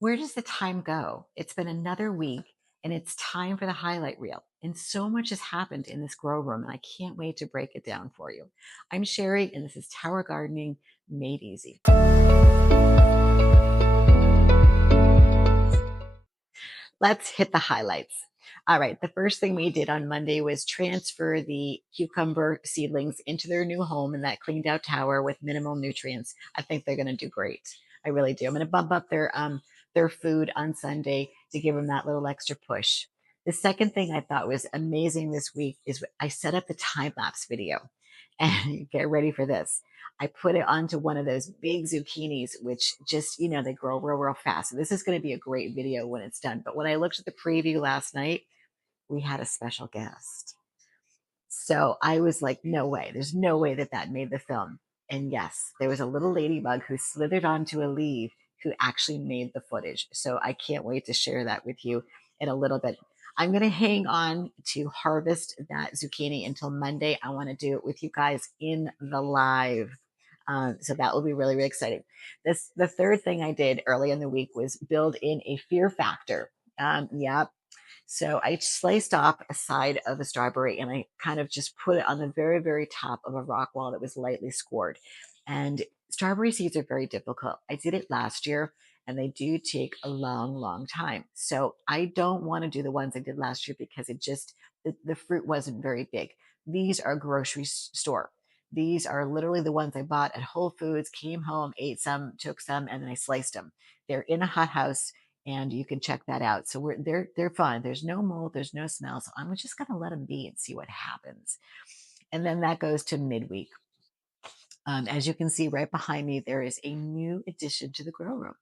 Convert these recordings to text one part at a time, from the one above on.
Where does the time go? It's been another week and it's time for the highlight reel. And so much has happened in this grow room, and I can't wait to break it down for you. I'm Sherry, and this is Tower Gardening Made Easy. Let's hit the highlights. All right, the first thing we did on Monday was transfer the cucumber seedlings into their new home in that cleaned out tower with minimal nutrients. I think they're going to do great. I really do. I'm going to bump up their food on Sunday to give them that little extra push. The second thing I thought was amazing this week is I set up the time lapse video. And get ready for this. I put it onto one of those big zucchinis, which just, they grow real, real fast. So this is going to be a great video when it's done. But when I looked at the preview last night, we had a special guest. So I was like, no way. There's no way that that made the film. And yes, there was a little ladybug who slithered onto a leaf who actually made the footage. So I can't wait to share that with you in a little bit. I'm going to hang on to harvest that zucchini until Monday. I want to do it with you guys in the live. So that will be really, really exciting. The third thing I did early in the week was build in a fear factor. Yeah, so I sliced off a side of a strawberry and I kind of just put it on the very, very top of a rock wall that was lightly scored. And strawberry seeds are very difficult. I did it last year and they do take a long, long time. So I don't want to do the ones I did last year because the fruit wasn't very big. These are grocery store. These are literally the ones I bought at Whole Foods, came home, ate some, took some, and then I sliced them. They're in a hot house and you can check that out. So they're fun. There's no mold, there's no smell. So I'm just gonna let them be and see what happens. And then that goes to midweek. As you can see right behind me, there is a new addition to the grow room,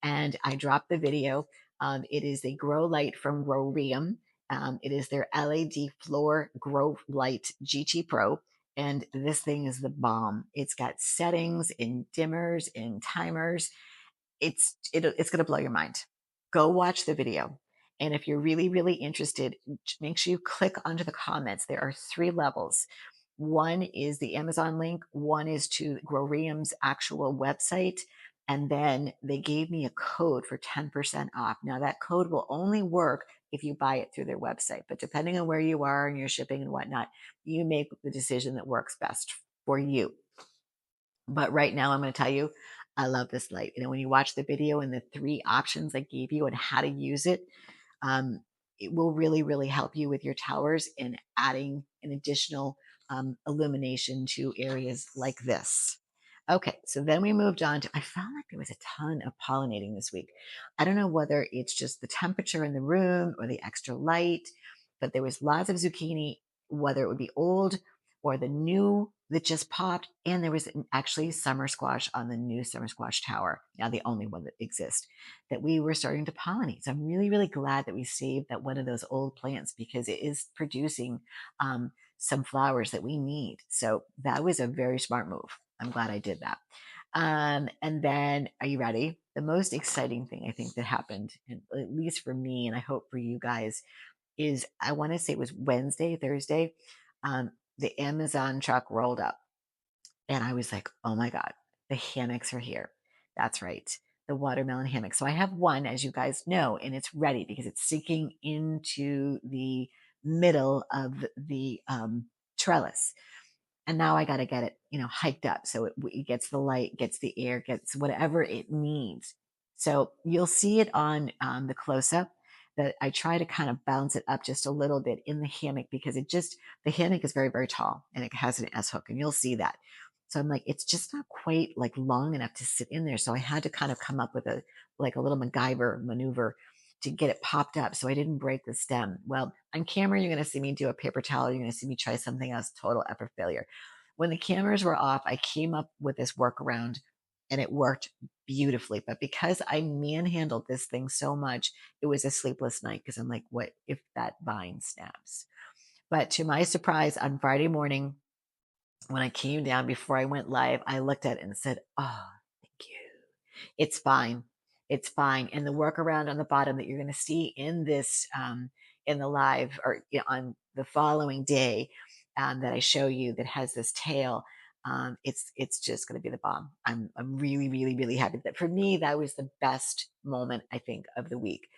and I dropped the video. It is a grow light from Growrium. It is their LED floor grow light GT Pro. And this thing is the bomb. It's got settings and dimmers and timers. It's going to blow your mind. Go watch the video. And if you're really, really interested, make sure you click onto the comments. There are three levels. One is the Amazon link, one is to Growrium's actual website. And then they gave me a code for 10% off. Now, that code will only work if you buy it through their website. But depending on where you are and your shipping and whatnot, you make the decision that works best for you. But right now, I'm going to tell you, I love this light. When you watch the video and the three options I gave you and how to use it, it will really, really help you with your towers in adding an additional illumination to areas like this. Okay, so then we moved on to, I found like there was a ton of pollinating this week. I don't know whether it's just the temperature in the room or the extra light, but there was lots of zucchini, whether it would be old or the new that just popped. And there was actually summer squash on the new summer squash tower, now the only one that exists, that we were starting to pollinate. So I'm really, really glad that we saved that one of those old plants because it is producing some flowers that we need. So that was a very smart move. I'm glad I did that. And then, are you ready? The most exciting thing I think that happened, at least for me, and I hope for you guys, is I want to say it was Wednesday, Thursday. The Amazon truck rolled up, and I was like, oh my God, the hammocks are here. That's right, the watermelon hammock. So I have one, as you guys know, and it's ready because it's sinking into the middle of the trellis. And now I got to get it, hiked up so it gets the light, gets the air, gets whatever it needs. So you'll see it on the close up that I try to kind of bounce it up just a little bit in the hammock because the hammock is very, very tall and it has an S hook and you'll see that. So I'm like, it's just not quite like long enough to sit in there. So I had to kind of come up with like a little MacGyver maneuver to get it popped up so I didn't break the stem. Well, on camera, you're going to see me do a paper towel. You're going to see me try something else, total effort failure. When the cameras were off, I came up with this workaround and it worked beautifully. But because I manhandled this thing so much, it was a sleepless night because I'm like, what if that vine snaps? But to my surprise, on Friday morning, when I came down before I went live, I looked at it and said, oh, thank you. It's fine. It's fine. And the workaround on the bottom that you're going to see in this, in the live or on the following day that I show you that has this tail, It's just going to be the bomb. I'm really, really, really happy that for me, that was the best moment, I think, of the week.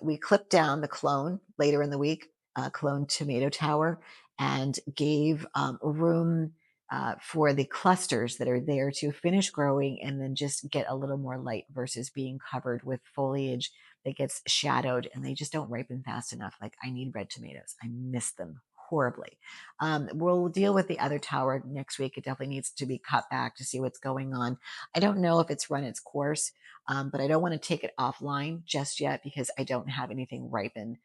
We clipped down the clone later in the week, clone tomato tower, and gave room for the clusters that are there to finish growing and then just get a little more light versus being covered with foliage that gets shadowed and they just don't ripen fast enough. Like I need red tomatoes. I miss them horribly. We'll deal with the other tower next week. It definitely needs to be cut back to see what's going on. I don't know if it's run its course, but I don't want to take it offline just yet because I don't have anything ripened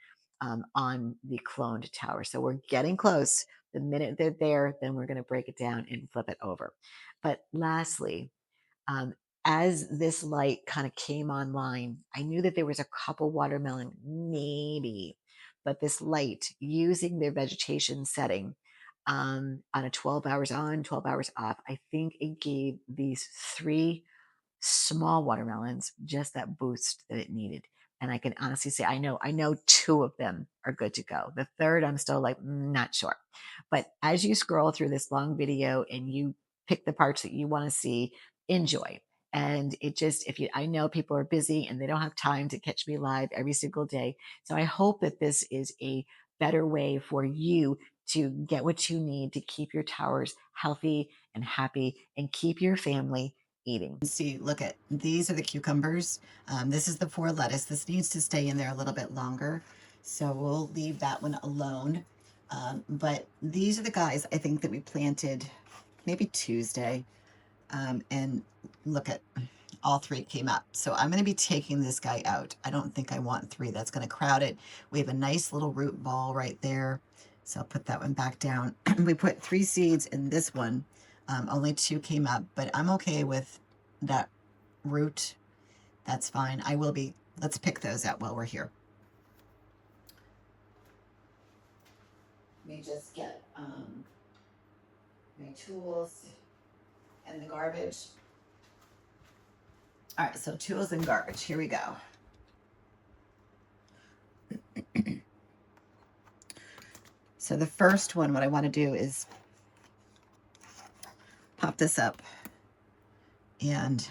on the cloned tower. So we're getting close. The minute they're there, then we're going to break it down and flip it over. But lastly, um, as this light kind of came online, I knew that there was a couple watermelon, maybe, but this light using their vegetation setting on a 12 hours on, 12 hours off, I think it gave these three small watermelons just that boost that it needed. And I can honestly say, I know two of them are good to go. The third, I'm still like, not sure. But as you scroll through this long video and you pick the parts that you want to see, enjoy. And it just, if you, I know people are busy and they don't have time to catch me live every single day. So I hope that this is a better way for you to get what you need to keep your towers healthy and happy and keep your family eating. See, look at these are the cucumbers. This is the 4 lettuce. This needs to stay in there a little bit longer. So we'll leave that one alone. But these are the guys I think that we planted maybe Tuesday. And look at all 3 came up. So I'm going to be taking this guy out. I don't think I want 3. That's going to crowd it. We have a nice little root ball right there. So I'll put that one back down. We put 3 seeds in this one. Only 2 came up, but I'm okay with that root. That's fine. I will be, let's pick those out while we're here. Let me just get my tools and the garbage. All right, so tools and garbage. Here we go. So the first one, what I want to do is pop this up. And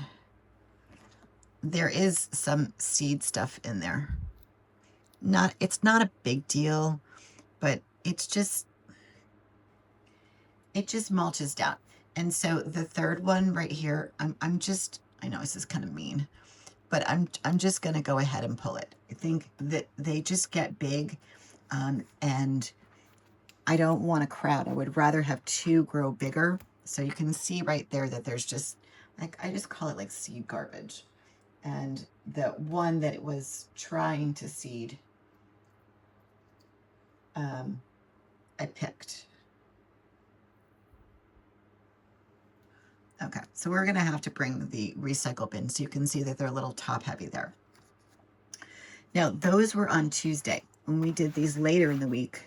there is some seed stuff in there. It's not a big deal, but it just mulches down. And so the third one right here, I'm just, I know this is kind of mean, but I'm just going to go ahead and pull it. I think that they just get big, and I don't want a crowd. I would rather have 2 grow bigger. So you can see right there that there's just, like, I just call it like seed garbage. And the one that it was trying to seed, I picked. Okay, so we're going to have to bring the recycle bin so you can see that they're a little top heavy there. Now, those were on Tuesday. When we did these later in the week,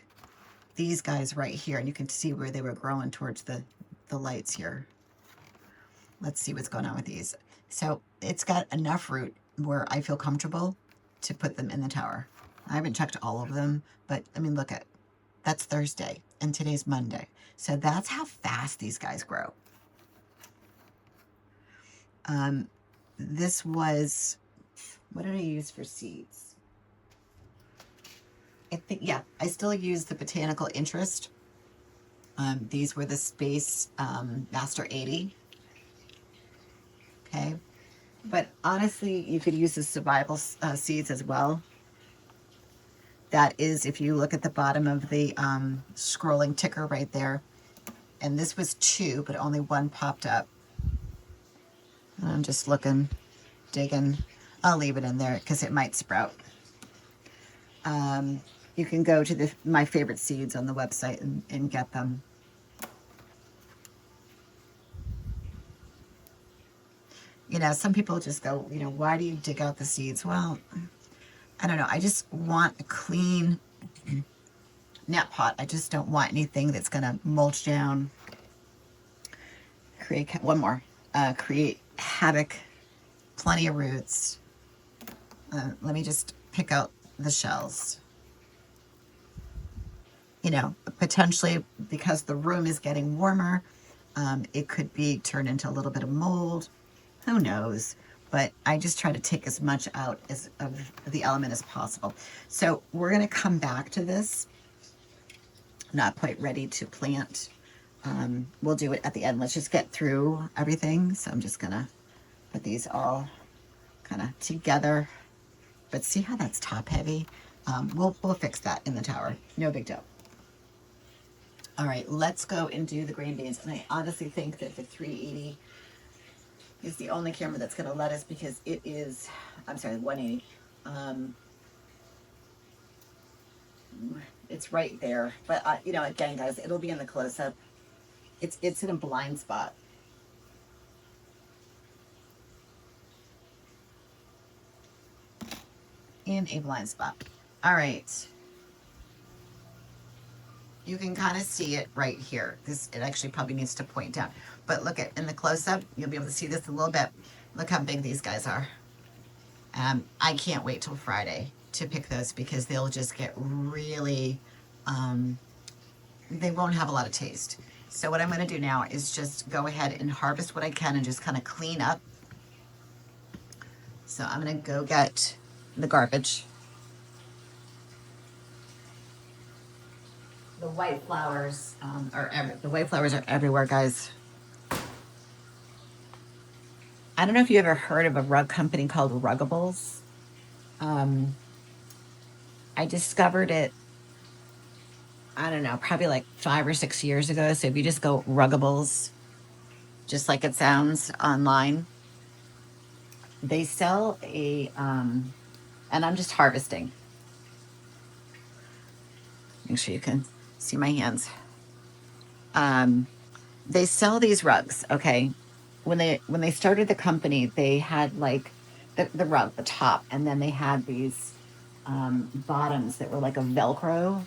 these guys right here, and you can see where they were growing towards the lights here. Let's see what's going on with these. So it's got enough root where I feel comfortable to put them in the tower. I haven't checked all of them, but I mean, look at, that's Thursday and today's Monday. So that's how fast these guys grow. This was, what did I use for seeds? I think, yeah, I still use the Botanical Interest. These were the Space Master 80. Okay. But honestly, you could use the survival seeds as well. That is, if you look at the bottom of the scrolling ticker right there. And this was 2, but only 1 popped up. And I'm just looking, digging. I'll leave it in there because it might sprout. You can go to my favorite seeds on the website and get them. You know, some people just go, you know, why do you dig out the seeds? Well, I don't know. I just want a clean net pot. I just don't want anything that's going to mulch down. Create one more. Create havoc. Plenty of roots. Let me just pick out the shells. You know, potentially because the room is getting warmer, It could be turned into a little bit of mold. Who knows? But I just try to take as much out of the element as possible. So we're going to come back to this. Not quite ready to plant. We'll do it at the end. Let's just get through everything. So I'm just going to put these all kind of together. But see how that's top heavy? We'll fix that in the tower. No big deal. All right, let's go and do the green beans. And I honestly think that the 380 is the only camera that's going to let us, because it is, I'm sorry, 180. It's right there. But, you know, again, guys, it'll be in the close-up. It's in a blind spot. In a blind spot. All right. You can kind of see it right here. It actually probably needs to point down. But look at in the close-up, you'll be able to see this a little bit. Look how big these guys are. I can't wait till Friday to pick those, because they'll just get really, they won't have a lot of taste. So what I'm going to do now is just go ahead and harvest what I can and just kind of clean up. So I'm going to go get the garbage. The white flowers are everywhere, guys. I don't know if you ever heard of a rug company called Ruggables. I discovered it, I don't know, probably like 5 or 6 years ago. So if you just go Ruggables, just like it sounds, online, they sell a, and I'm just harvesting. Make sure you can see my hands. They sell these rugs, okay? When they started the company, they had like the rug, the top, and then they had these bottoms that were like a Velcro,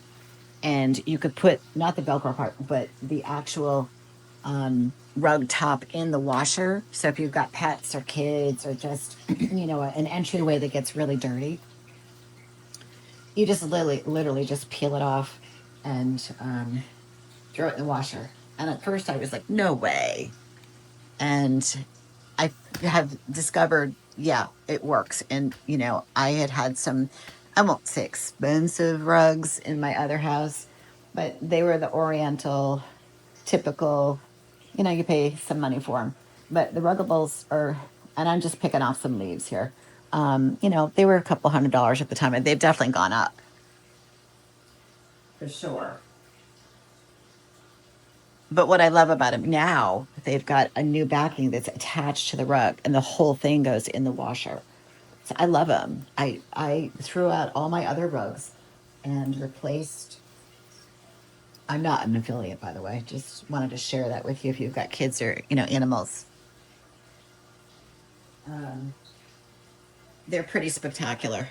and you could put not the Velcro part, but the actual rug top in the washer. So if you've got pets or kids, or just you know, an entryway that gets really dirty, you just literally just peel it off and throw it in the washer. And at first I was like, no way. And I have discovered, yeah, it works. And, you know, I had some, I won't say expensive rugs in my other house, but they were the Oriental, typical, you know, you pay some money for them. But the Ruggables are, and I'm just picking off some leaves here. You know, they were a couple $100 at the time, and they've definitely gone up. For sure. But what I love about them now, they've got a new backing that's attached to the rug, and the whole thing goes in the washer. So I love them. I threw out all my other rugs and replaced. I'm not an affiliate, by the way. Just wanted to share that with you if you've got kids or, you know, animals. Um, they're pretty spectacular.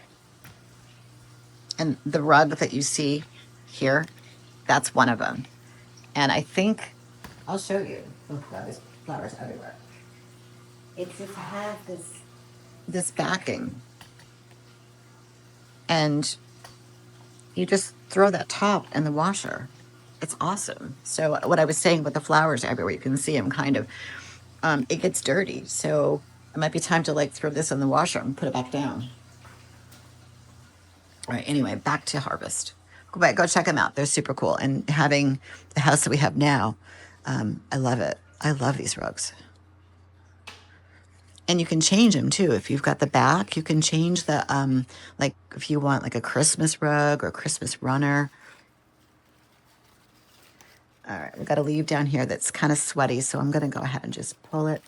And the rug that you see here, that's one of them. And I think I'll show you. Look, there's flowers everywhere. It just has this backing, and you just throw that top in the washer. It's awesome. So what I was saying with the flowers everywhere, you can see them kind of, it gets dirty. So it might be time to like throw this in the washer and put it back down. All right, anyway, back to harvest. Go check them out. They're super cool. And having the house that we have now, I love it. I love these rugs. And you can change them too. If you've got the back, you can change the, like if you want like a Christmas rug or Christmas runner. All right, we've got a leaf down here that's kind of sweaty, so I'm going to go ahead and just pull it.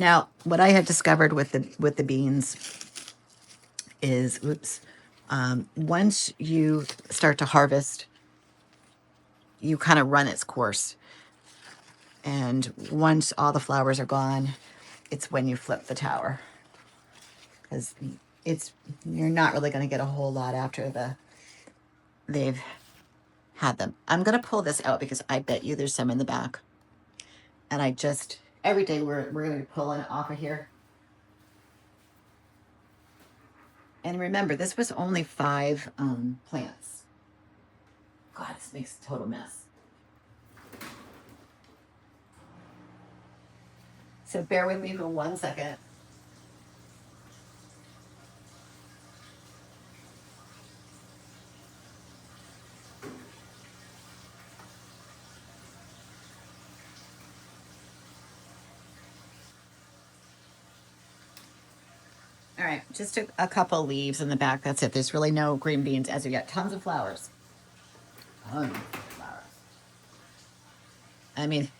Now, what I had discovered with the beans is, oops, once you start to harvest, you kind of run its course. And once all the flowers are gone, it's when you flip the tower, because you're not really going to get a whole lot after they've had them. I'm going to pull this out because I bet you there's some in the back. And every day we're going to be pulling off of here. And remember, this was only 5 plants. God, this makes a total mess. So bear with me for 1 second. All right, just a couple leaves in the back. That's it. There's really no green beans as of yet. Tons of flowers. Tons of flowers. I mean,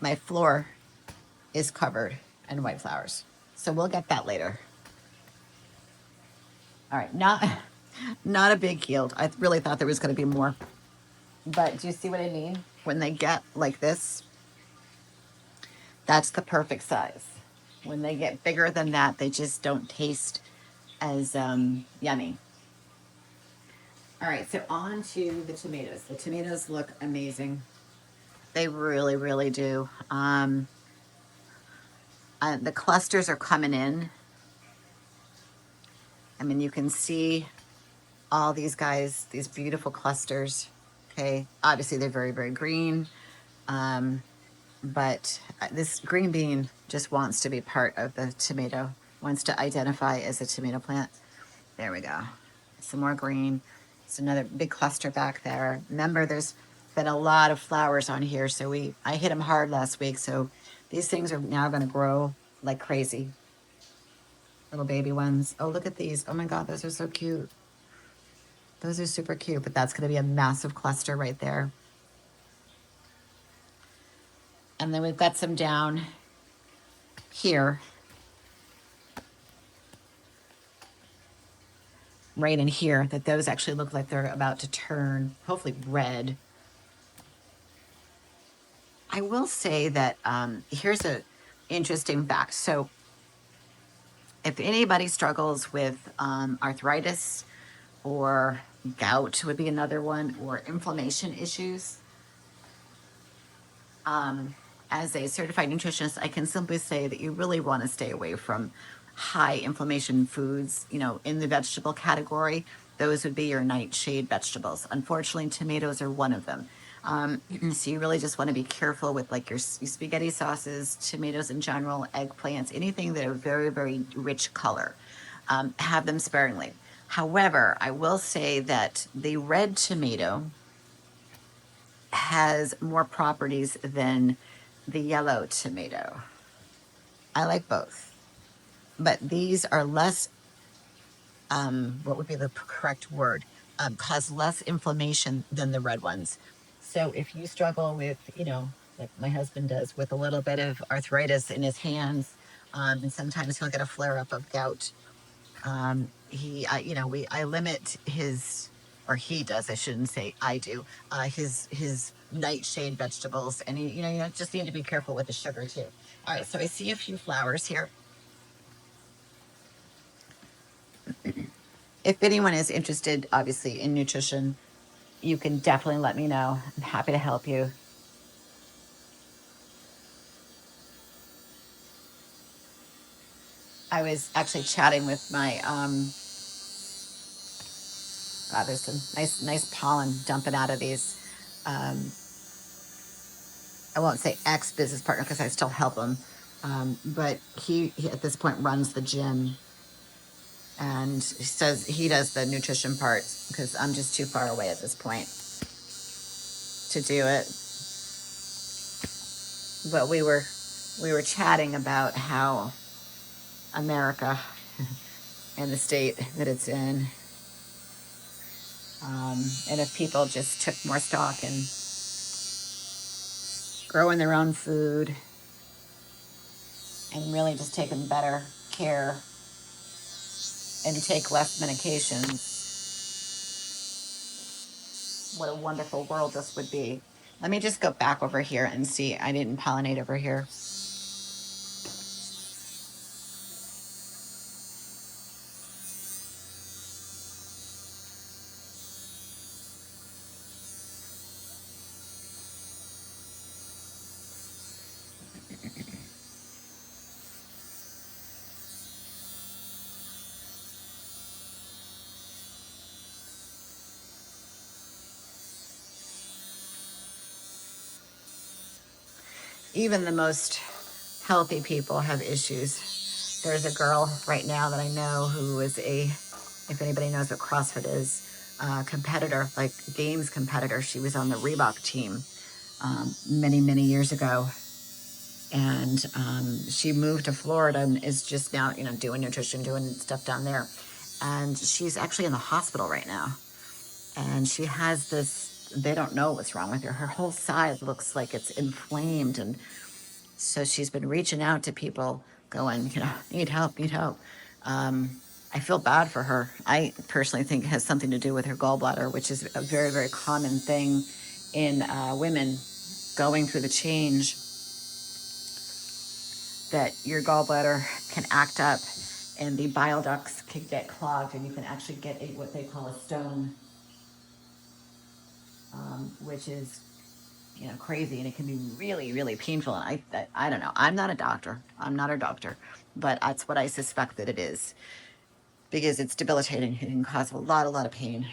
my floor is covered in white flowers. So we'll get that later. All right, not a big yield. I really thought there was going to be more. But do you see what I mean? When they get like this, that's the perfect size. When they get bigger than that, they just don't taste as yummy. All right, so on to the tomatoes. The tomatoes look amazing. They really, really do. The clusters are coming in. I mean, you can see all these guys, these beautiful clusters. Okay, obviously they're very, very green. But this green bean just wants to be part of the tomato, wants to identify as a tomato plant. There we go. Some more green. It's another big cluster back there. Remember, there's been a lot of flowers on here, so I hit them hard last week, so these things are now going to grow like crazy. Little baby ones. Oh, look at these. Oh my God, those are so cute. Those are super cute, but that's going to be a massive cluster right there. And then we've got some down here, right in here, that those actually look like they're about to turn, hopefully red. I will say that here's a interesting fact. So if anybody struggles with arthritis or gout would be another one, or inflammation issues, as a certified nutritionist, I can simply say that you really want to stay away from high inflammation foods. You know, in the vegetable category, those would be your nightshade vegetables. Unfortunately, tomatoes are one of them. So you really just want to be careful with like your spaghetti sauces, tomatoes in general, eggplants, anything that are very, very rich color. Have them sparingly. However, I will say that the red tomato has more properties than the yellow tomato. I like both, but these are less, what would be the correct word? Cause less inflammation than the red ones. So if you struggle with, you know, like my husband does, with a little bit of arthritis in his hands, and sometimes he'll get a flare up of gout. I limit his, or he does, I shouldn't say I do, his nightshade vegetables, and you just need to be careful with the sugar too. All right, so I see a few flowers here. If anyone is interested, obviously, in nutrition, you can definitely let me know. I'm happy to help you. I was actually chatting with my there's some nice pollen dumping out of these. Um, I won't say ex-business partner because I still help him, but he at this point runs the gym, and he says he does the nutrition part because I'm just too far away at this point to do it. But we were chatting about how America and the state that it's in, and if people just took more stock in growing their own food and really just taking better care and take less medications, what a wonderful world this would be. Let me just go back over here and see. I didn't pollinate over here. Even the most healthy people have issues. There's a girl right now that I know who is if anybody knows what CrossFit is, competitor, like games competitor. She was on the Reebok team many, many years ago. And she moved to Florida and is just now, doing nutrition, doing stuff down there. And she's actually in the hospital right now. And she has this, they don't know what's wrong with her. Her whole side looks like it's inflamed. And so she's been reaching out to people going, need help, need help. I feel bad for her. I personally think it has something to do with her gallbladder, which is a very, very common thing in women going through the change, that your gallbladder can act up and the bile ducts can get clogged and you can actually get what they call a stone, which is crazy, and it can be really, really painful. And I don't know. I'm not a doctor. I'm not a doctor, but that's what I suspect that it is, because it's debilitating. It can cause a lot of pain.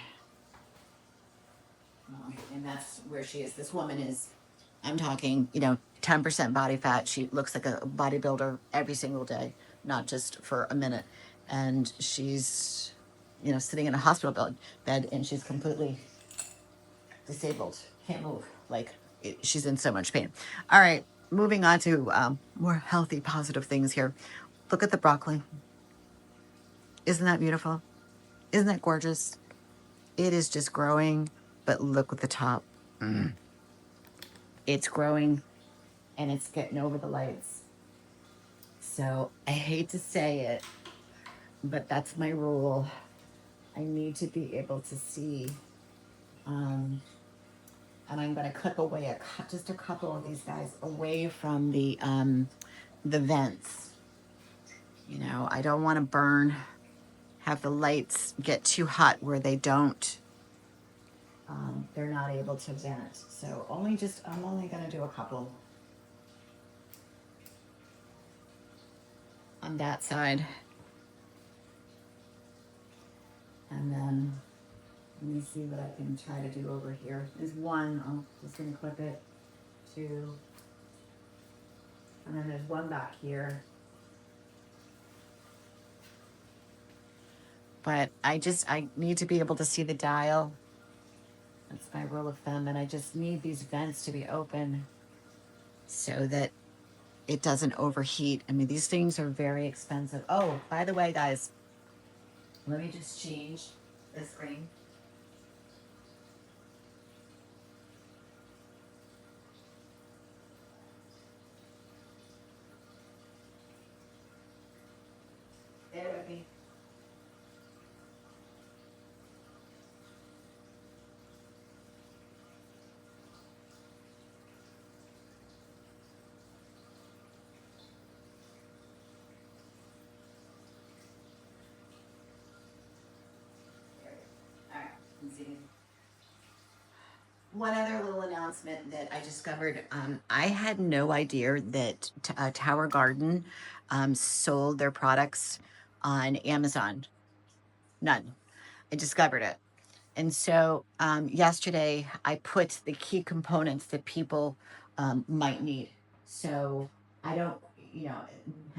And that's where she is. This woman is, I'm talking, 10% body fat. She looks like a bodybuilder every single day, not just for a minute. And she's, sitting in a hospital bed, and she's completely disabled, can't move. Like, she's in so much pain. All right, moving on to more healthy, positive things here. Look at the broccoli. Isn't that beautiful? Isn't that gorgeous? It is just growing, but look at the top. It's growing and it's getting over the lights. So I hate to say it, but that's my rule. I need to be able to see. And I'm going to clip away just a couple of these guys away from the vents. I don't want to have the lights get too hot where they're not able to vent. So I'm only going to do a couple on that side. And then let me see what I can try to do over here. There's one, I'm just going to clip it, two, and then there's one back here. But I need to be able to see the dial. That's my rule of thumb. And I just need these vents to be open so that it doesn't overheat. I mean, these things are very expensive. Oh, by the way, guys, let me just change the screen. Bear with me. One other little announcement that I discovered. I had no idea that Tower Garden sold their products on Amazon. None. I discovered it. And so yesterday I put the key components that people might need. So I don't, you know,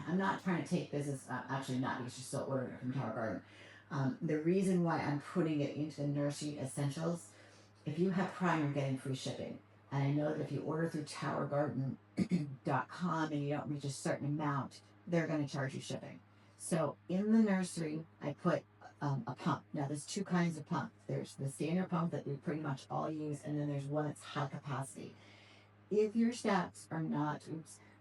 I'm not trying to take business, actually not, because you're still ordering it from Tower Garden. The reason why I'm putting it into the nursery essentials, if you have Prime, you're getting free shipping. And I know that if you order through towergarden.com and you don't reach a certain amount, they're going to charge you shipping. So in the nursery, I put a pump. Now, there's two kinds of pump. There's the standard pump that we pretty much all use, and then there's one that's high capacity. If your stacks are not,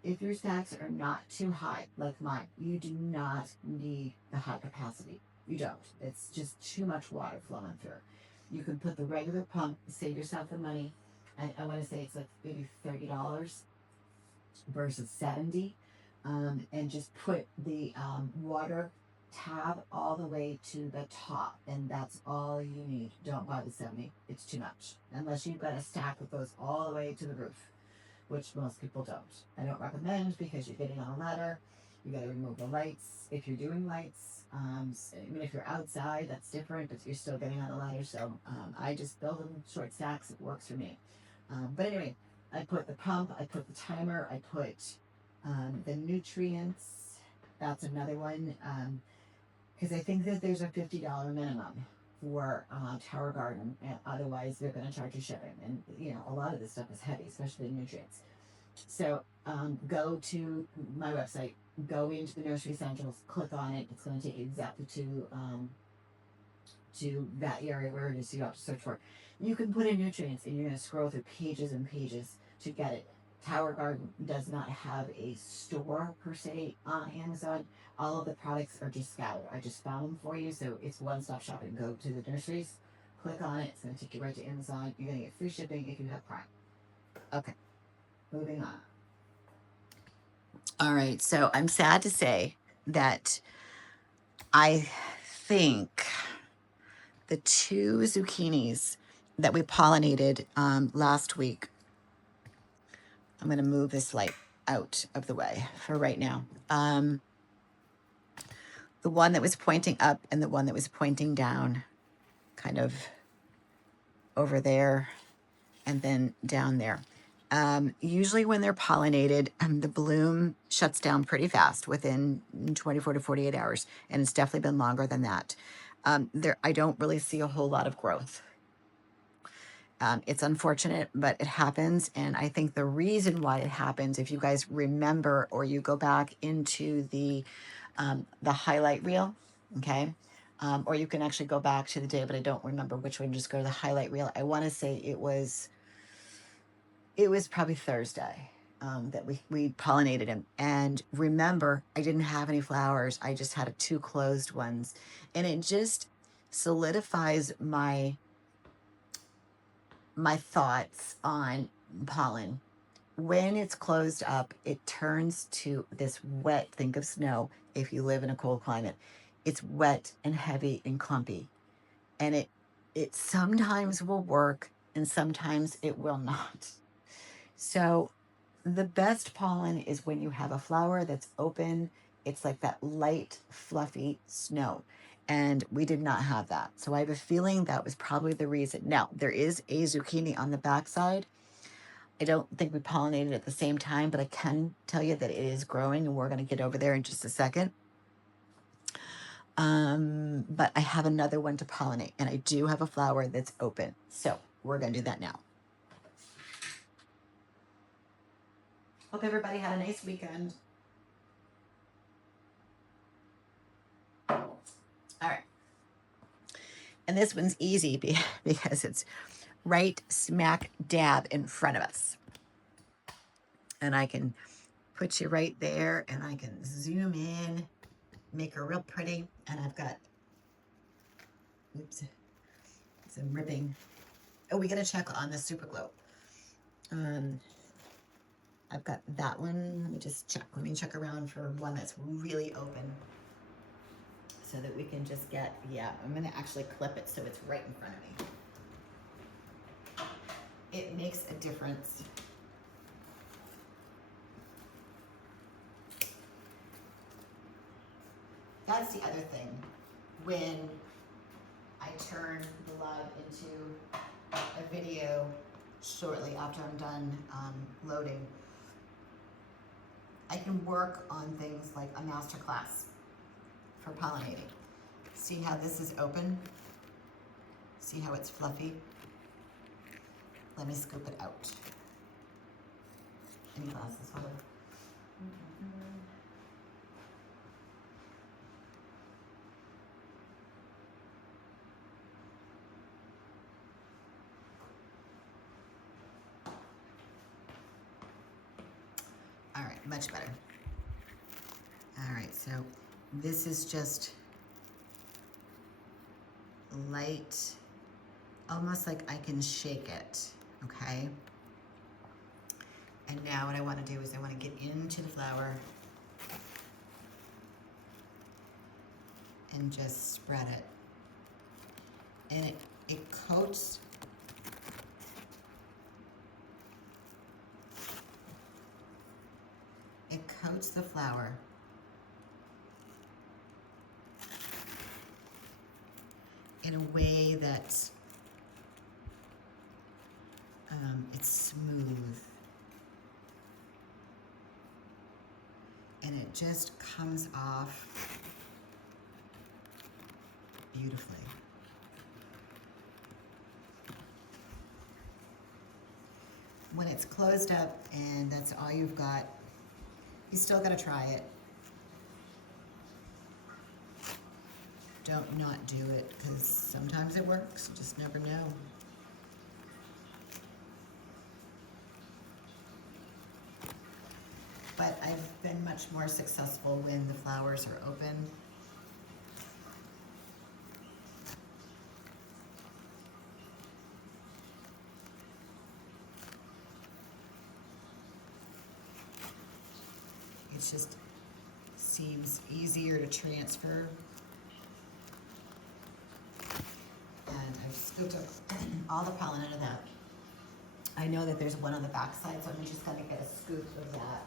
if your stacks are not too high, like mine, you do not need the high capacity. You don't. It's just too much water flowing through. You can put the regular pump, save yourself the money. I want to say it's like maybe $30 versus 70, and just put the water tab all the way to the top, and that's all you need. Don't buy the 70. It's too much. Unless you've got a stack that goes all the way to the roof, which most people don't. I don't recommend, because you're getting on a ladder. You got to remove the lights if you're doing lights. I mean, if you're outside, that's different, but you're still getting on the ladder. So I just build them short stacks. It works for me. But anyway, I put the pump, I put the timer, I put The nutrients, that's another one. Because I think that there's a $50 minimum for Tower Garden, and otherwise they're going to charge you shipping. And you know, a lot of this stuff is heavy, especially the nutrients. So go to my website, go into the Nursery Essentials, click on it. It's going to take you exactly to that area where it is. So you have to search for it. You can put in nutrients, and you're going to scroll through pages and pages to get it. Tower Garden does not have a store per se on Amazon. All of the products are just scattered. I just found them for you, so it's one-stop shopping. Go to the nurseries, click on it. It's going to take you right to Amazon. You're going to get free shipping if you have Prime. Okay, moving on. All right, so I'm sad to say that I think the 2 zucchinis that we pollinated last week, I'm going to move this light out of the way for right now. The one that was pointing up and the one that was pointing down, kind of over there and then down there. Usually when they're pollinated, the bloom shuts down pretty fast within 24 to 48 hours. And it's definitely been longer than that. I don't really see a whole lot of growth. It's unfortunate, but it happens. And I think the reason why it happens, if you guys remember, or you go back into the highlight reel, okay? Or you can actually go back to the day, but I don't remember which one. Just go to the highlight reel. I want to say it was probably Thursday that we pollinated him. And remember, I didn't have any flowers. I just had 2 closed ones. And it just solidifies my thoughts on pollen. When it's closed up, it turns to this wet, think of snow if you live in a cold climate. It's wet and heavy and clumpy. And it sometimes will work and sometimes it will not. So the best pollen is when you have a flower that's open. It's like that light, fluffy snow. And we did not have that. So I have a feeling that was probably the reason. Now, there is a zucchini on the backside. I don't think we pollinated at the same time, but I can tell you that it is growing, and we're going to get over there in just a second. But I have another one to pollinate, and I do have a flower that's open. So we're going to do that now. Hope everybody had a nice weekend. All right. And this one's easy because it's right smack dab in front of us. And I can put you right there, and I can zoom in, make her real pretty. And I've got, oops, some ripping. Oh, we got to check on the super glue. I've got that one. Let me just check. Let me check around for one that's really open so that we can just get, yeah, I'm going to actually clip it so it's right in front of me. It makes a difference. That's the other thing. When I turn the live into a video shortly after I'm done loading, I can work on things like a master class for pollinating. See how this is open? See how it's fluffy? Let me scoop it out. Any glasses, hold on. All right, much better. All right, so this is just light, almost like I can shake it, okay? And now what I want to do is I want to get into the flower and just spread it. And it coats the flower in a way that's it's smooth. and it just comes off beautifully. When it's closed up and that's all you've got, you still gotta try it. Don't not do it, because sometimes it works, you just never know. But I've been much more successful when the flowers are open. It just seems easier to transfer. And I've scooped up all the pollen out of that. I know that there's one on the back side, so I'm just gonna get a scoop of that.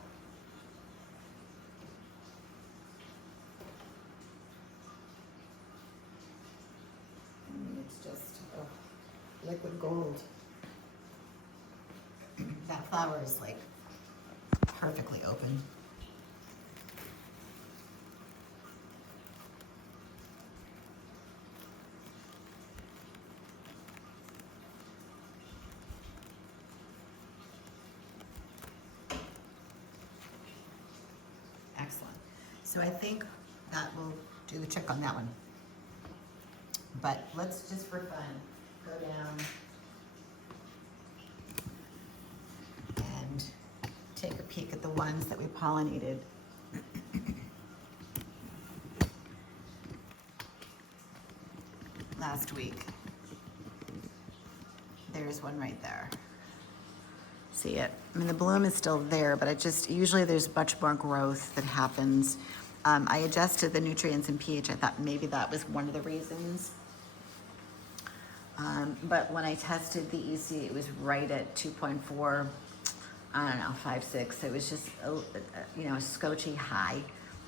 It's just liquid gold. That flower is like perfectly open. Excellent. So I think that will do the trick on that one. But let's just for fun go down and take a peek at the ones that we pollinated. Last week. There's one right there. See it? I mean, the bloom is still there, but usually there's much more growth that happens. I adjusted the nutrients and pH. I thought maybe that was one of the reasons. But when I tested the EC, it was right at 2.4, I don't know, 5.6. It was just, a scotchy high,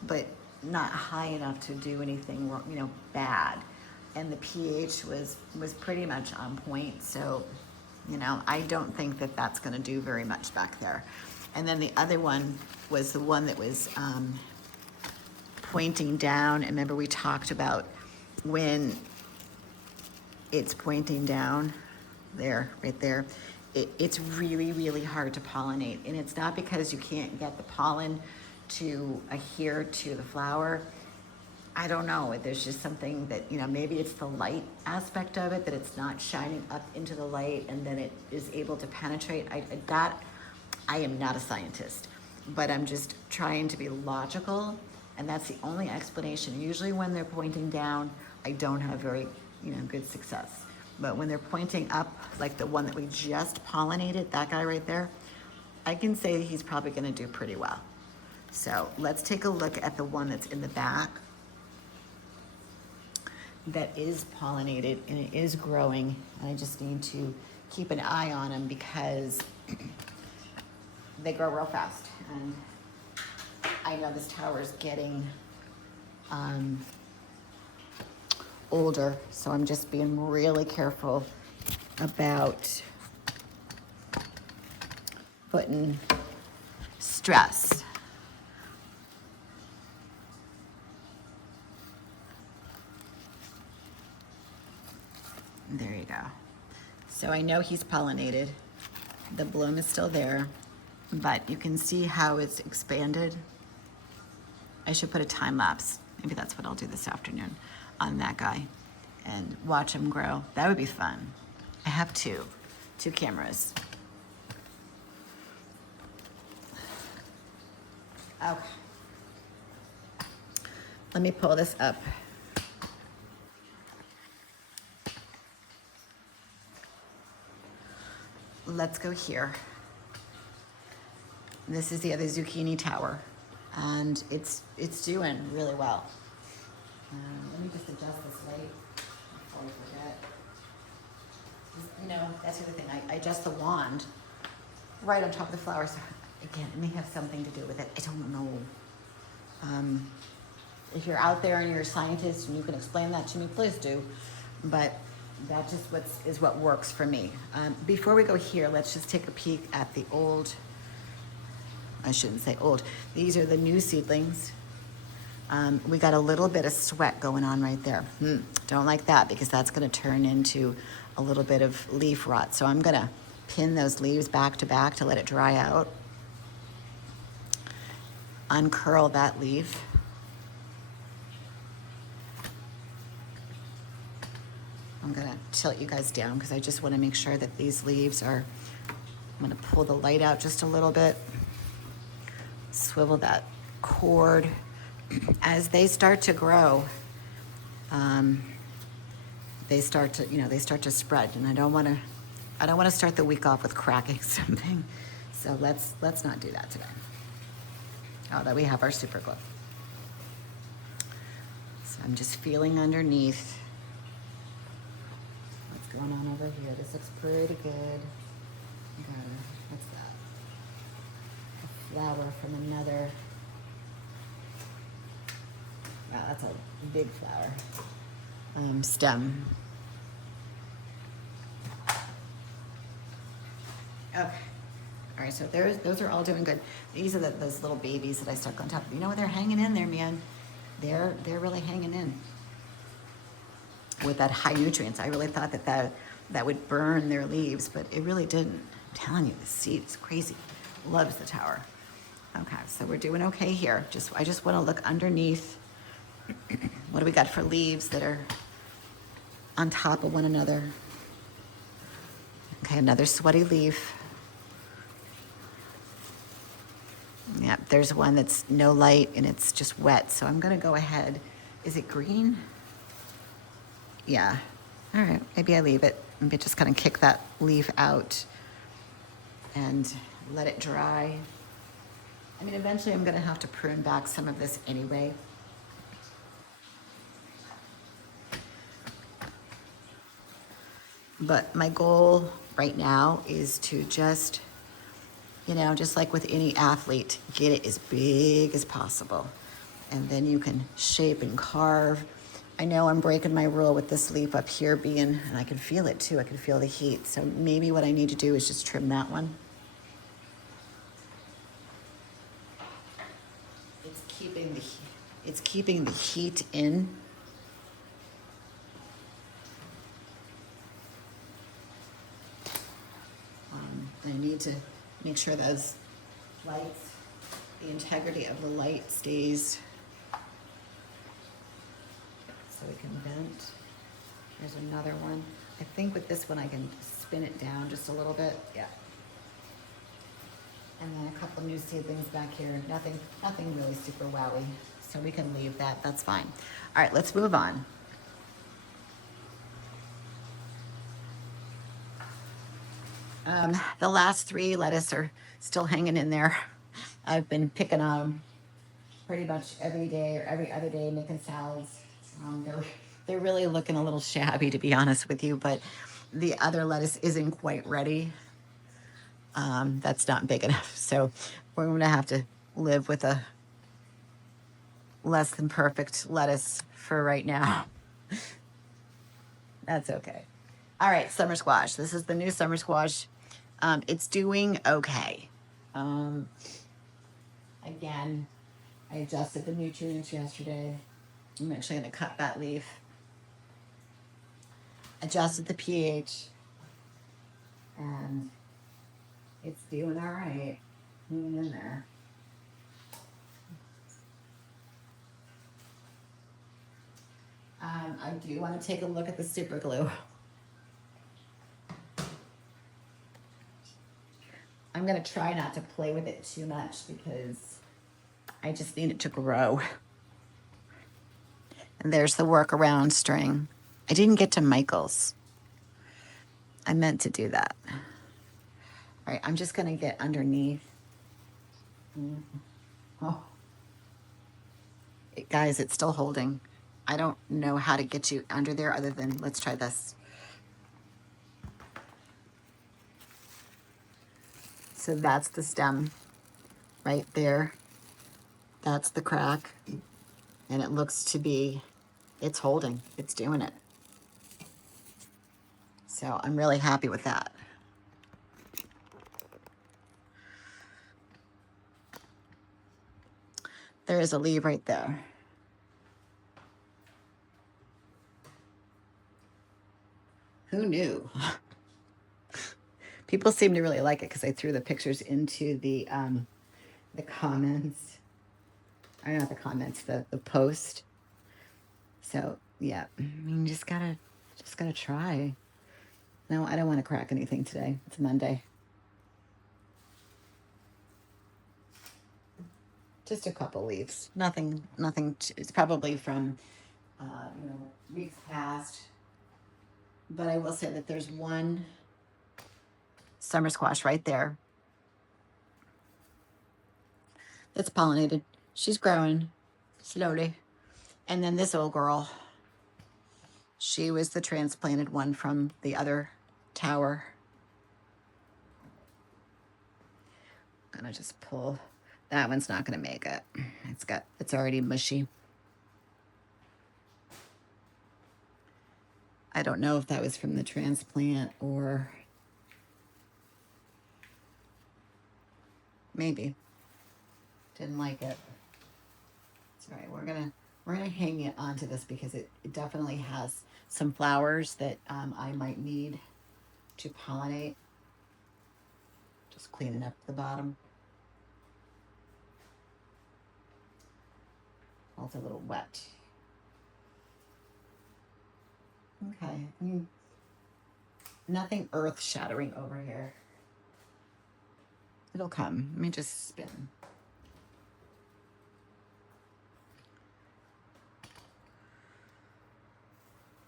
but not high enough to do anything, bad. And the pH was pretty much on point. So, I don't think that that's going to do very much back there. And then the other one was the one that was pointing down. And remember we talked about when it's pointing down there, right there, it's really, really hard to pollinate. And it's not because you can't get the pollen to adhere to the flower. I don't know, there's just something that, maybe it's the light aspect of it, that it's not shining up into the light and then it is able to penetrate. I am not a scientist, but I'm just trying to be logical, and that's the only explanation. Usually when they're pointing down, I don't have very, good success. But when they're pointing up, like the one that we just pollinated, that guy right there, I can say he's probably gonna do pretty well. So let's take a look at the one that's in the back that is pollinated and it is growing. And I just need to keep an eye on them because they grow real fast. And I know this tower is getting older, so I'm just being really careful about putting stress. There you go. So I know he's pollinated. The bloom is still there, but you can see how it's expanded. I should put a time lapse. Maybe that's what I'll do this afternoon on that guy and watch him grow. That would be fun. I have two cameras. Okay. Let me pull this up. Let's go here. This is the other zucchini tower, and it's doing really well. Let me just adjust this light before I forget. That's the other thing. I adjust the wand right on top of the flowers. Again, it may have something to do with it. I don't know. If you're out there and you're a scientist and you can explain that to me, please do. But that just is what works for me. Before we go here, let's just take a peek at the old I shouldn't say old. These are the new seedlings. We got a little bit of sweat going on right there. Don't like that because that's going to turn into a little bit of leaf rot. So I'm going to pin those leaves back to back to let it dry out. Uncurl that leaf. I'm going to tilt you guys down because I just want to make sure that these leaves are, I'm going to pull the light out just a little bit. Swivel that cord. As they start to grow, they start to spread, and I don't want to start the week off with cracking something. So let's not do that today. Although we have our super glue. So I'm just feeling underneath. What's going on over here? This looks pretty good. What's that? A flower from another. Wow, that's a big flower. Stem. Okay. All right, so those are all doing good. These are those little babies that I stuck on top of. You know what? They're hanging in there, man. They're really hanging in with that high nutrients. I really thought that would burn their leaves, but it really didn't. I'm telling you, the seed is crazy. Loves the tower. Okay, so we're doing okay here. I just want to look underneath. What do we got for leaves that are on top of one another? Okay, another sweaty leaf. Yeah, there's one that's no light and it's just wet. So I'm gonna go ahead. Is it green? Yeah. All right, maybe I leave it. Maybe just kind of kick that leaf out and let it dry. I mean, eventually I'm gonna have to prune back some of this anyway. But my goal right now is to just, just like with any athlete, get it as big as possible. And then you can shape and carve. I know I'm breaking my rule with this leaf up here and I can feel it too. I can feel the heat. So maybe what I need to do is just trim that one. It's keeping the heat in. I need to make sure those lights, the integrity of the light stays. So we can vent. There's another one. I think with this one I can spin it down just a little bit. Yeah. And then a couple new seedlings back here. Nothing really super wowy. So we can leave that. That's fine. All right, let's move on. The last 3 lettuce are still hanging in there. I've been picking on them pretty much every day or every other day, making salads. They're really looking a little shabby, to be honest with you, but the other lettuce isn't quite ready. That's not big enough. So we're going to have to live with a less than perfect lettuce for right now. That's okay. All right, summer squash. This is the new summer squash. It's doing okay. Again, I adjusted the nutrients yesterday. I'm actually going to cut that leaf. Adjusted the pH. And it's doing all right. Hanging in there. I do want to take a look at the super glue. I'm going to try not to play with it too much because I just need it to grow. And there's the workaround string. I didn't get to Michael's. I meant to do that. All right, I'm just going to get underneath. Oh. Guys, it's still holding. I don't know how to get you under there other than, let's try this. So that's the stem right there. That's the crack. And it looks to be, it's holding, it's doing it. So I'm really happy with that. There is a leaf right there. Who knew? People seem to really like it because I threw the pictures into the comments. Or not the comments, the post. So yeah, I mean, just gotta try. No, I don't want to crack anything today. It's Monday. Just a couple leaves. Nothing. It's probably from weeks past. But I will say that there's one summer squash right there that's pollinated. She's growing slowly. And then this old girl, she was the transplanted one from the other tower. I'm gonna just pull. That one's not gonna make it. It's already mushy. I don't know if that was from the transplant or maybe. Didn't like it. It's all right. We're gonna hang it onto this because it definitely has some flowers that I might need to pollinate. Just cleaning up the bottom. Oh, it's a little wet. Okay. Nothing earth shattering over here. It'll come. Let me just spin.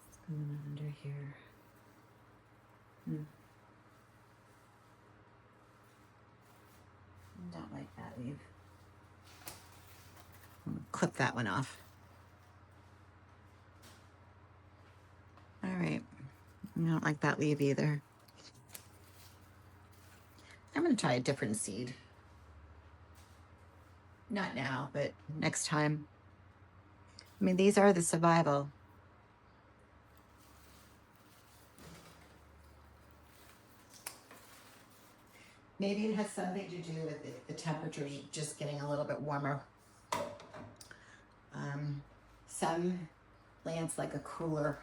What's going on under here? Don't like that leaf. Clip that one off. All right. I don't like that leaf either. I'm going to try a different seed. Not now, but next time. I mean, these are the survival. Maybe it has something to do with the temperatures just getting a little bit warmer. Some plants like a cooler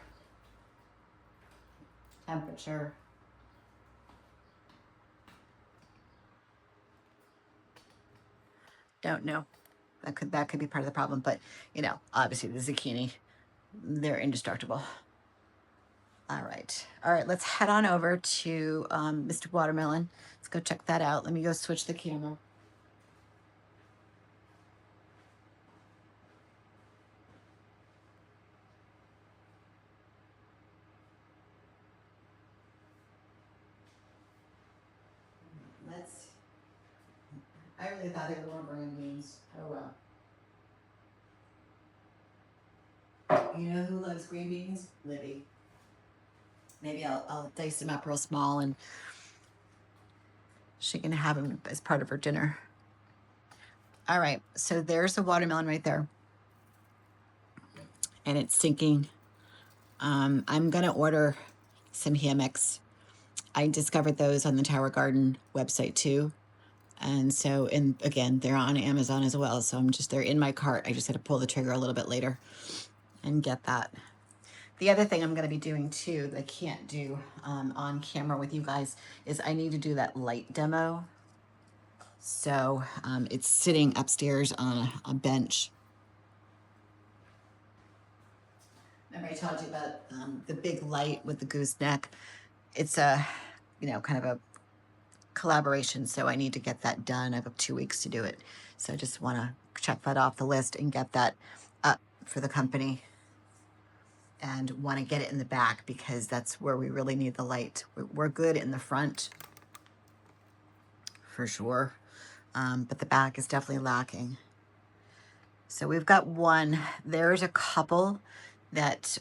temperature. Don't know. That could be part of the problem, but obviously the zucchini, they're indestructible. All right, let's head on over to Mr. Watermelon. Let's go check that out. Let me go switch the camera. I really thought they were more green beans. Oh well. You know who loves green beans? Libby. Maybe I'll dice them up real small and she can have them as part of her dinner. All right, so there's the watermelon right there. And it's sinking. I'm gonna order some hammocks. I discovered those on the Tower Garden website too. And so, and again, they're on Amazon as well. So they're in my cart. I just had to pull the trigger a little bit later and get that. The other thing I'm going to be doing too that I can't do on camera with you guys is I need to do that light demo. So it's sitting upstairs on a bench. Remember I told you about the big light with the gooseneck? It's a, kind of a collaboration. So I need to get that done. I have 2 weeks to do it. So I just want to check that off the list and get that up for the company. And want to get it in the back because that's where we really need the light. We're good in the front for sure, but the back is definitely lacking. So we've got one. There's a couple that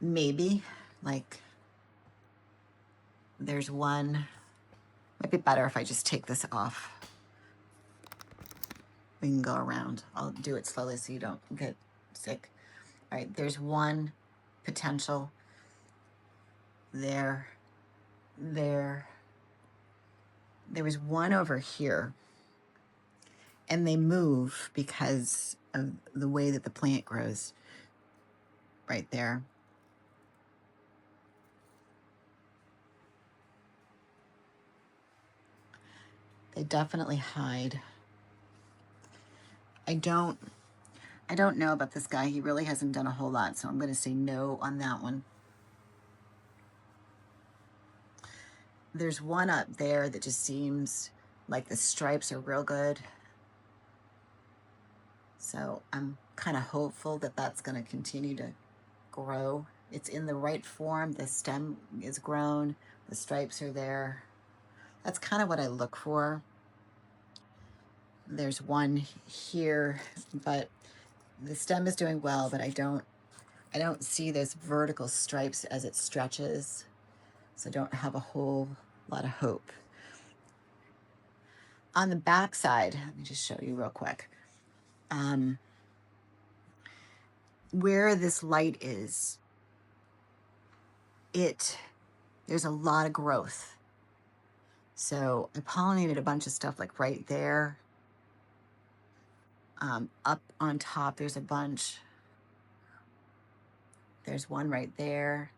maybe, like, there's one. Might be better if I just take this off. We can go around. I'll do it slowly so you don't get sick. All right, there's one potential. There. There was one over here. and they move because of the way that the plant grows right there. They definitely hide. I don't know about this guy. He really hasn't done a whole lot, so I'm going to say no on that one. There's one up there that just seems like the stripes are real good. So I'm kind of hopeful that that's going to continue to grow. It's in the right form. The stem is grown. The stripes are there. That's kind of what I look for. There's one here, but the stem is doing well, but I don't see those vertical stripes as it stretches. So I don't have a whole lot of hope. On the back side, let me just show you real quick. Where this light is, there's a lot of growth. So I pollinated a bunch of stuff like right there. Up on top, there's a bunch. There's one right there.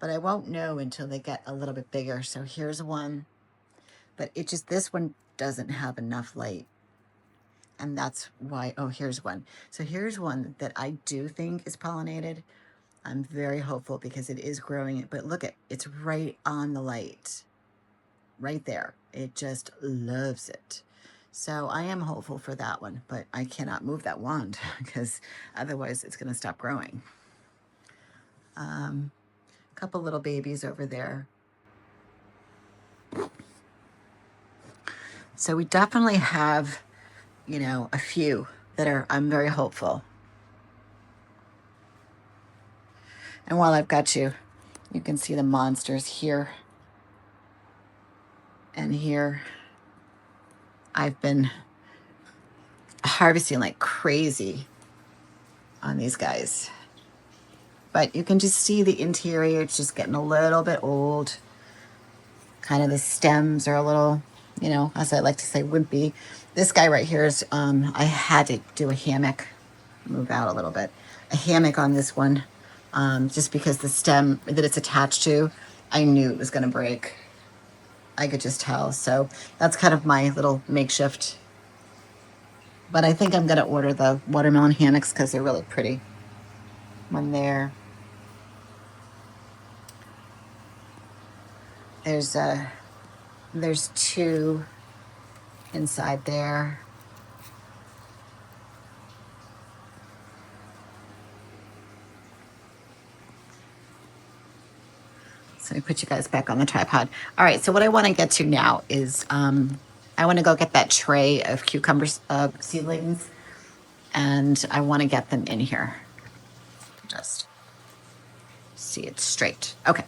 But I won't know until they get a little bit bigger. So here's one. But this one doesn't have enough light. And that's why, oh, here's one. So here's one that I do think is pollinated. I'm very hopeful because it is growing it. But look it's right on the light. Right there. It just loves it. So I am hopeful for that one, but I cannot move that wand because otherwise it's going to stop growing. A couple little babies over there. So we definitely have, a few that I'm very hopeful. And while I've got you, you can see the monsters here and here. I've been harvesting like crazy on these guys. But you can just see the interior, it's just getting a little bit old. Kind of the stems are a little, as I like to say, wimpy. This guy right here is, I had to do a hammock, move out a little bit, a hammock on this one, just because the stem that it's attached to, I knew it was going to break. I could just tell. So that's kind of my little makeshift. But I think I'm going to order the watermelon hammocks because they're really pretty. One there. There's two inside there. So let me put you guys back on the tripod. All right, so what I want to get to now is I want to go get that tray of cucumber seedlings, and I want to get them in here. Just see it straight. Okay.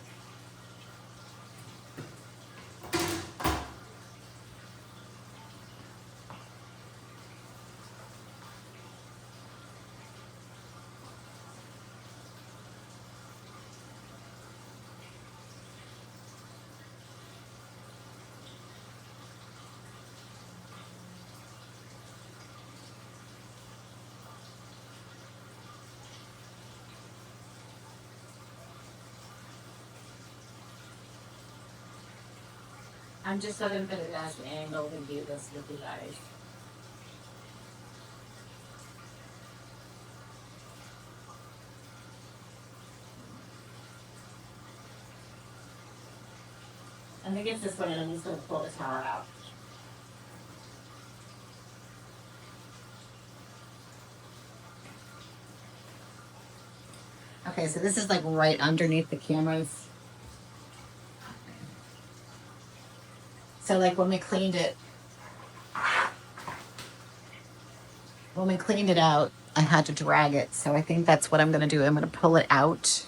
I'm just going to put it as an angle and do this with you guys. I think it's this one, and I'm just going to pull the tower out. Okay, so this is like right underneath the cameras. So like when we cleaned it out, I had to drag it. So I think that's what I'm going to do. I'm going to pull it out.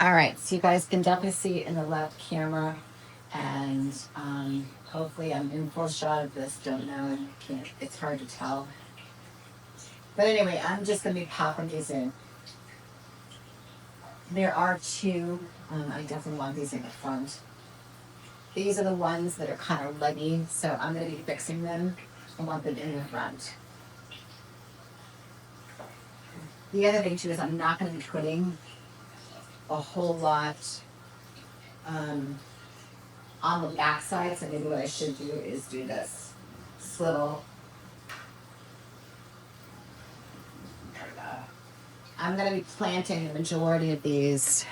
All right, so you guys can definitely see in the left camera, and hopefully I'm in full shot of this. Don't know, can't. It's hard to tell. But anyway, I'm just gonna be popping these in. There are two. I definitely want these in the front. These are the ones that are kind of leggy, so I'm gonna be fixing them. I want them in the front. The other thing too is I'm not gonna be putting a whole lot on the back side, so maybe what I should do is do this swivel. I'm going to be planting the majority of these.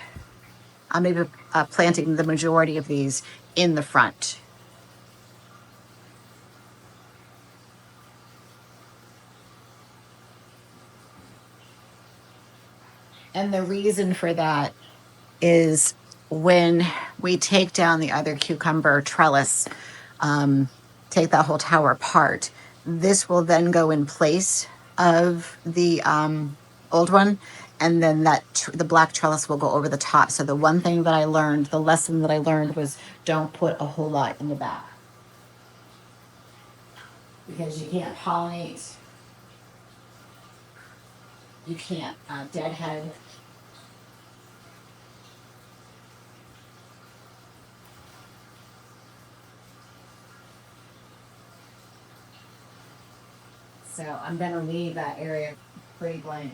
I'm going to be planting the majority of these in the front. And the reason for that is when we take down the other cucumber trellis, take that whole tower apart, this will then go in place of the old one, and then the black trellis will go over the top. So the one thing that I learned, the lesson that I learned was don't put a whole lot in the back, because you can't pollinate, you can't deadhead. So I'm gonna leave that area pretty blank.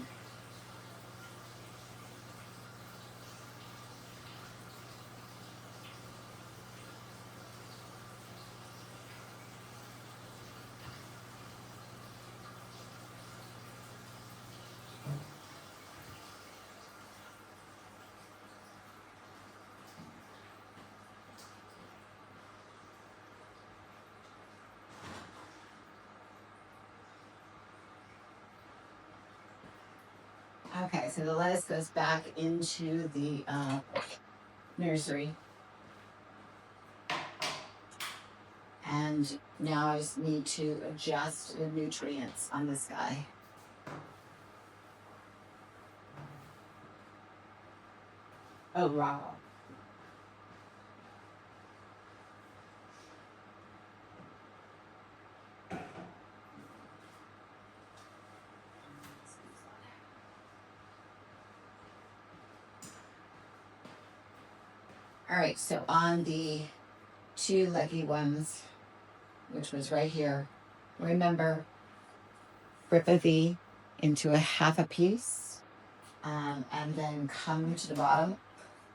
Okay, so the lettuce goes back into the nursery. And now I just need to adjust the nutrients on this guy. Oh, wow. All right, so on the two leggy ones, which was right here, remember, rip a V into a half a piece, and then come to the bottom,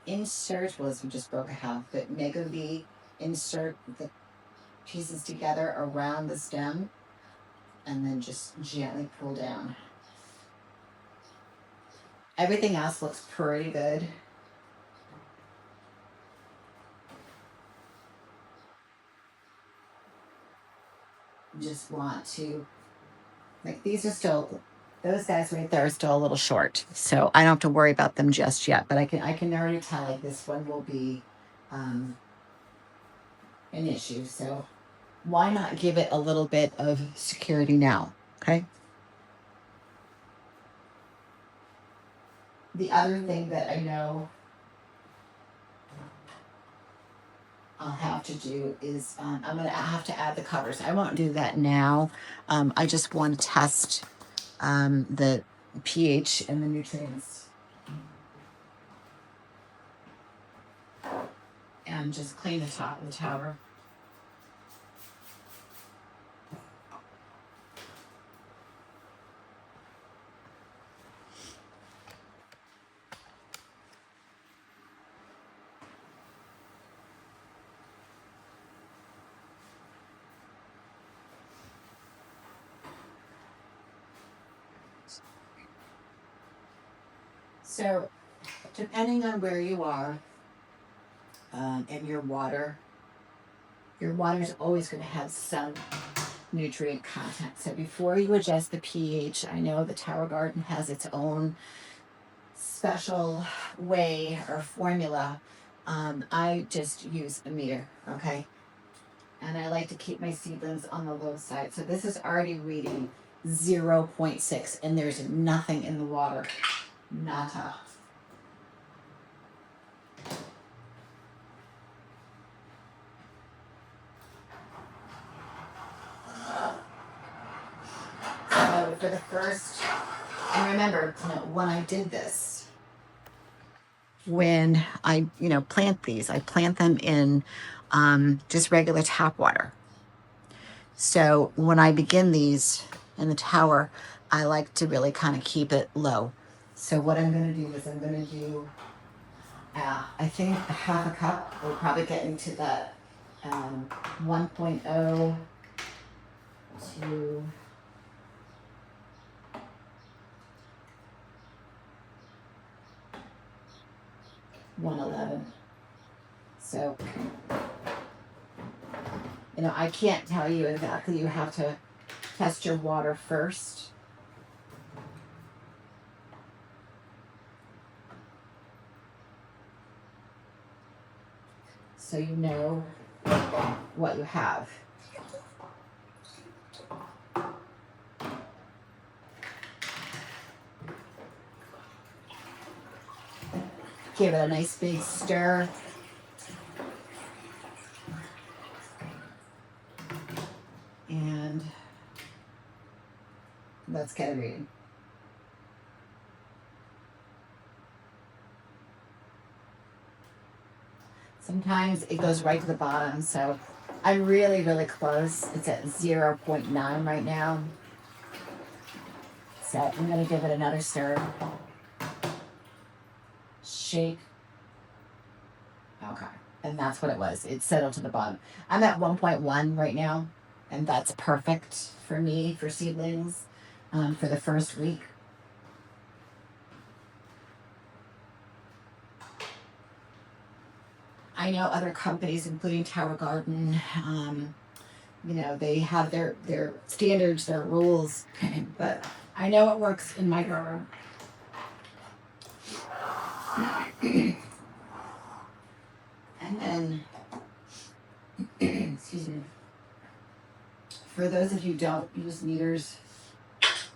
insert, well, this one just broke a half, but make a V, insert the pieces together around the stem, and then just gently pull down. Everything else looks pretty good. Just want to, like, these are still, those guys right there are still a little short, so I don't have to worry about them just yet, but I can already tell, like, this one will be an issue, so why not give it a little bit of security now, okay? The other thing that I know I'll have to do is I'm gonna have to add the covers. I won't do that now. I just want to test the pH and the nutrients, and just clean the top of the tower. So, depending on where you are and your water is always going to have some nutrient content. So before you adjust the pH, I know the Tower Garden has its own special way or formula. I just use a meter, okay? And I like to keep my seedlings on the low side. So this is already reading 0.6, and there's nothing in the water. Nada. for the first, and remember, when I did this, when I, plant these, I plant them in just regular tap water. So when I begin these in the tower, I like to really kind of keep it low. So what I'm going to do is I'm going to do, I think half a cup. We're probably getting to that 1.0 to 111. So, I can't tell you exactly. You have to test your water first. So you know what you have. Give it a nice big stir. And let's get it reading. Sometimes it goes right to the bottom, so I'm really, really close. It's at 0.9 right now. So I'm going to give it another stir. Shake. Okay. And that's what it was. It settled to the bottom. I'm at 1.1 right now, and that's perfect for me for seedlings for the first week. I know other companies, including Tower Garden, they have their standards, their rules, but I know it works in my grow room. And then, excuse me, for those of you who don't use meters,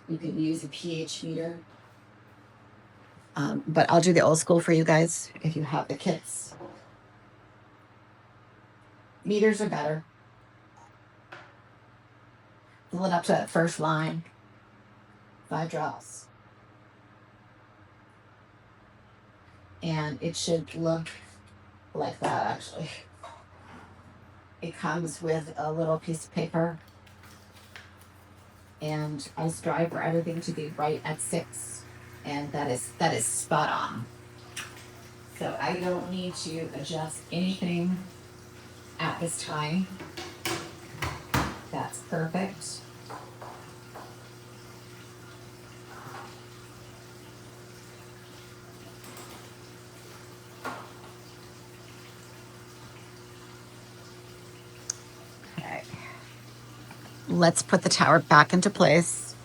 you can use a pH meter. But I'll do the old school for you guys if you have the kits. Meters are better. Fill it up to that first line. 5 drops. And it should look like that, actually. It comes with a little piece of paper. And I strive for everything to be right at 6. And that is spot on. So I don't need to adjust anything at this time. That's perfect. Okay. Let's put the tower back into place.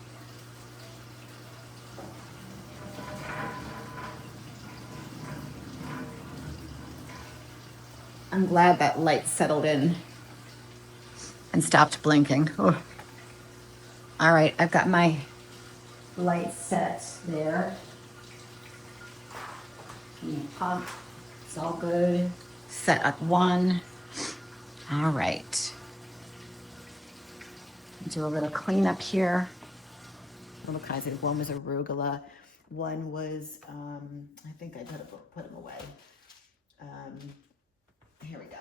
I'm glad that light settled in and stopped blinking. Oh. All right, I've got my light set there. Pump, it's all good. Set at 1. All right. Do a little cleanup here. Little kinds of, one was arugula, one was, I think I put them away. Here we go.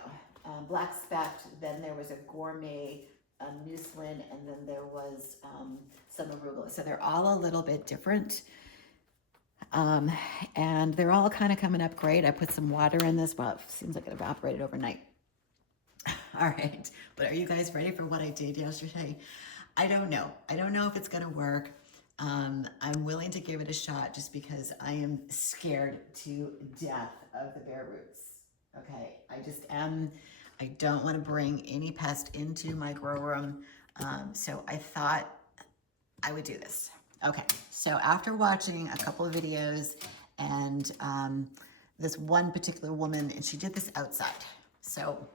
Black specked, then there was a gourmet muslin, and then there was some arugula. So they're all a little bit different. And they're all kind of coming up great. I put some water in this. Well, it seems like it evaporated overnight. All right, but are you guys ready for what I did yesterday? I don't know. I don't know if it's gonna work. I'm willing to give it a shot just because I am scared to death of the bare roots. Okay, I just am. I don't want to bring any pest into my grow room. So I thought I would do this. Okay, so after watching a couple of videos and this one particular woman, and she did this outside. So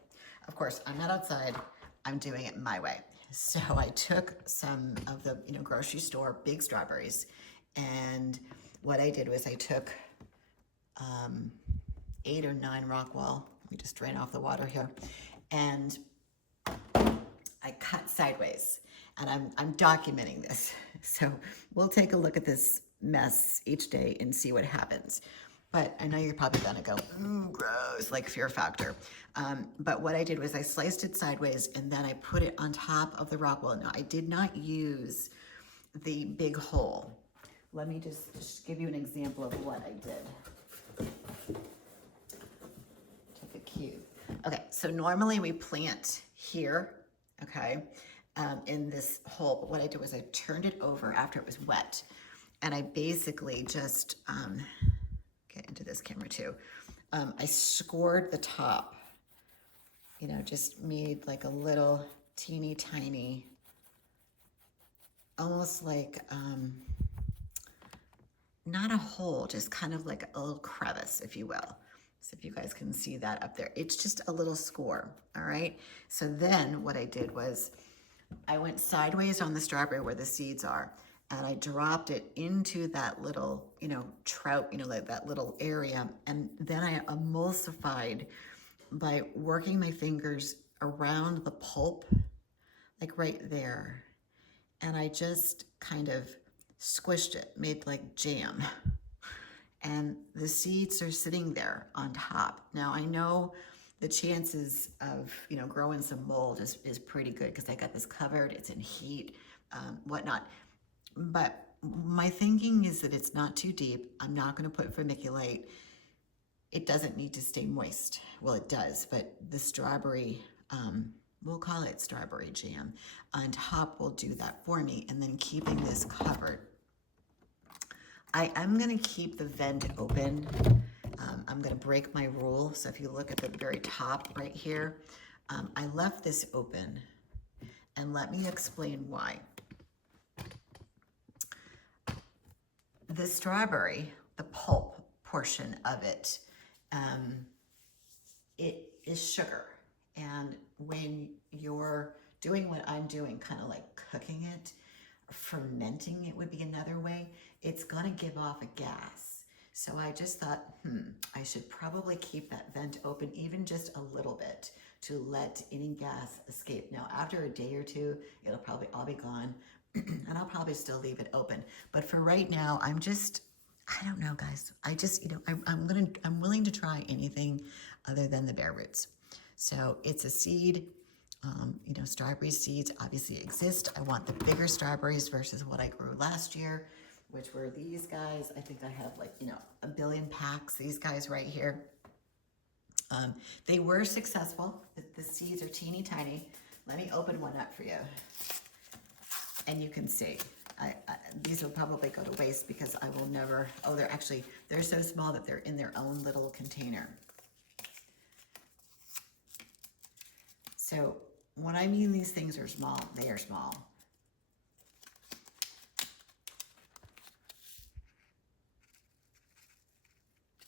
of course I'm not outside, I'm doing it my way. So I took some of the grocery store big strawberries, and what I did was I took 8 or 9 Rockwell. Let me just drain off the water here. And I cut sideways. and I'm documenting this. So we'll take a look at this mess each day and see what happens. But I know you're probably gonna go, ooh, gross, like fear factor. But what I did was I sliced it sideways and then I put it on top of the rock wall. Now, I did not use the big hole. Let me just give you an example of what I did. Take a cube. Okay, so normally we plant here, okay, in this hole. But what I did was I turned it over after it was wet. And I basically just, get into this camera too. I scored the top, you know, just made like a little teeny tiny, almost like, not a hole, just kind of like a little crevice, if you will. So if you guys can see that up there, it's just a little score, all right? So then what I did was I went sideways on the strawberry where the seeds are, and I dropped it into that little, you know, trout, you know, like that little area. And then I emulsified by working my fingers around the pulp, like right there. And I just kind of squished it, made like jam. And the seeds are sitting there on top. Now I know the chances of, you know, growing some mold is pretty good because I got this covered, it's in heat, whatnot. But my thinking is that it's not too deep. I'm not gonna put vermiculite. It doesn't need to stay moist. Well, it does, but the strawberry, we'll call it strawberry jam, on top will do that for me. And then keeping this covered. I'm gonna keep the vent open. I'm gonna break my rule. So if you look at the very top right here, I left this open, and let me explain why. The strawberry, the pulp portion of it, it is sugar. And when you're doing what I'm doing, kind of like cooking it, fermenting it would be another way, it's gonna give off a gas. So I just thought, I should probably keep that vent open even just a little bit to let any gas escape. Now, after a day or two, it'll probably all be gone and I'll probably still leave it open. But for right now, I don't know, guys. I just, you know, I'm willing to try anything other than the bare roots. So it's a seed. You know, strawberry seeds obviously exist. I want the bigger strawberries versus what I grew last year, which were these guys. I think I have like, you know, 1 billion packs, these guys right here. They were successful. The seeds are teeny tiny. Let me open one up for you. And you can see, these will probably go to waste because I will never, oh, they're so small that they're in their own little container. So when I mean these things are small, they are small.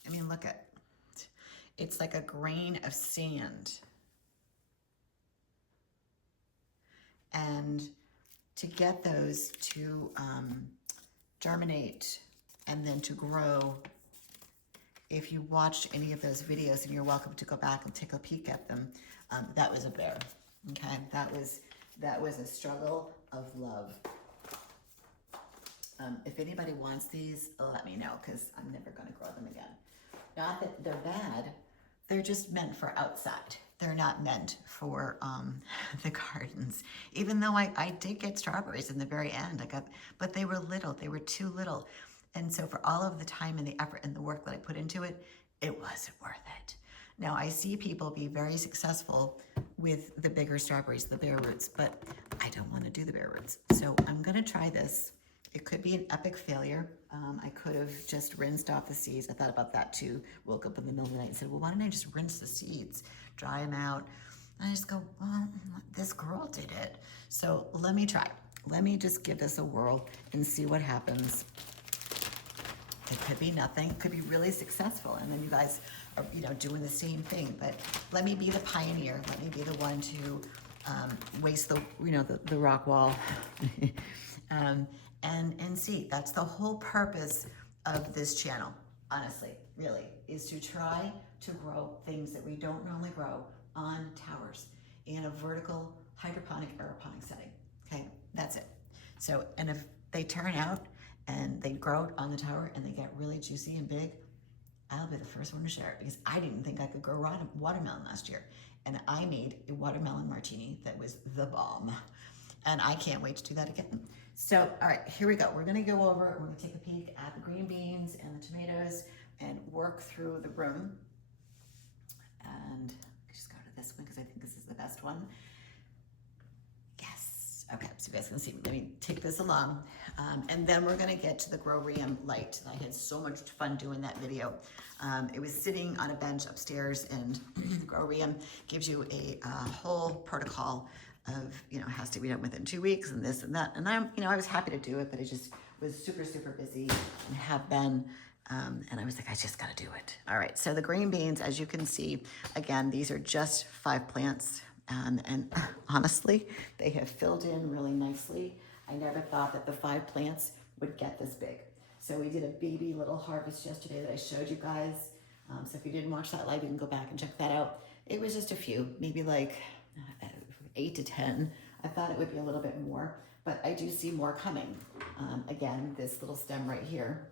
I mean, look at, it's like a grain of sand. And to get those to germinate and then to grow, if you watched any of those videos, and you're welcome to go back and take a peek at them, that was a bear, okay? That was a struggle of love. If anybody wants these, let me know, because I'm never gonna grow them again. Not that they're bad, they're just meant for outside. They're not meant for the gardens. Even though I did get strawberries in the very end, but they were little, they were too little. And so for all of the time and the effort and the work that I put into it, it wasn't worth it. Now I see people be very successful with the bigger strawberries, the bare roots, but I don't want to do the bare roots. So I'm gonna try this. It could be an epic failure. I could have just rinsed off the seeds. I thought about that too. Woke up in the middle of the night and said, well, why don't I just rinse the seeds, dry them out? And I just go, well, this girl did it. So let me try. Let me just give this a whirl and see what happens. It could be nothing, it could be really successful. And then you guys are, you know, doing the same thing. But let me be the pioneer. Let me be the one to waste the, you know, the rock wall. And see, that's the whole purpose of this channel, honestly, really, is to try to grow things that we don't normally grow on towers in a vertical hydroponic aeroponic setting. Okay, that's it. So, and if they turn out and they grow on the tower and they get really juicy and big, I'll be the first one to share it because I didn't think I could grow watermelon last year. And I made a watermelon martini that was the bomb. And I can't wait to do that again. So, all right, here we go. We're gonna go over, we're gonna take a peek at the green beans and the tomatoes and work through the room. And just go to this one because I think this is the best one. Yes. Okay, so you guys can see, let me take this along. And then we're gonna get to the Growrium light. I had so much fun doing that video. It was sitting on a bench upstairs, and the Growrium gives you a whole protocol of, has to be done within 2 weeks and this and that. And I was happy to do it, but I just was super, super busy and have been. And I was like, I just gotta do it. All right, so the green beans, as you can see, again, these are just 5 plants. And honestly, they have filled in really nicely. I never thought that the 5 plants would get this big. So we did a baby little harvest yesterday that I showed you guys. So if you didn't watch that live, you can go back and check that out. It was just a few, maybe like 8 to 10. I thought it would be a little bit more, but I do see more coming. Again, this little stem right here,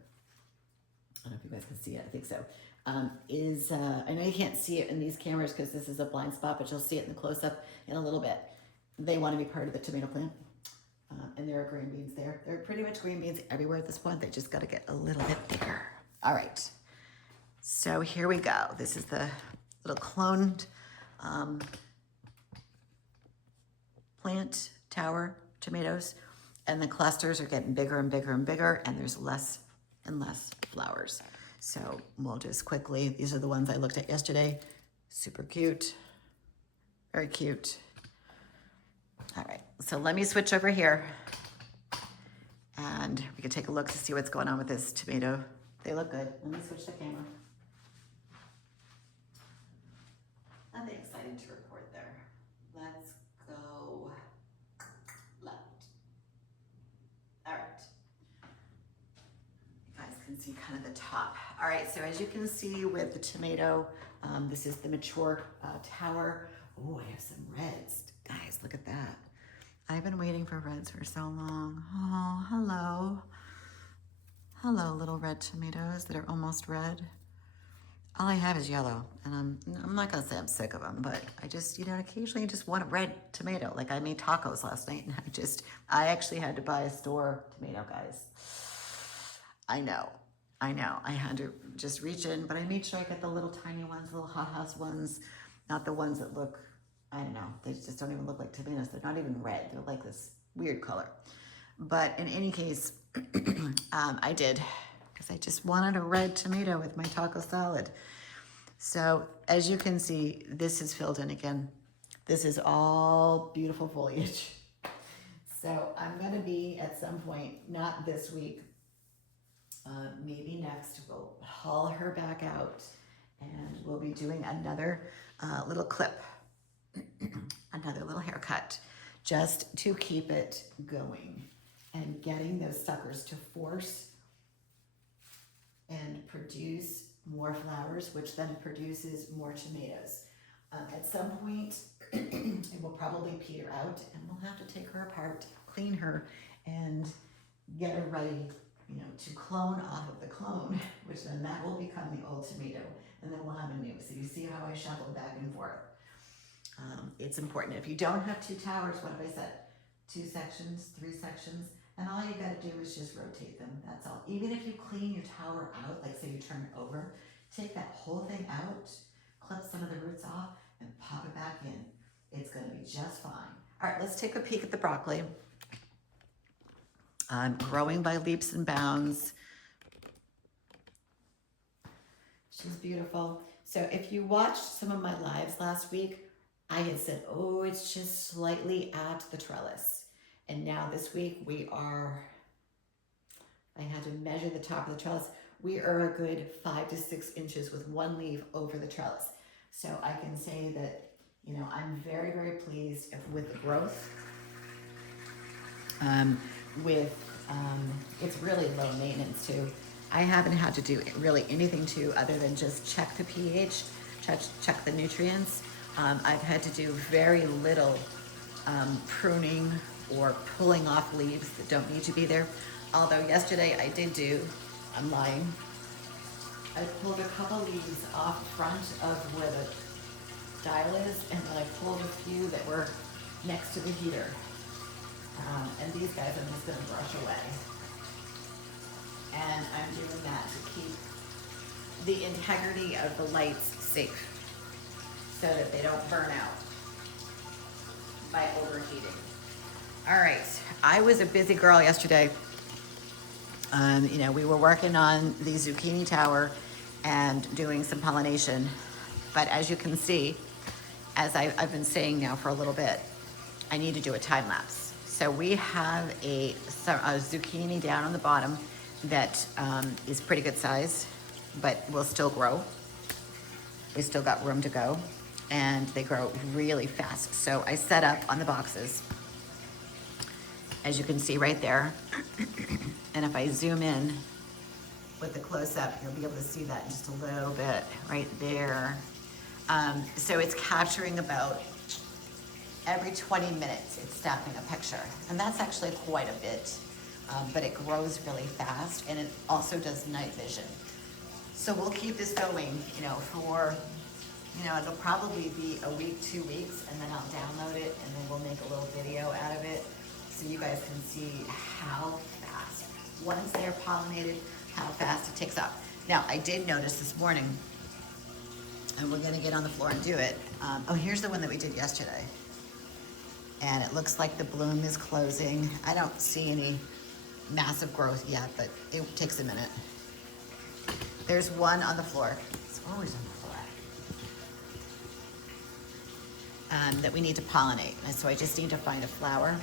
I don't know if you guys can see it, I think so, I know you can't see it in these cameras because this is a blind spot, but you'll see it in the close-up in a little bit. They want to be part of the tomato plant, and there are green beans there. There are pretty much green beans everywhere at this point. They just got to get a little bit bigger. All right, so here we go. This is the little cloned plant tower tomatoes, and the clusters are getting bigger and bigger and bigger, and there's less and less flowers. So we'll just quickly, these are the ones I looked at yesterday. Super cute, very cute. All right, so let me switch over here and we can take a look to see what's going on with this tomato. They look good. Let me switch the camera. Nothing exciting to report there. Let's go left. All right. You guys can see kind of the top. All right, so as you can see with the tomato, this is the mature tower. Oh, I have some reds. Guys, look at that. I've been waiting for reds for so long. Oh, hello. Hello, little red tomatoes that are almost red. All I have is yellow, and I'm not gonna say I'm sick of them, but I just, occasionally just want a red tomato. Like I made tacos last night, and I actually had to buy a store tomato, guys. I know. I had to just reach in, but I made sure I get the little tiny ones, little hothouse ones, not the ones that look, I don't know, they just don't even look like tomatoes. They're not even red. They're like this weird color. But in any case, I did, because I just wanted a red tomato with my taco salad. So as you can see, this is filled in again. This is all beautiful foliage. So I'm gonna be at some point, not this week, maybe next, we'll haul her back out and we'll be doing another little clip, another little haircut, just to keep it going and getting those suckers to force and produce more flowers, which then produces more tomatoes. At some point, it will probably peter out and we'll have to take her apart, clean her, and get her ready, to clone off of the clone, which then that will become the old tomato, and then we'll have a new. So you see how I shuffle back and forth. It's important. If you don't have 2 towers, what have I said? 2 sections, 3 sections, and all you gotta do is just rotate them, that's all. Even if you clean your tower out, like say you turn it over, take that whole thing out, clip some of the roots off, and pop it back in. It's gonna be just fine. All right, let's take a peek at the broccoli. Growing by leaps and bounds. She's beautiful. So if you watched some of my lives last week, I had said, oh, it's just slightly at the trellis. And now this week I had to measure the top of the trellis. We are a good 5 to 6 inches with 1 leaf over the trellis. So I can say that, I'm very, very pleased with the growth. It's really low maintenance too. I haven't had to do really anything to other than just check the pH, check the nutrients. I've had to do very little pruning or pulling off leaves that don't need to be there. Although yesterday I did do, I'm lying, I pulled a couple leaves off front of where the dial is, and then I pulled a few that were next to the heater. And these guys I'm just gonna brush away. And I'm doing that to keep the integrity of the lights safe so that they don't burn out by overheating. All right, I was a busy girl yesterday. We were working on the zucchini tower and doing some pollination. But as you can see, as I've been saying now for a little bit, I need to do a time lapse. So we have a zucchini down on the bottom that is pretty good size, but will still grow. We still got room to go, and they grow really fast. So I set up on the boxes, as you can see right there. And if I zoom in with the close-up, you'll be able to see that just a little bit right there. So it's capturing about every 20 minutes, it's snapping a picture. And that's actually quite a bit, but it grows really fast, and it also does night vision. So we'll keep this going, for, it'll probably be a week, 2 weeks, and then I'll download it, and then we'll make a little video out of it so you guys can see how fast, once they're pollinated, how fast it takes off. Now, I did notice this morning, and we're gonna get on the floor and do it. Here's the one that we did yesterday. And it looks like the bloom is closing. I don't see any massive growth yet, but it takes a minute. There's one on the floor. It's always on the floor. That we need to pollinate. And so I just need to find a flower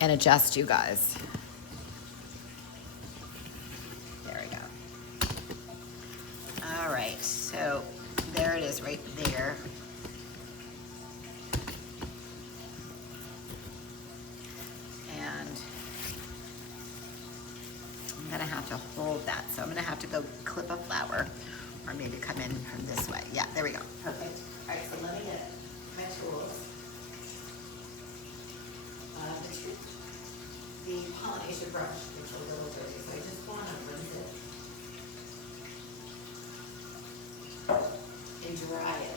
and adjust you guys. There we go. All right, so there it is right there. And I'm gonna have to hold that. So I'm gonna have to go clip a flower, or maybe come in from this way. Yeah, there we go, perfect. All right, so let me get my tools. The pollination brush is a little dirty, so I just want to rinse it and dry it.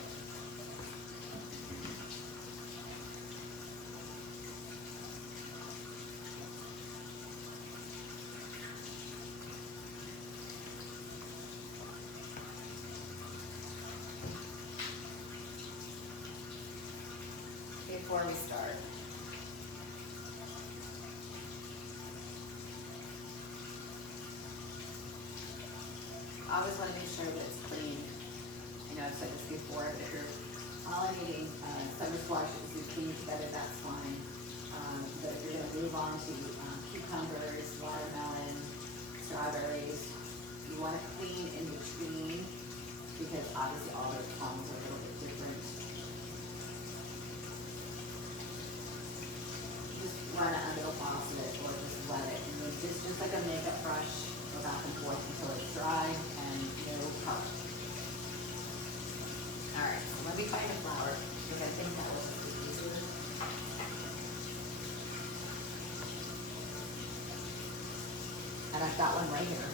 Before we start. I always want to make sure that it's clean. I've said this before, but if you're pollinating summer squash and zucchini together, that's fine. But if you're going to move on to cucumbers, watermelon, strawberries, you want to clean in between, because obviously all those plums are a little bit different. Just run it under the faucet or just let it. And it's just like a makeup brush. Go back and forth until it's dry and no color. All right, so let me find a flower, because I think that was the easier. And I've got one right here.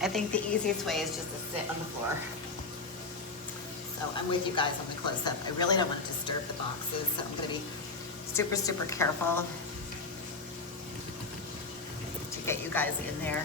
I think the easiest way is just to sit on the floor. So I'm with you guys on the close-up. I really don't want to disturb the boxes, so I'm going to be super, super careful to get you guys in there.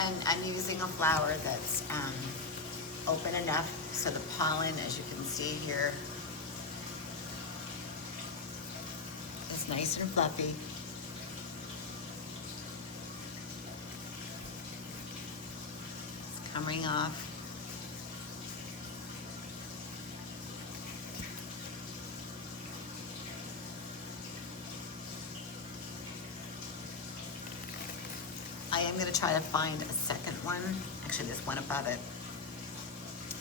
And I'm using a flower that's open enough so the pollen, as you can see here, is nice and fluffy. It's coming off. I am gonna try to find a second one. Actually, there's one above it.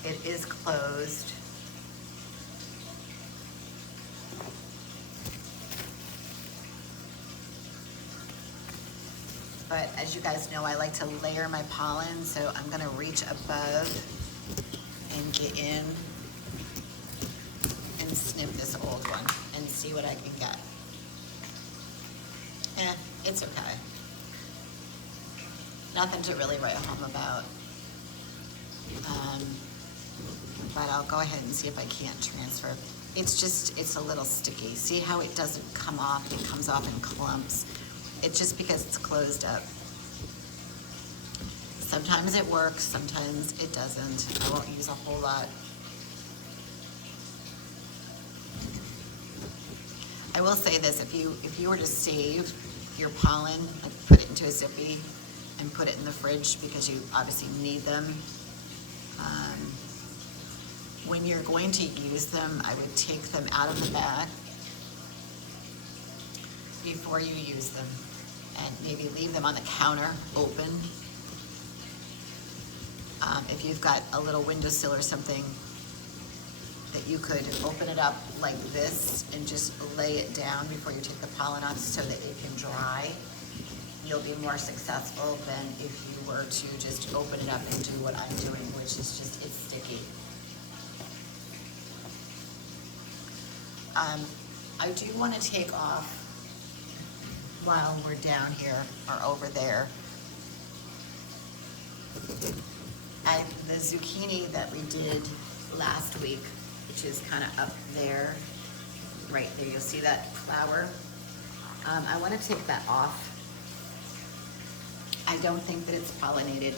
It is closed. But as you guys know, I like to layer my pollen, so I'm gonna reach above and get in and snip this old one and see what I can get. It's okay. Nothing to really write home about. But I'll go ahead and see if I can't transfer. It's a little sticky. See how it doesn't come off? It comes off in clumps. It's just because it's closed up. Sometimes it works, sometimes it doesn't. I won't use a whole lot. I will say this, if you were to save your pollen, like put it into a zippy and put it in the fridge because you obviously need them, when you're going to use them, I would take them out of the bag before you use them and maybe leave them on the counter open. If you've got a little windowsill or something, that you could open it up like this and just lay it down before you take the pollen off so that it can dry. You'll be more successful than if you were to just open it up and do what I'm doing, which is just, it's sticky. I do want to take off while we're down here or over there. And the zucchini that we did last week, which is kind of up there, right there, you'll see that flower. I want to take that off. I don't think that it's pollinated.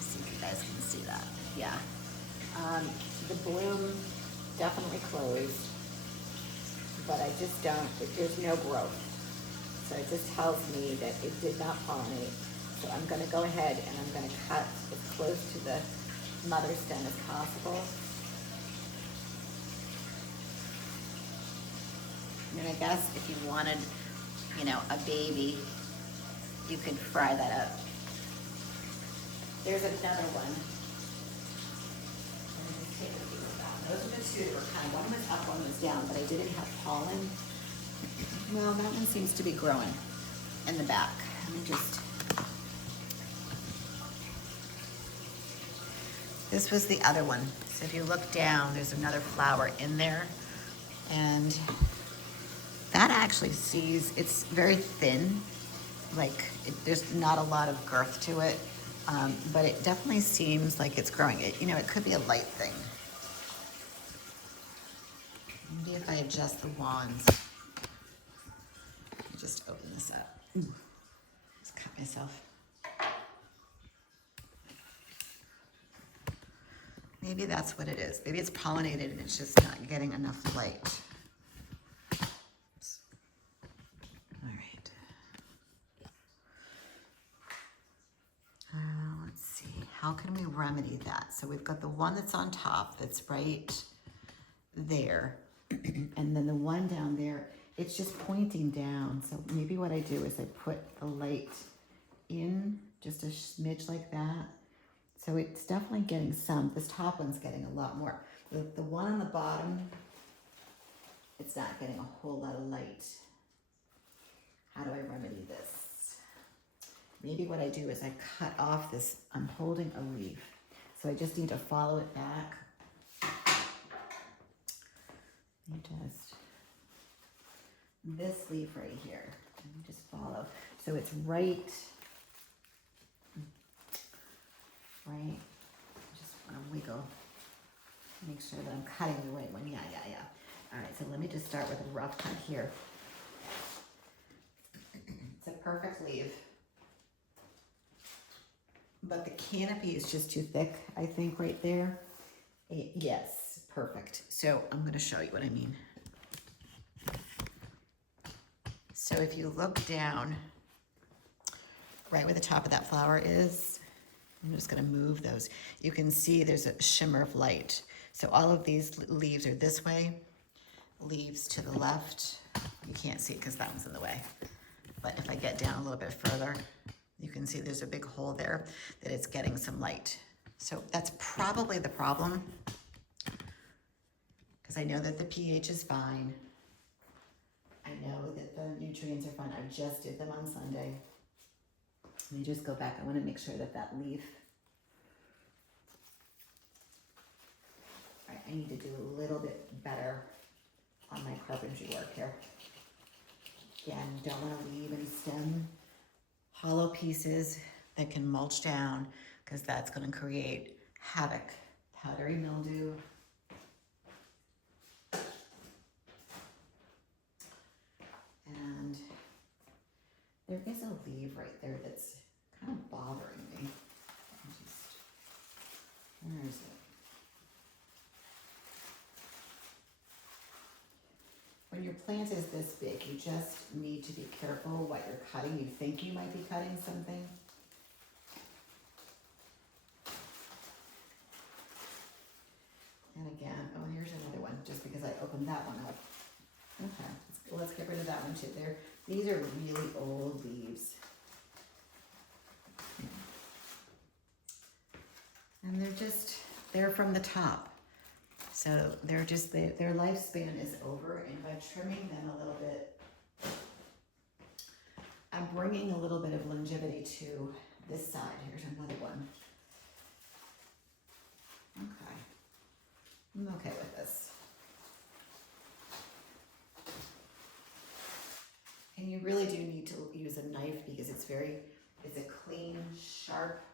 See if you guys can see that. Yeah. The bloom definitely closed, but I just don't, there's no growth. So it just tells me that it did not pollinate. So I'm gonna go ahead and I'm gonna cut as close to the mother stem as possible. And I guess if you wanted, you know, a baby, you could fry that up. There's another one. Let me just take a peek at that. Those are the two that were kind of, one was up, one was down, but I didn't have pollen. Well, that one seems to be growing in the back. Let me just, this was the other one. So if you look down, there's another flower in there. And that actually sees, it's very thin. Like, there's not a lot of girth to it. But it definitely seems like it's growing. You know, it could be a light thing. Maybe if I adjust the wands. Let me just open this up. Ooh, just cut myself. Maybe that's what it is. Maybe it's pollinated and it's just not getting enough light. All right. Let's see. How can we remedy that? So we've got the one that's on top that's right there. And then the one down there, it's just pointing down. So maybe what I do is I put the light in just a smidge like that. So it's definitely getting some. This top one's getting a lot more. The one on the bottom, it's not getting a whole lot of light. How do I remedy this? Maybe what I do is I cut off this, I'm holding a leaf. So I just need to follow it back. Let me just, this leaf right here, let me just follow. So it's right, just want to wiggle, make sure that I'm cutting the right one. Yeah. All right, so let me just start with a rough cut here. It's a perfect leaf, but the canopy is just too thick, I think, right there. Yes, perfect. So I'm going to show you what I mean. So if you look down, right where the top of that flower is. I'm just gonna move those. You can see there's a shimmer of light. So all of these leaves are this way, leaves to the left. You can't see it because that one's in the way. But if I get down a little bit further, you can see there's a big hole there that it's getting some light. So that's probably the problem, because I know that the pH is fine. I know that the nutrients are fine. I just did them on Sunday. Let me just go back. I want to make sure that that leaf. All right, I need to do a little bit better on my carpentry work here. Again, don't want to leave any stem hollow pieces that can mulch down, because that's going to create havoc, powdery mildew. And there is a leaf right there that's kind of bothering me. Where is it? When your plant is this big, you just need to be careful what you're cutting. You think you might be cutting something. And again, oh, here's another one, just because I opened that one up. Okay, let's get rid of that one too. These are really old leaves. And they're from the top. So their lifespan is over, and by trimming them a little bit, I'm bringing a little bit of longevity to this side. Here's another one. Okay, I'm okay with this. And you really do need to use a knife, because it's a clean, sharp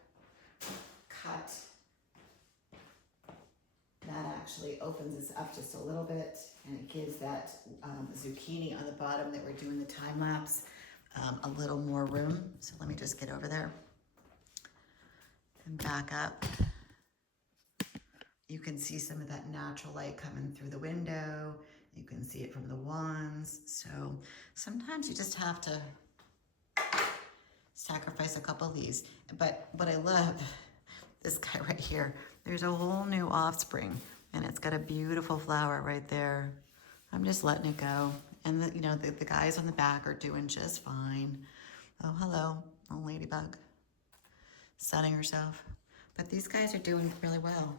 cut. That actually opens this up just a little bit, and it gives that zucchini on the bottom that we're doing the time lapse a little more room. So let me just get over there and back up. You can see some of that natural light coming through the window. You can see it from the wands. So sometimes you just have to sacrifice a couple of these. But what I love, this guy right here, there's a whole new offspring, and it's got a beautiful flower right there. I'm just letting it go. And the guys on the back are doing just fine. Oh, hello, little ladybug, sunning herself. But these guys are doing really well.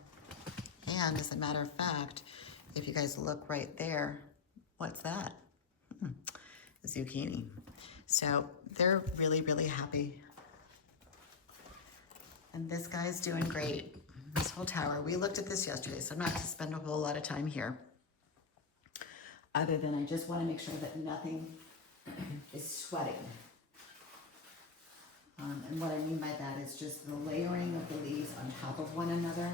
And as a matter of fact, if you guys look right there, what's that? Zucchini. So they're really, really happy. And this guy's doing great. This whole tower, we looked at this yesterday, so I'm not going to spend a whole lot of time here. Other than I just want to make sure that nothing is sweating. And what I mean by that is just the layering of the leaves on top of one another.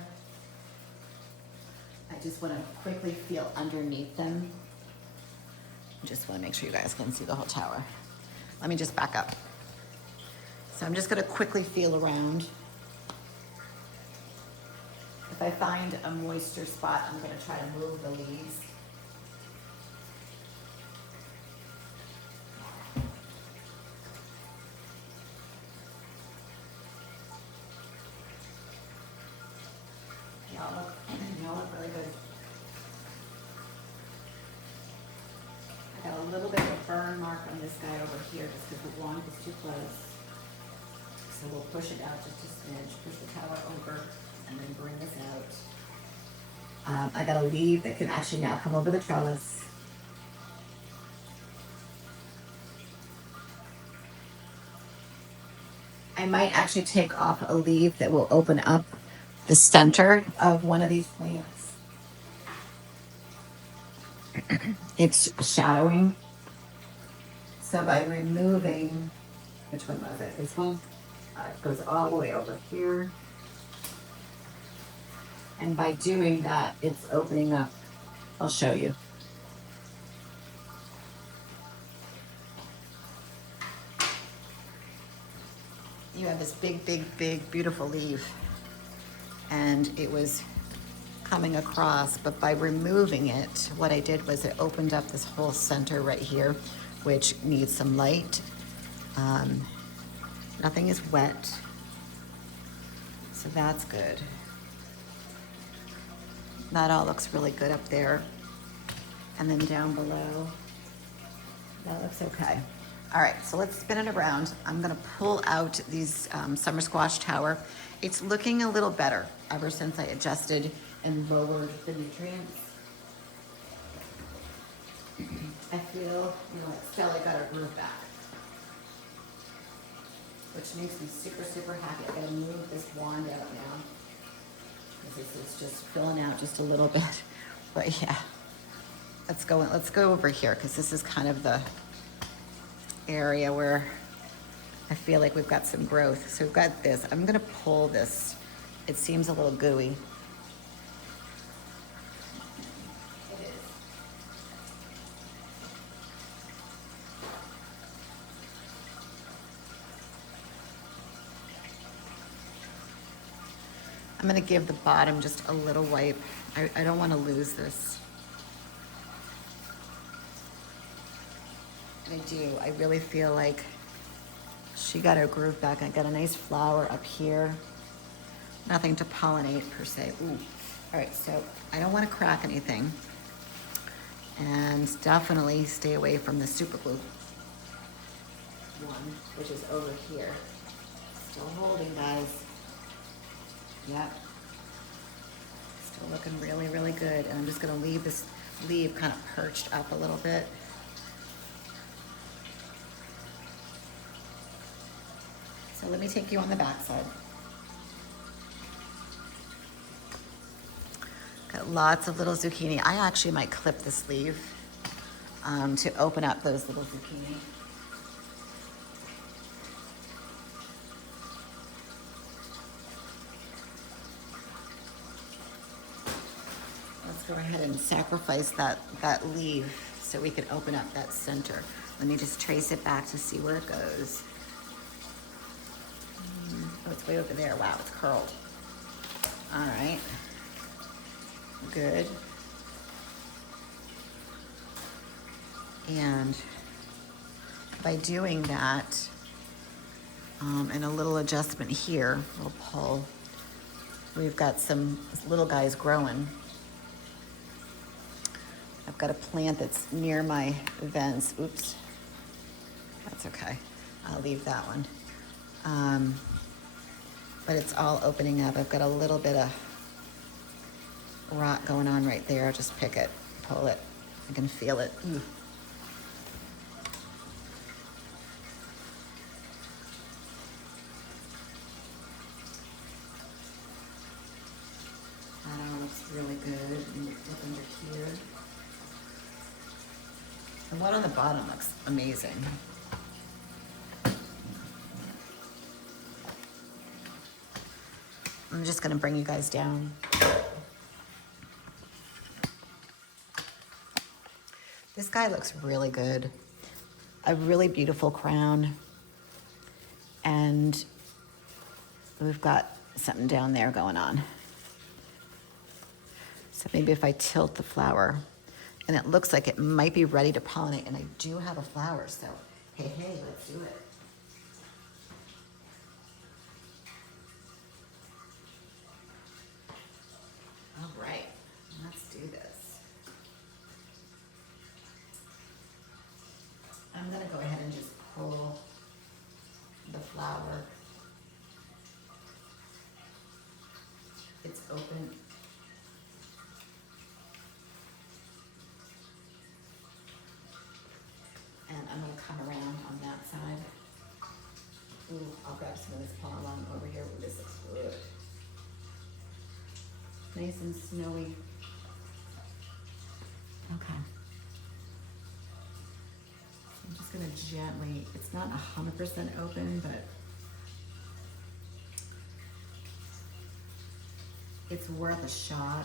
I just want to quickly feel underneath them. I just want to make sure you guys can see the whole tower. Let me just back up. So I'm just going to quickly feel around. If I find a moisture spot, I'm going to try to move the leaves. Y'all look really good. I got a little bit of a burn mark on this guy over here just because the wand is too close. So we'll push it out just a smidge, push the tower over, and then bring this out. I got a leaf that can actually now come over the trellis. I might actually take off a leaf that will open up the center of one of these plants. It's shadowing. So by removing, which one was it? This one? It goes all the way over here. And by doing that, it's opening up. I'll show you. You have this big, big, big, beautiful leaf. And it was coming across, but by removing it, what I did was it opened up this whole center right here, which needs some light. Nothing is wet, so that's good. That all looks really good up there. And then down below, that looks okay. All right, so let's spin it around. I'm gonna pull out these summer squash tower. It's looking a little better ever since I adjusted and lowered the nutrients. I feel, like Stella got her groove back, which makes me super, super happy. I gotta move this wand out now, because this is just filling out just a little bit. But yeah, let's go over here, because this is kind of the area where I feel like we've got some growth. So we've got this. I'm gonna pull this. It seems a little gooey. It is. I'm gonna give the bottom just a little wipe. I don't wanna lose this. I do. I really feel like she got her groove back. I got a nice flower up here. Nothing to pollinate per se. Ooh. All right, so I don't want to crack anything. And definitely stay away from the super glue one, which is over here. Still holding, guys. Yep. Still looking really, really good. And I'm just gonna leave this leaf kind of perched up a little bit. So let me take you on the back side. Got lots of little zucchini. I actually might clip the sleeve to open up those little zucchini. Let's go ahead and sacrifice that leaf so we can open up that center. Let me just trace it back to see where it goes. Oh, it's way over there. Wow, it's curled. All right. Good. And by doing that, and a little adjustment here, we'll pull. We've got some little guys growing. I've got a plant that's near my vents. Oops. That's okay. I'll leave that one. But it's all opening up. I've got a little bit of rot going on right there. I'll just pick it, pull it. I can feel it. Ooh. That looks really good. And look under here. The one on the bottom looks amazing. I'm just gonna bring you guys down. This guy looks really good. A really beautiful crown. And we've got something down there going on. So maybe if I tilt the flower, and it looks like it might be ready to pollinate, and I do have a flower, so hey, let's do it. All right, let's do this. I'm gonna go ahead and just pull the flower. It's open. And I'm gonna come around on that side. Ooh, I'll grab some of this pollen over here. Ooh, this looks good. Nice and snowy. Okay. I'm just gonna gently, it's not 100% open, but it's worth a shot.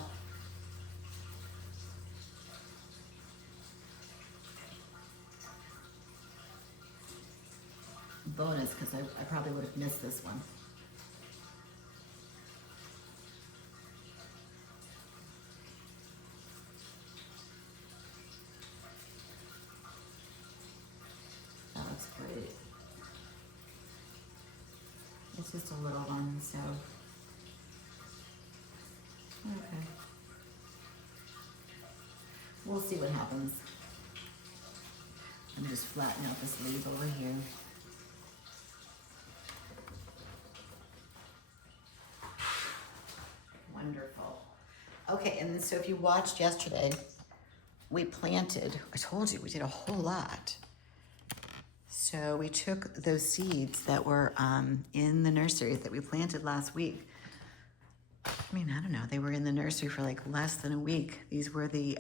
Bonus, because I probably would have missed this one. That looks great. It's just a little one, so. Okay. We'll see what happens. I'm just flattening out this leaf over here. Wonderful. Okay, and then so if you watched yesterday, we planted, I told you, we did a whole lot. So we took those seeds that were in the nursery that we planted last week. I mean, I don't know, they were in the nursery for like less than a week. These were the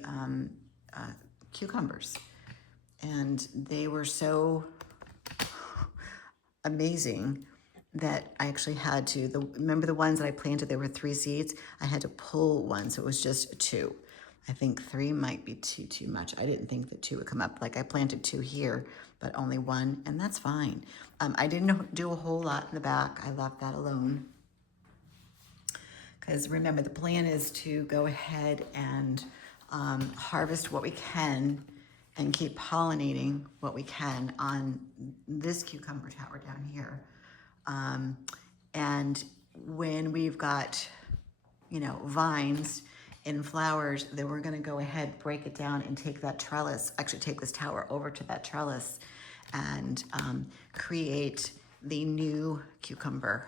cucumbers. And they were so amazing that I actually had to, remember the ones that I planted, there were 3 seeds? I had to pull one, so it was just 2. I think 3 might be too much. I didn't think that 2 would come up. Like I planted 2 here, but only 1, and that's fine. I didn't do a whole lot in the back. I left that alone. Because remember, the plan is to go ahead and harvest what we can and keep pollinating what we can on this cucumber tower down here. And when we've got, vines and flowers, then we're gonna go ahead, break it down and take that trellis, actually take this tower over to that trellis and create the new cucumber.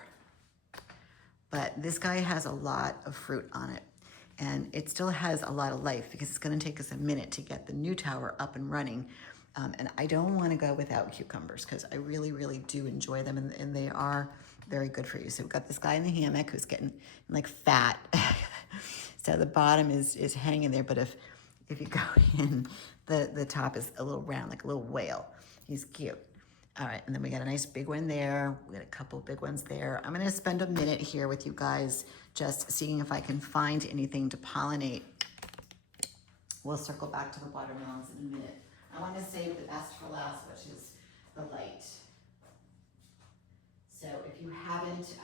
But this guy has a lot of fruit on it, and it still has a lot of life because it's gonna take us a minute to get the new tower up and running. And I don't wanna go without cucumbers because I really, really do enjoy them, and they are very good for you. So we've got this guy in the hammock who's getting like fat. So the bottom is hanging there, but if you go in, the top is a little round, like a little whale. He's cute. All right, and then we got a nice big one there. We got a couple big ones there. I'm gonna spend a minute here with you guys just seeing if I can find anything to pollinate. We'll circle back to the watermelons in a minute. I wanna save the best for last, which is the light. So if you haven't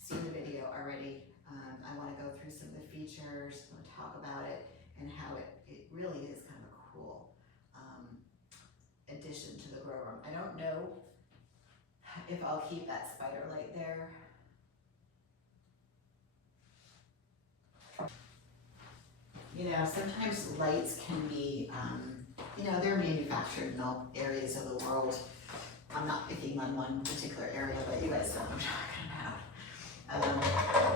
seen the video already, I wanna go through some of the features, I wanna talk about it, and how it really is kind of a cool addition to the grow room. I don't know if I'll keep that spider light there. Sometimes lights can be, they're manufactured in all areas of the world. I'm not picking on one particular area, but you guys know what I'm talking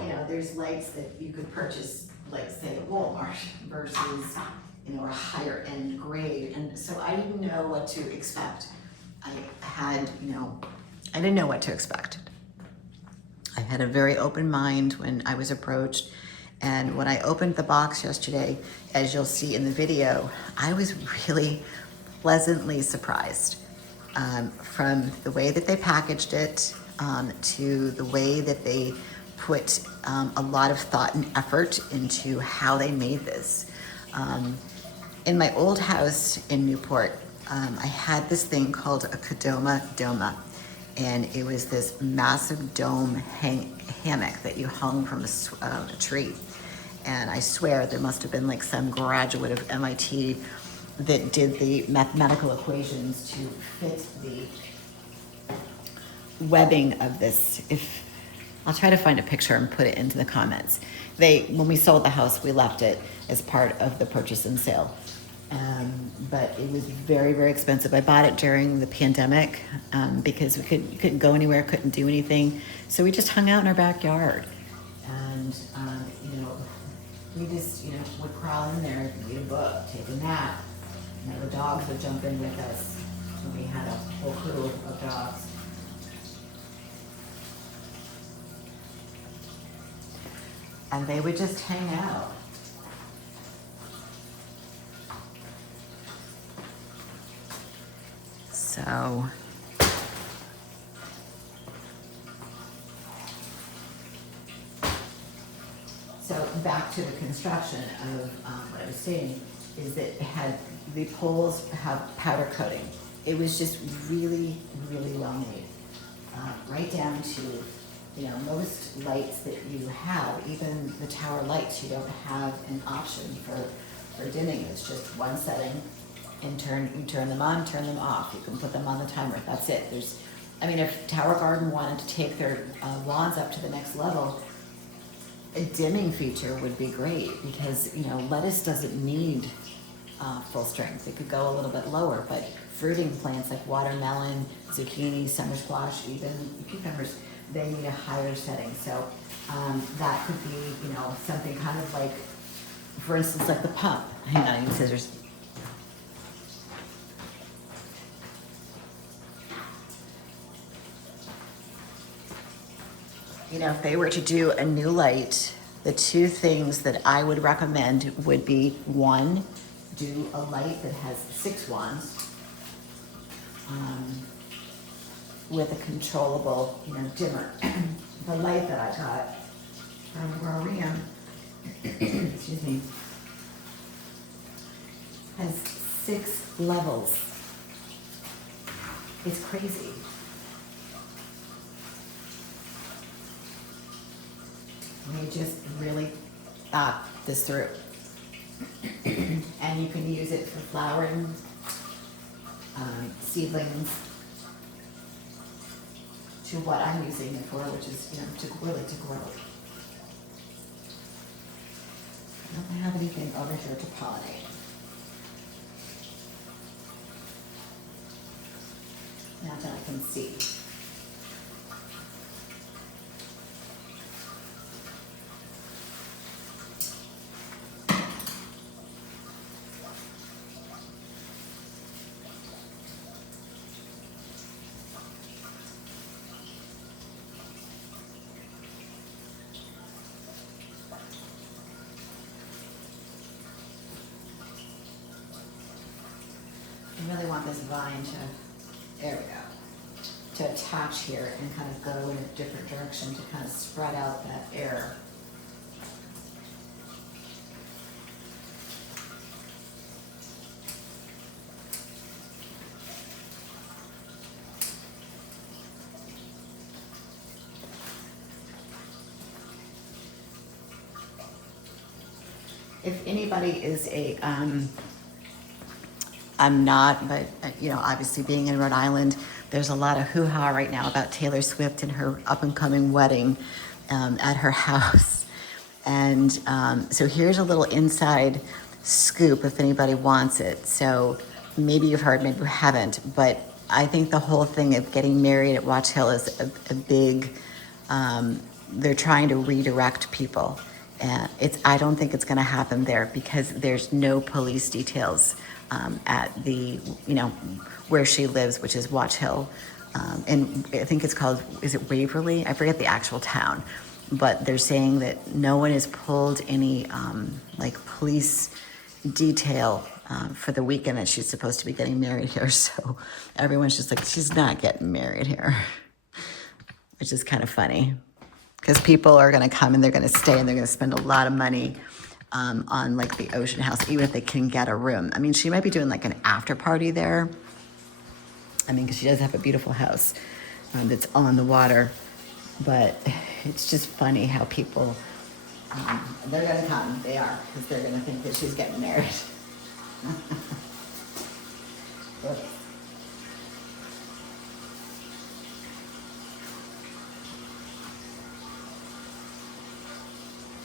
about. There's lights that you could purchase, like say at Walmart versus, a higher end grade. And so I didn't know what to expect. I didn't know what to expect. I had a very open mind when I was approached. And when I opened the box yesterday, as you'll see in the video, I was really pleasantly surprised from the way that they packaged it to the way that they put a lot of thought and effort into how they made this. In my old house in Newport, I had this thing called a Kadoma Doma, and it was this massive dome hammock that you hung from a tree. And I swear there must have been like some graduate of MIT that did the mathematical equations to fit the webbing of this. I'll try to find a picture and put it into the comments. When we sold the house, we left it as part of the purchase and sale. But it was very, very expensive. I bought it during the pandemic because we couldn't go anywhere, couldn't do anything. So we just hung out in our backyard. And, we just, would crawl in there, read a book, take a nap. The dogs would jump in with us. So we had a whole crew of dogs. And they would just hang out. So back to the construction of what I was saying is that the poles have powder coating. It was just really, really well made. Right down to, most lights that you have, even the tower lights, you don't have an option for dimming. It's just one setting, and you turn them on, turn them off. You can put them on the timer. That's it. I mean, if Tower Garden wanted to take their lawns up to the next level, a dimming feature would be great because, you know, lettuce doesn't need full strength. It could go a little bit lower, but fruiting plants like watermelon, zucchini, summer squash, even cucumbers, they need a higher setting. So that could be, you know, something kind of like, for instance, like the pump. Hang on, I need scissors. You know, if they were to do a new light, the two things that I would recommend would be, one, do a light that has 6 wands with a controllable, you know, dimmer. The light that I got from Roram, excuse me, has 6 levels. It's crazy. We just really thought this through. And you can use it for flowering, seedlings, to what I'm using it for, which is, you know, to grow. I don't have anything over here to pollinate. Not that I can see. I really want this vine to, there we go, to attach here and kind of go in a different direction to kind of spread out that air. If anybody is a, I'm not, but you know, obviously being in Rhode Island, there's a lot of hoo-ha right now about Taylor Swift and her up-and-coming wedding at her house. And so here's a little inside scoop if anybody wants it. So maybe you've heard, maybe you haven't, but I think the whole thing of getting married at Watch Hill is a big, they're trying to redirect people. And I don't think it's going to happen there because there's no police details at the, you know, where she lives, which is Watch Hill. And I think it's called, is it Waverly? I forget the actual town. But they're saying that no one has pulled any like police detail for the weekend that she's supposed to be getting married here. So everyone's just like, she's not getting married here, which is kind of funny. Because people are going to come and they're going to stay and they're going to spend a lot of money on like the ocean house, even if they can get a room. I mean, she might be doing like an after party there. I mean, because she does have a beautiful house that's on the water. But it's just funny how people, they're going to come. They are, because they're going to think that she's getting married.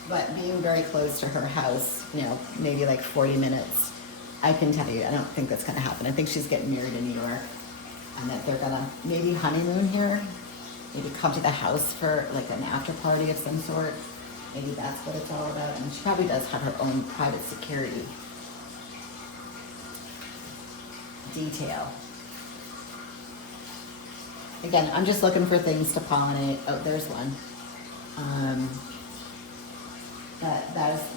But being very close to her house, you know, maybe like 40 minutes, I can tell you, I don't think that's going to happen. I think she's getting married in New York, and that they're going to maybe honeymoon here, maybe come to the house for like an after party of some sort. Maybe that's what it's all about. And she probably does have her own private security detail. Again, I'm just looking for things to pollinate. Oh, there's one.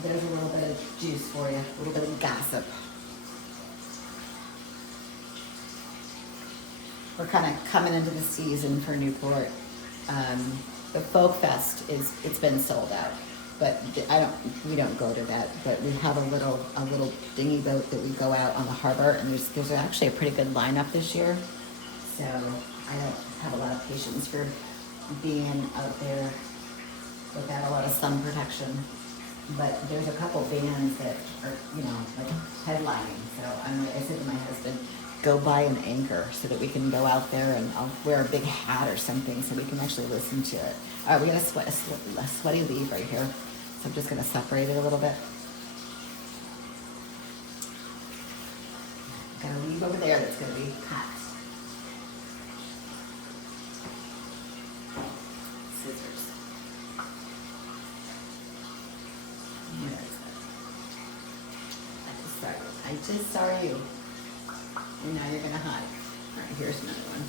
There's a little bit of juice for you, a little bit of gossip. We're kind of coming into the season for Newport. The Folk Fest it's been sold out, but we don't go to that. But we have a little dinghy boat that we go out on the harbor, and there's actually a pretty good lineup this year. So I don't have a lot of patience for being out there without a lot of sun protection. But there's a couple bands that are, you know, like headlining. So I said to my husband, go buy an anchor so that we can go out there, and I'll wear a big hat or something so we can actually listen to it. All right, we got a sweaty leaf right here. So I'm just gonna separate it a little bit. Got a leaf over there that's gonna be hot. Scissors. I just saw you. And now you're gonna hide. All right, here's another one.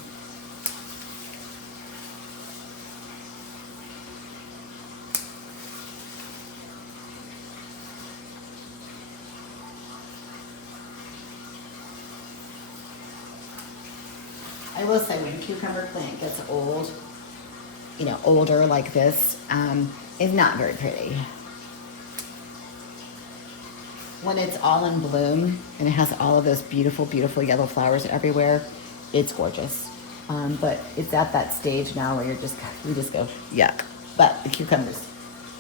I will say when cucumber plant gets old, you know, older like this, it's not very pretty. When it's all in bloom and it has all of those beautiful, beautiful yellow flowers everywhere, it's gorgeous. But it's at that stage now where you just go, yuck. But the cucumbers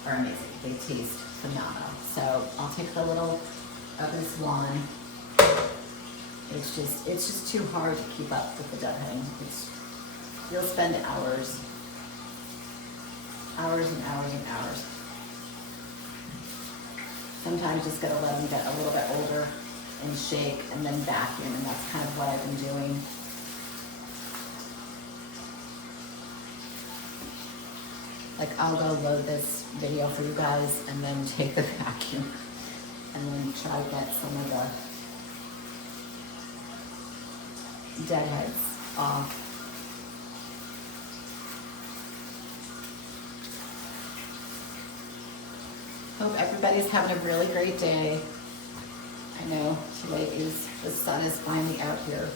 are amazing. They taste phenomenal. So I'll take the little of this one. It's just too hard to keep up with the deadhead. You'll spend hours and hours and hours. Sometimes just gotta let them get a little bit older and shake and then vacuum, and that's kind of what I've been doing. Like I'll go load this video for you guys and then take the vacuum and then try to get some of the deadheads off. Hope everybody's having a really great day. I know today the sun is finally out here.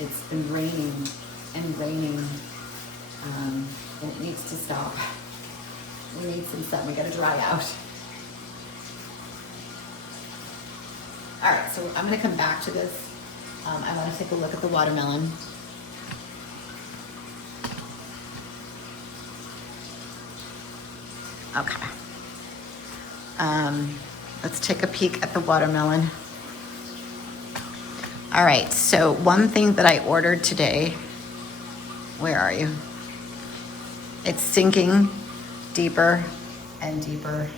It's been raining and raining, and it needs to stop. We need some sun. We gotta dry out. All right, so I'm gonna come back to this. I want to take a look at the watermelon. Okay. Let's take a peek at the watermelon. All right, so one thing that I ordered today, where are you? It's sinking deeper and deeper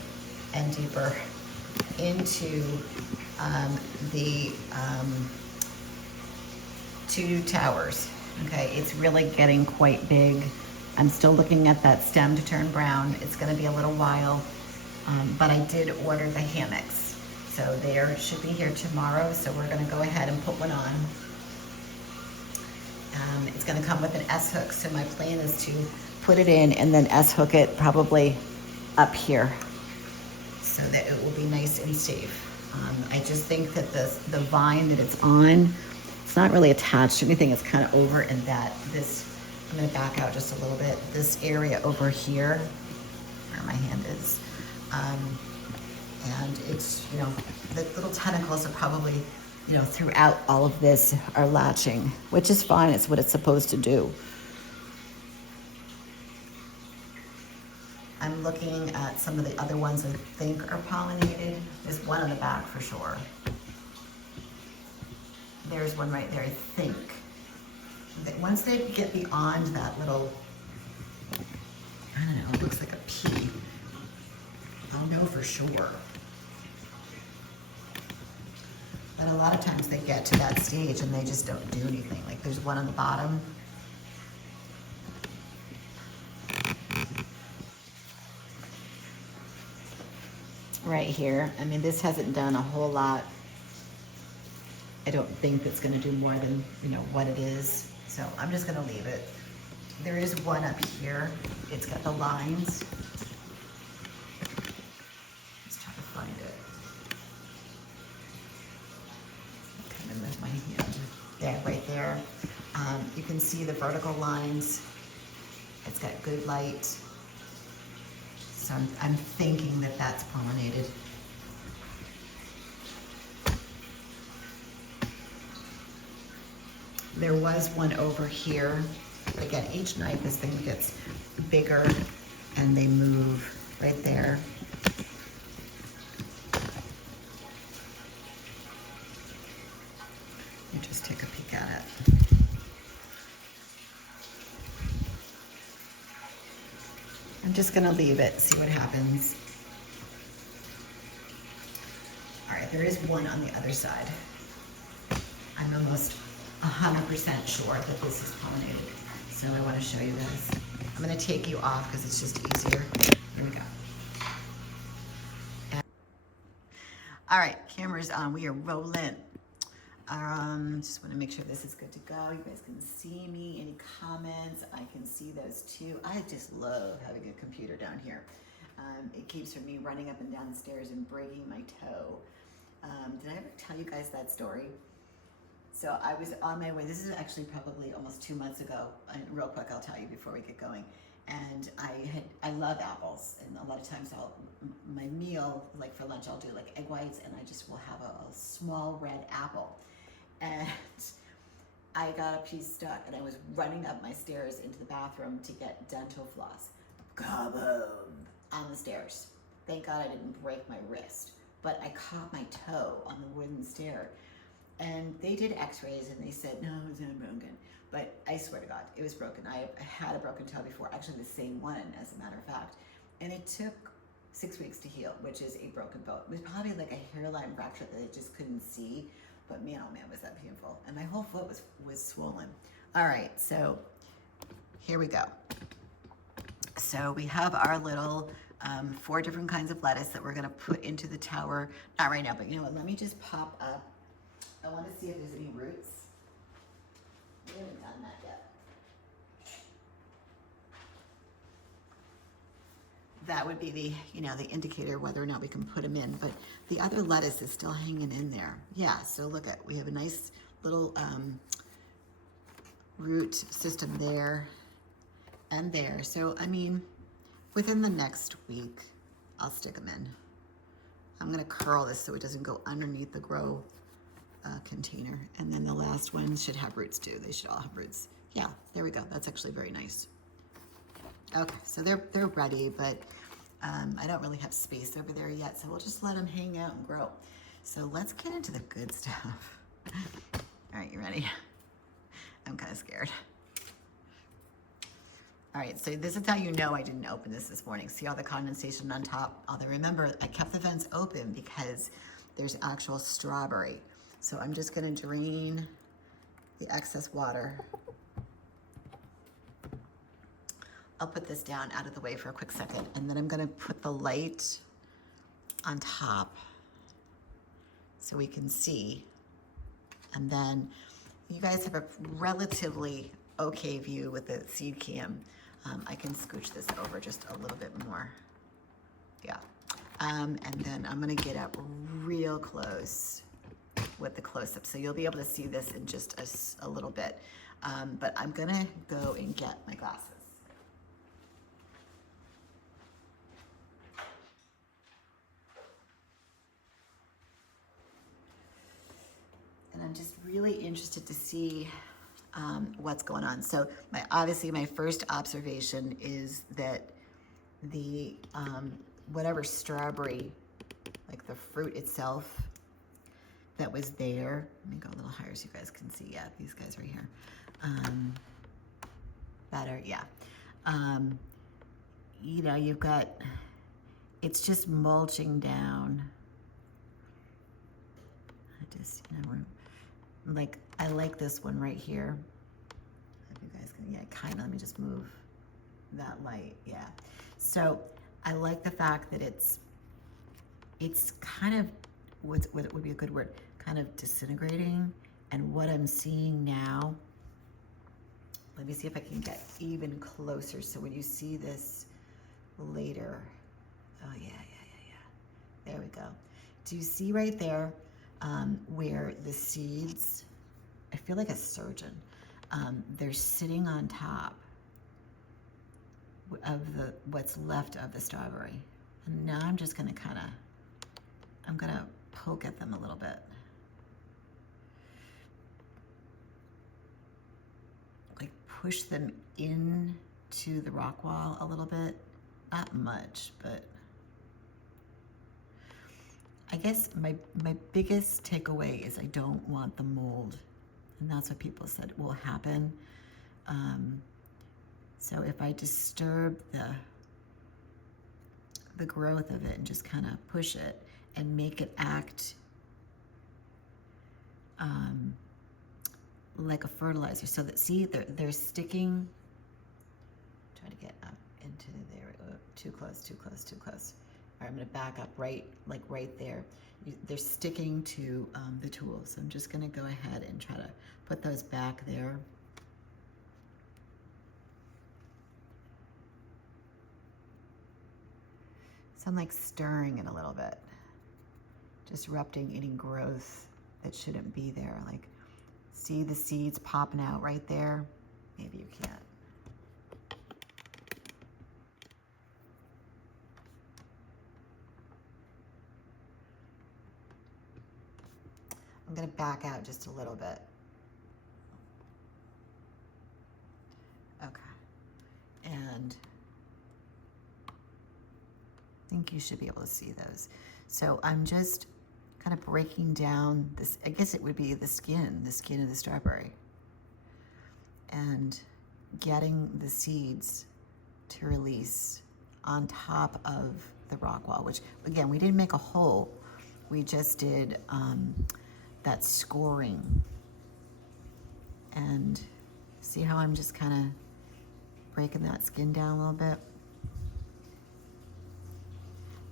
and deeper into the 2 towers. Okay, it's really getting quite big. I'm still looking at that stem to turn brown. It's gonna be a little while. But I did order the hammocks. So they should be here tomorrow. So we're gonna go ahead and put one on. It's gonna come with an S-hook. So my plan is to put it in and then S-hook it probably up here so that it will be nice and safe. I just think that the vine that it's on, it's not really attached to anything. It's kind of over in that, I'm gonna back out just a little bit. This area over here, where my hand is, and it's, you know, the little tentacles are probably, you know, throughout all of this are latching, which is fine. It's what it's supposed to do. I'm looking at some of the other ones I think are pollinated. There's one on the back for sure. There's one right there, I think. Once they get beyond that little, I don't know, it looks like a pea. I'll know for sure. But a lot of times they get to that stage and they just don't do anything. Like there's one on the bottom. Right here. I mean, this hasn't done a whole lot. I don't think it's gonna do more than, you know, what it is. So I'm just gonna leave it. There is one up here. It's got the lines. Let's try to find it. Kind of move my hand. There, right there. You can see the vertical lines. It's got good light. So I'm thinking that that's pollinated. There was one over here. But again, each night this thing gets bigger and they move right there. Let me just take just gonna leave it, see what happens. All right, there is one on the other side. I'm almost 100% sure that this is pollinated. So I want to show you guys. I'm going to take you off because it's just easier. Here we go. All right, camera's on. We are rolling. Just want to make sure this is good to go. You guys can see me. Any comments? I can see those too. I just love having a computer down here. It keeps from me running up and down the stairs and breaking my toe. Did I ever tell you guys that story? So I was on my way. This is actually probably almost 2 months ago. And real quick, I'll tell you before we get going. And I love apples, and a lot of times my meal, like for lunch, I'll do like egg whites, and I just will have a small red apple. And I got a piece stuck, and I was running up my stairs into the bathroom to get dental floss. Kaboom! On the stairs. Thank God I didn't break my wrist, but I caught my toe on the wooden stair. And they did x-rays, and they said, no, it's not broken. But I swear to God, it was broken. I had a broken toe before, actually the same one, as a matter of fact. And it took 6 weeks to heal, which is a broken bone. It was probably like a hairline fracture that I just couldn't see. But man, oh man, was that painful. And my whole foot was swollen. All right, so here we go. So we have our little 4 different kinds of lettuce that we're gonna put into the tower. Not right now, but you know what, let me just pop up. I wanna see if there's any roots. We haven't done that yet. That would be the, the indicator whether or not we can put them in, but the other lettuce is still hanging in there. Yeah, so look at, we have a nice little root system there and there. So, I mean, within the next week, I'll stick them in. I'm gonna curl this so it doesn't go underneath the grow container. And then the last one should have roots too. They should all have roots. Yeah, there we go. That's actually very nice. Okay, so they're ready, but I don't really have space over there yet, so we'll just let them hang out and grow. So let's get into the good stuff. All right, you ready? I'm kind of scared. All right, so this is how you know I didn't open this morning. See all the condensation on top? Although remember, I kept the vents open because there's actual strawberry. So I'm just gonna drain the excess water. I'll put this down out of the way for a quick second, and then I'm gonna put the light on top so we can see. And then you guys have a relatively okay view with the seed cam. I can scooch this over just a little bit more. Yeah. And then I'm gonna get up real close with the close-up. So you'll be able to see this in just a little bit. But I'm gonna go and get my glasses. And I'm just really interested to see what's going on. So obviously my first observation is that the whatever strawberry, like the fruit itself that was there, let me go a little higher so you guys can see. Yeah, these guys right here. Better, yeah. You've got, it's just mulching down. I like this one right here. If you guys can, yeah, kind of, let me just move that light, yeah. So I like the fact that it's kind of, what would be a good word, kind of disintegrating. And what I'm seeing now, let me see if I can get even closer. So when you see this later, oh yeah. There we go. Do you see right there where the seeds, I feel like a surgeon, they're sitting on top of what's left of the strawberry. And now I'm just gonna I'm gonna poke at them a little bit. Like push them into the rock wall a little bit. Not much, but I guess my biggest takeaway is I don't want the mold. And that's what people said will happen. So if I disturb the growth of it and just kind of push it and make it act like a fertilizer. So that, see, they're sticking. Try to get up into there. Too close, too close, too close. All right, I'm gonna back up right there. They're sticking to the tools. So I'm just gonna go ahead and try to put those back there. So I'm like stirring it a little bit, disrupting any growth that shouldn't be there. Like, see the seeds popping out right there? Maybe you can't. I'm gonna back out just a little bit. Okay, and I think you should be able to see those. So I'm just kind of breaking down this, I guess it would be the skin of the strawberry, and getting the seeds to release on top of the rock wall, which again, we didn't make a hole. We just did that scoring. And see how I'm just kind of breaking that skin down a little bit?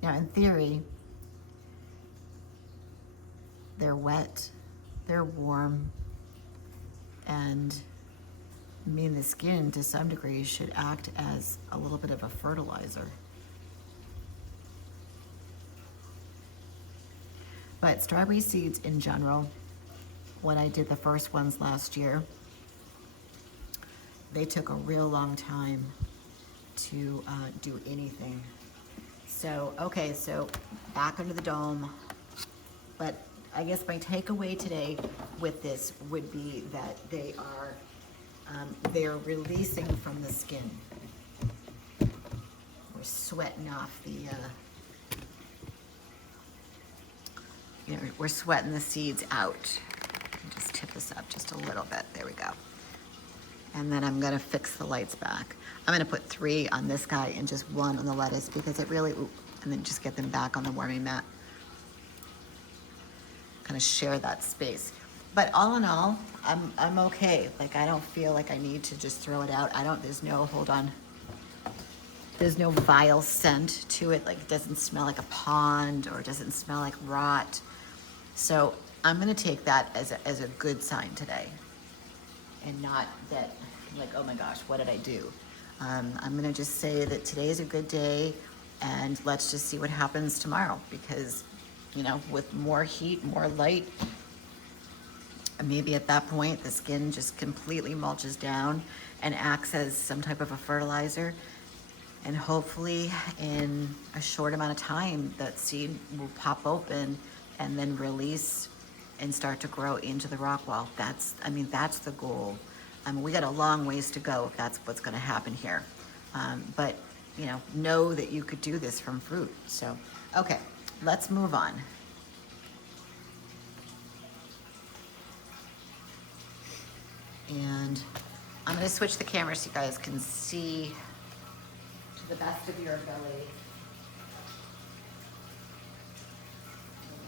Now, in theory, they're wet, they're warm, and I mean, the skin to some degree should act as a little bit of a fertilizer. But strawberry seeds in general, when I did the first ones last year, they took a real long time to do anything. So, okay, so back under the dome. But I guess my takeaway today with this would be that they're releasing from the skin. We're sweating off the, we're sweating the seeds out. Just tip this up just a little bit. There we go. And then I'm gonna fix the lights back. I'm gonna put 3 on this guy and just 1 on the lettuce because it really, and then just get them back on the warming mat. Kind of share that space. But all in all, I'm okay. Like, I don't feel like I need to just throw it out. There's no, hold on. There's no vile scent to it. Like, it doesn't smell like a pond or it doesn't smell like rot. So I'm gonna take that as a good sign today. And not that, like, oh my gosh, what did I do? I'm gonna just say that today is a good day and let's just see what happens tomorrow because, with more heat, more light, maybe at that point the skin just completely mulches down and acts as some type of a fertilizer. And hopefully in a short amount of time, that seed will pop open and then release and start to grow into the rock wall. That's the goal. We got a long ways to go if that's what's gonna happen here. But know that you could do this from fruit. So, okay, let's move on. And I'm gonna switch the camera so you guys can see to the best of your ability.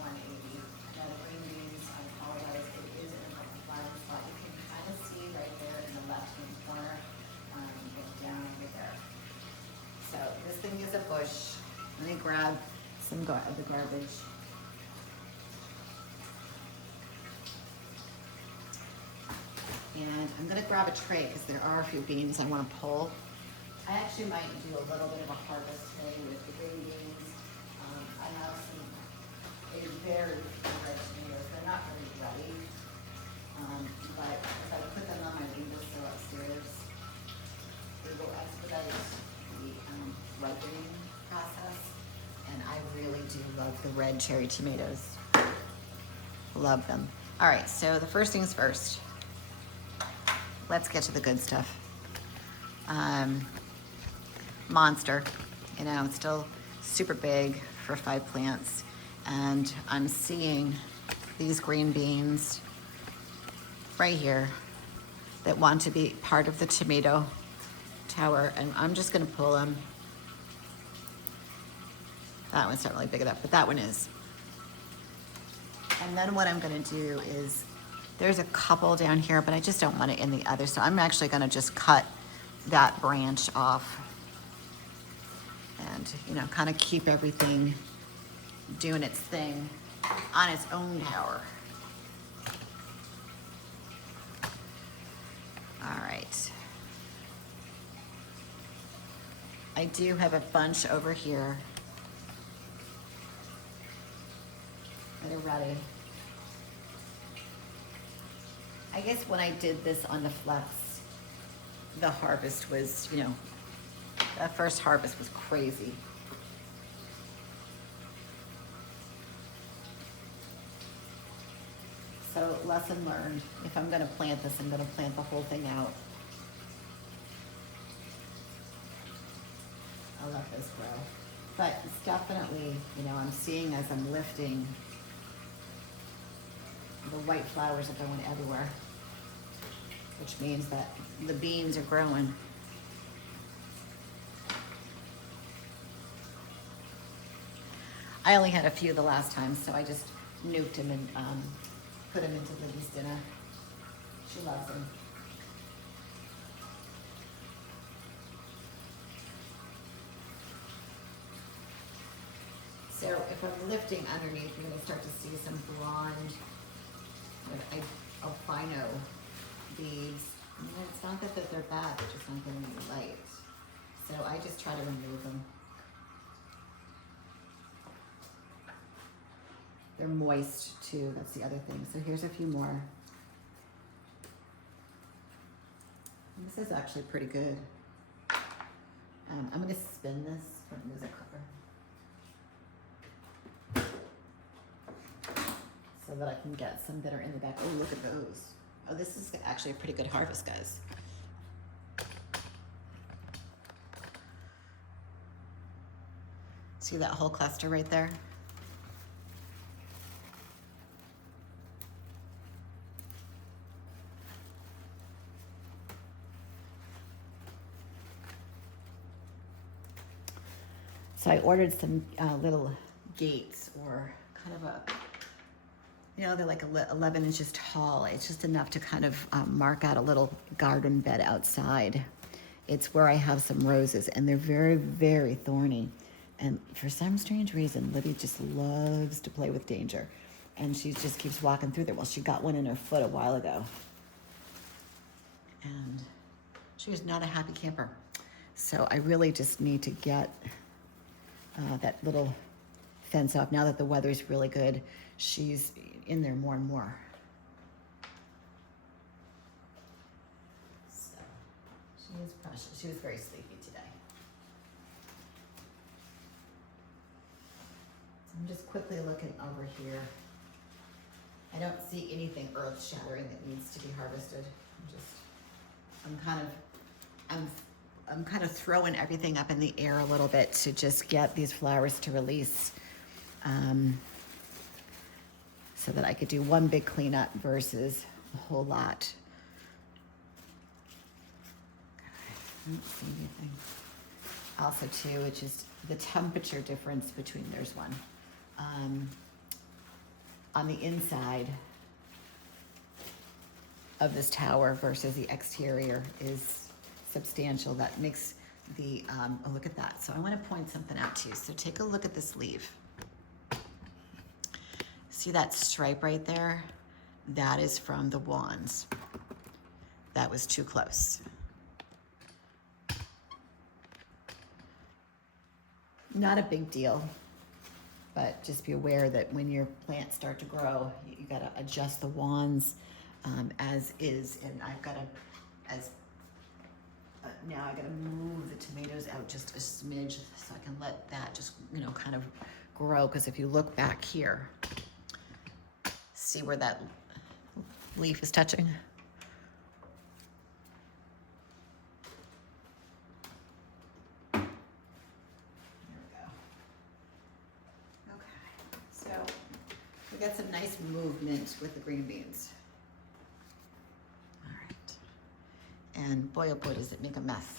180. Now the green beans, I apologize, it is in a blind spot. You can kind of see right there in the left-hand corner, down over there. So this thing is a bush. Let me grab some of the garbage. And I'm gonna grab a tray because there are a few beans I want to pull. I actually might do a little bit of a harvest today with the green beans. I have some very red tomatoes. They're not really ready, but if I put them on my windowsill upstairs, it will expedite the ripening process. And I really do love the red cherry tomatoes. Love them. All right, so the first things first. Let's get to the good stuff. Monster, it's still super big for 5 plants. And I'm seeing these green beans right here that want to be part of the tomato tower. And I'm just gonna pull them. That one's not really big enough, but that one is. And then what I'm gonna do is, there's a couple down here, but I just don't want it in the other, so I'm actually gonna just cut that branch off and, you know, kind of keep everything doing its thing on its own tower. All right. I do have a bunch over here that are ready. I guess when I did this on the flex, the harvest was, you know, that first harvest was crazy. So lesson learned, if I'm gonna plant this, I'm gonna plant the whole thing out. I'll let this grow. But it's definitely, you know, I'm seeing as I'm lifting, the white flowers are going everywhere, which means that the beans are growing. I only had a few the last time, so I just nuked them and put them into Libby's dinner. She loves them. So if I'm lifting underneath, you're gonna start to see some blonde, like albino beads. I mean, it's not that they're bad, they're just not getting any light. So I just try to remove them. They're moist too, that's the other thing. So here's a few more. This is actually pretty good. I'm gonna spin this from music cover so that I can get some that are in the back. Oh, look at those. Oh, this is actually a pretty good harvest, guys. See that whole cluster right there? So I ordered some little gates, or kind of a, you know, they're like 11 inches tall. It's just enough to kind of mark out a little garden bed outside. It's where I have some roses, and they're very, very thorny. And for some strange reason, Libby just loves to play with danger. And she just keeps walking through there. Well, she got one in her foot a while ago. And she was not a happy camper. So I really just need to get that little fence off. Now that the weather's really good, she's in there more and more. So she is precious. She was very sleepy today. So I'm just quickly looking over here. I don't see anything earth-shattering that needs to be harvested. I'm kind of throwing everything up in the air a little bit to just get these flowers to release, so that I could do one big cleanup versus a whole lot. I don't see anything. Also too, it's just the temperature difference between, there's one. On the inside of this tower versus the exterior is substantial. That makes the, oh, look at that. So I want to point something out to you. So take a look at this leaf. See that stripe right there? That is from the wands. That was too close. Not a big deal, but just be aware that when your plants start to grow, you gotta adjust the wands as is. And I've gotta, now I gotta move the tomatoes out just a smidge so I can let that just, you know, kind of grow. Because if you look back here, see where that leaf is touching? There we go. Okay, so we got some nice movement with the green beans. All right. And boy, oh boy, does it make a mess.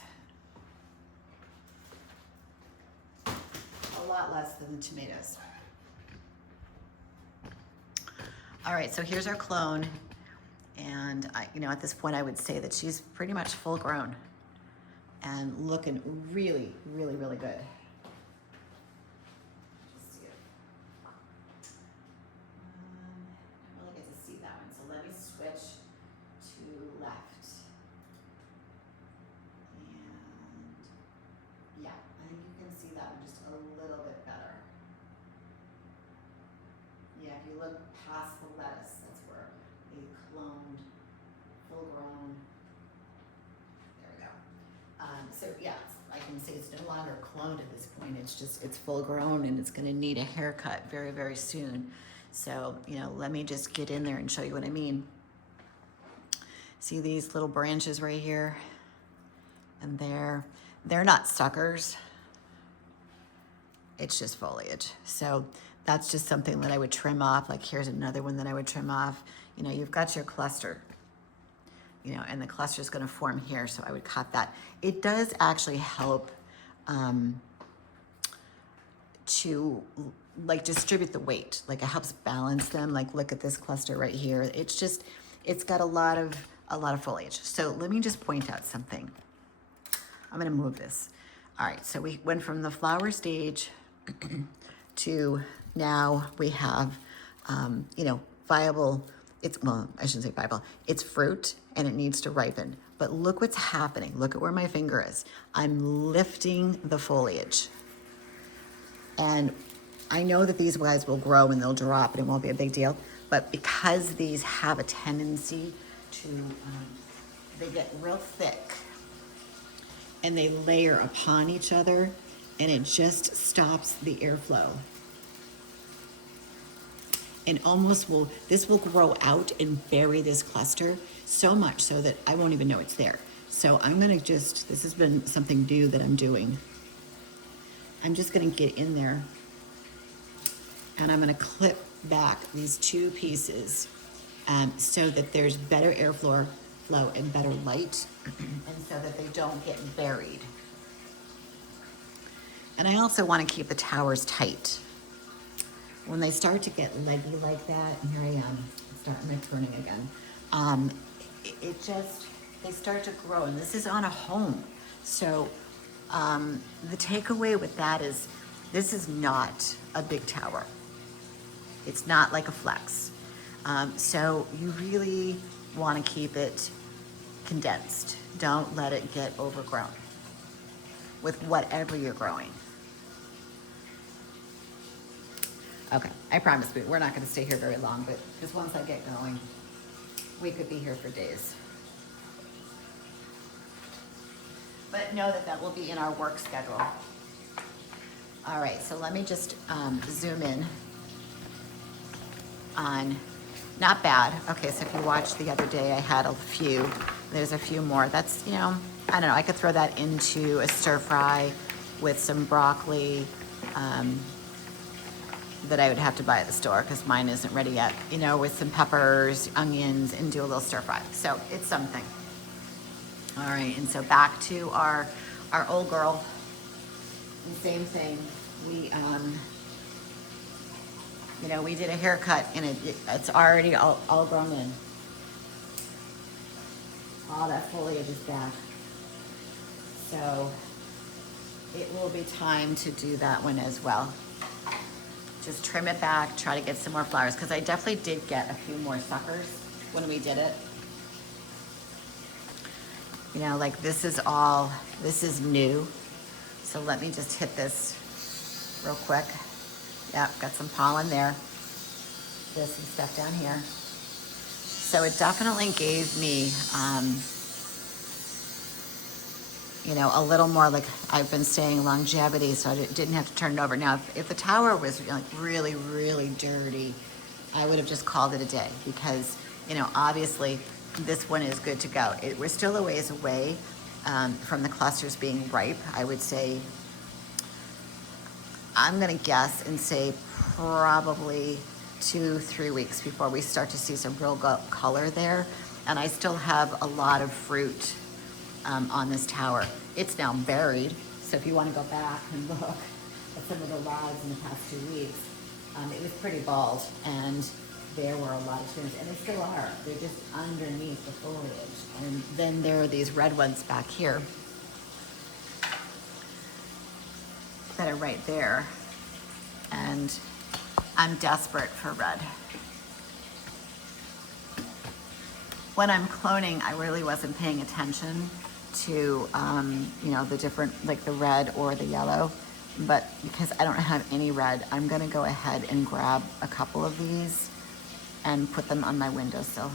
A lot less than the tomatoes. All right, so here's our clone. And at this point I would say that she's pretty much full grown and looking really, really, really good. Just see it. I don't really get to see that one, so let me switch to left. And yeah, I think you can see that one just a little bit better. Yeah, if you look past the lettuce, that's where they cloned, full grown. There we go. So yeah, I can say it's no longer cloned at this point. It's full grown, and it's going to need a haircut very, very soon. So, let me just get in there and show you what I mean. See these little branches right here? And they're not suckers. It's just foliage. So that's just something that I would trim off. Like here's another one that I would trim off. You've got your cluster, and the cluster is going to form here. So I would cut that. It does actually help to like distribute the weight. Like it helps balance them. Like look at this cluster right here. It's got a lot of foliage. So let me just point out something. I'm going to move this. All right. So we went from the flower stage to now we have, viable. I shouldn't say viable. It's fruit and it needs to ripen. But look what's happening. Look at where my finger is. I'm lifting the foliage. And I know that these guys will grow and they'll drop and it won't be a big deal. But because these have a tendency to, they get real thick and they layer upon each other, and it just stops the airflow. And this will grow out and bury this cluster so much so that I won't even know it's there. So I'm gonna this has been something new that I'm doing. I'm just gonna get in there and I'm gonna clip back these two pieces so that there's better airflow and better light and so that they don't get buried. And I also want to keep the towers tight. When they start to get leggy like that, and here I am, starting my pruning again, they start to grow, and this is on a home. So the takeaway with that is this is not a big tower. It's not like a flex. So you really want to keep it condensed. Don't let it get overgrown with whatever you're growing. Okay, I promise we're not going to stay here very long, but because once I get going, we could be here for days. But know that will be in our work schedule. All right, so let me just zoom in on, not bad. Okay, so if you watched the other day, I had a few. There's a few more. That's, I don't know, I could throw that into a stir fry with some broccoli that I would have to buy at the store because mine isn't ready yet, with some peppers, onions, and do a little stir fry. So it's something. All right, and so back to our old girl. And same thing. We did a haircut and it's already all grown in. All that foliage is back. So it will be time to do that one as well. Just trim it back, try to get some more flowers, because I definitely did get a few more suckers when we did it. Like this is new. So let me just hit this real quick. Yep, got some pollen there. There's some stuff down here. So it definitely gave me, a little more, like I've been saying, longevity, so I didn't have to turn it over. Now, if the tower was like really, really dirty, I would have just called it a day because, obviously this one is good to go. We're still a ways away from the clusters being ripe. I would say, I'm gonna guess and say probably 2-3 weeks before we start to see some real color there. And I still have a lot of fruit on this tower. It's now buried, so if you want to go back and look, some of the logs in the past 2 weeks, it was pretty bald, and there were a lot of trims, and they still are. They're just underneath the foliage. And then there are these red ones back here that are right there, and I'm desperate for red. When I'm cloning, I really wasn't paying attention to, the different, like the red or the yellow, but because I don't have any red, I'm gonna go ahead and grab a couple of these and put them on my windowsill.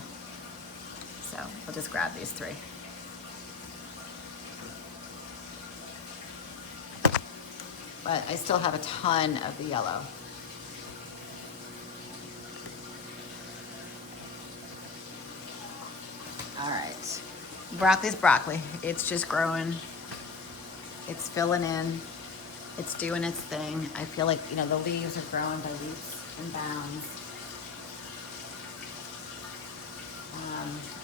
So I'll just grab these 3. But I still have a ton of the yellow. All right, broccoli's broccoli. It's just growing. It's filling in. It's doing its thing. I feel like, the leaves are growing by leaps and bounds.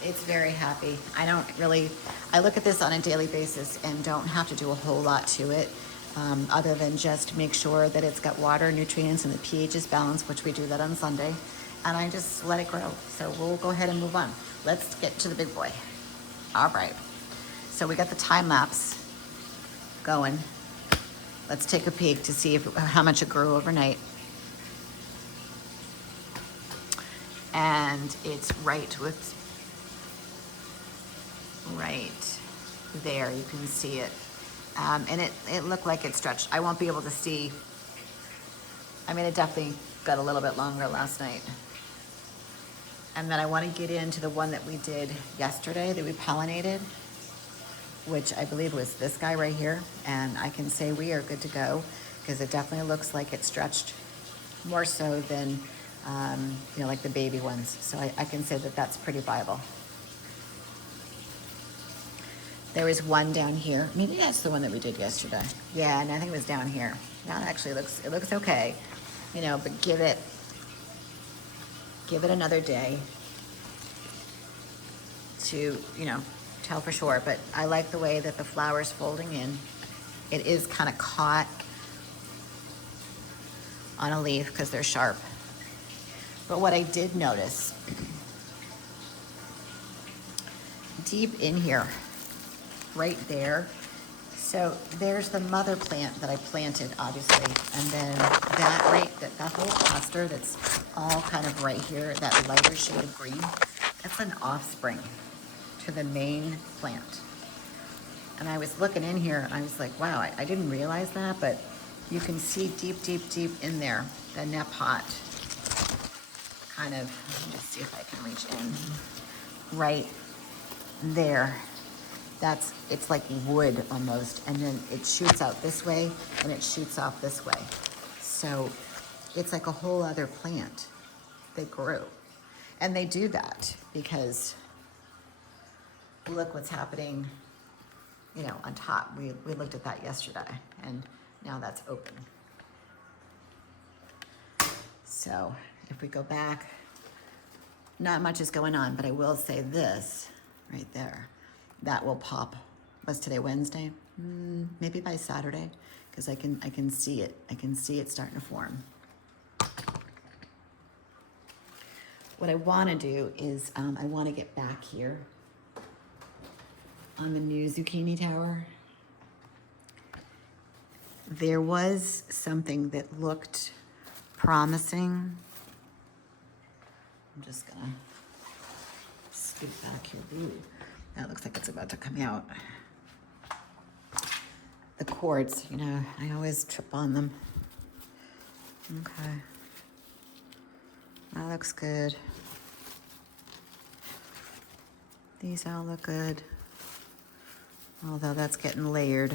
It's very happy. I look at this on a daily basis and don't have to do a whole lot to it, other than just make sure that it's got water, nutrients, and the pH is balanced, which we do that on Sunday. And I just let it grow. So we'll go ahead and move on. Let's get to the big boy. All right. So we got the time lapse going. Let's take a peek to see how much it grew overnight. And it's right there. You can see it. And it looked like it stretched. I won't be able to see. It definitely got a little bit longer last night. And then I want to get into the one that we did yesterday that we pollinated, which I believe was this guy right here. And I can say we are good to go because it definitely looks like it stretched more so than, like the baby ones. So I can say that that's pretty viable. There was one down here. Maybe that's the one that we did yesterday. Yeah, and I think it was down here. That actually looks okay, but give it another day to, tell for sure. But I like the way that the flower's folding in. It is kind of caught on a leaf because they're sharp. But what I did notice, deep in here, right there, so there's the mother plant that I planted, obviously, and then that whole cluster that's all kind of right here, that lighter shade of green, that's an offspring to the main plant. And I was looking in here, and I was like, wow, I didn't realize that, but you can see deep, deep, deep in there, the nep pot, kind of, let me just see if I can reach in, right there. It's like wood almost, and then it shoots out this way and it shoots off this way. So it's like a whole other plant that grew. And they do that because look what's happening, on top. We looked at that yesterday, and now that's open. So if we go back, not much is going on, but I will say this right there. That will pop. Was today Wednesday? Maybe by Saturday, because I can see it. I can see it starting to form. What I want to do is I want to get back here on the new zucchini tower. There was something that looked promising. I'm just gonna scoot back here. Ooh. That looks like it's about to come out. The cords, I always trip on them. Okay. That looks good. These all look good. Although that's getting layered,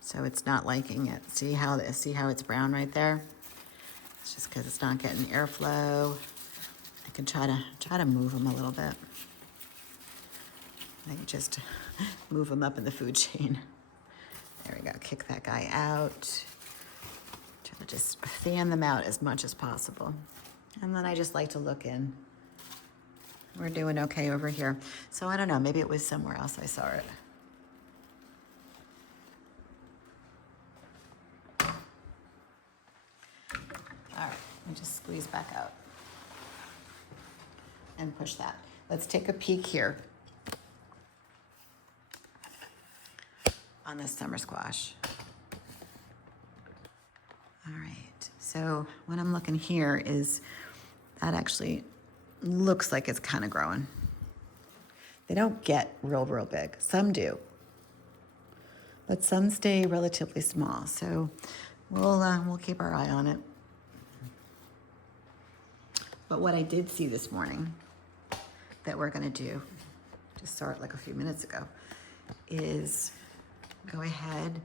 so it's not liking it. See how it's brown right there? It's just because it's not getting airflow. I can try to move them a little bit. I can just move them up in the food chain. There we go, kick that guy out. Try to just fan them out as much as possible. And then I just like to look in. We're doing okay over here. So I don't know, maybe it was somewhere else I saw it. And just squeeze back out. And push that. Let's take a peek here on this summer squash. All right, so what I'm looking here is that actually looks like it's kind of growing. They don't get real big. Some do, but some stay relatively small. So we'll keep our eye on it. But what I did see this morning that we're gonna do, just start like a few minutes ago, is go ahead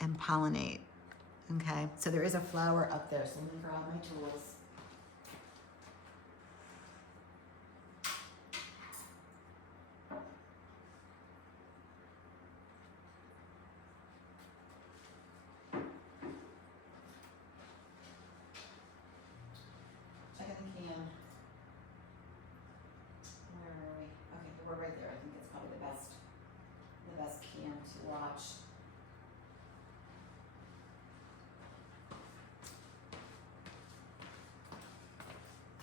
and pollinate. Okay, so there is a flower up there, so let me grab my tools. Checking the can. Where are we? Okay, we're right there. I think it's probably the best can to watch.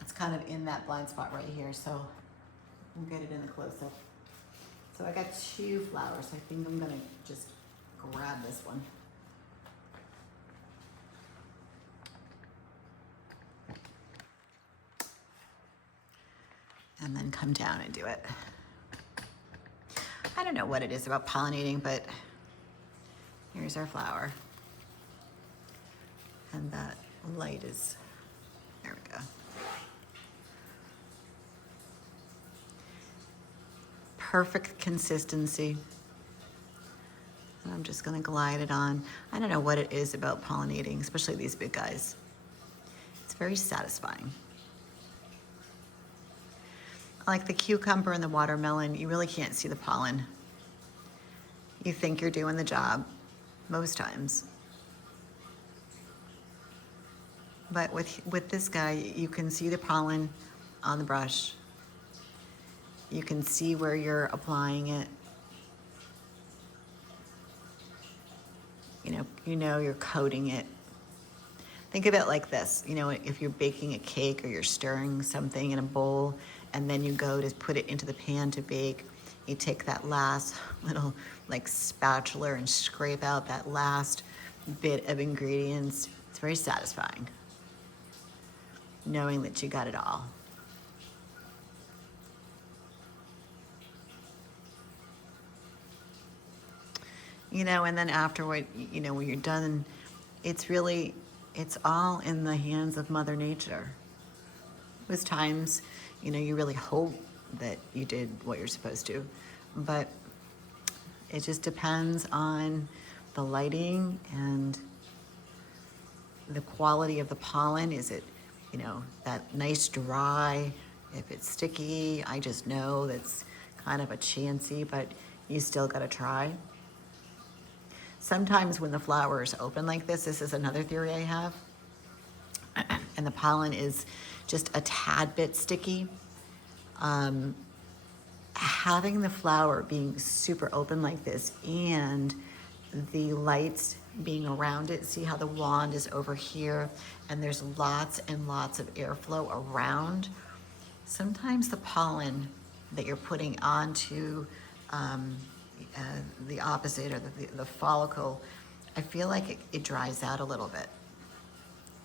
It's kind of in that blind spot right here, so we'll get it in the close-up. So I got 2 flowers. I think I'm gonna just grab this one. And then come down and do it. I don't know what it is about pollinating, but here's our flower. And that light is, there we go. Perfect consistency. And I'm just gonna glide it on. I don't know what it is about pollinating, especially these big guys. It's very satisfying. Like the cucumber and the watermelon, you really can't see the pollen. You think you're doing the job most times. But with this guy, you can see the pollen on the brush. You can see where you're applying it. You know you're coating it. Think of it like this, if you're baking a cake or you're stirring something in a bowl and then you go to put it into the pan to bake, you take that last little spatula and scrape out that last bit of ingredients. It's very satisfying, knowing that you got it all. And then afterward, when you're done, it's all in the hands of Mother Nature. There's times, you really hope that you did what you're supposed to, but it just depends on the lighting and the quality of the pollen. Is it, that nice dry? If it's sticky, I just know that's kind of a chancy, but you still gotta try. Sometimes when the flowers open like this is another theory I have, and the pollen is just a tad bit sticky. Having the flower being super open like this and the lights being around it, see how the wand is over here and there's lots and lots of airflow around. Sometimes the pollen that you're putting onto the opposite, or the follicle, I feel like it dries out a little bit.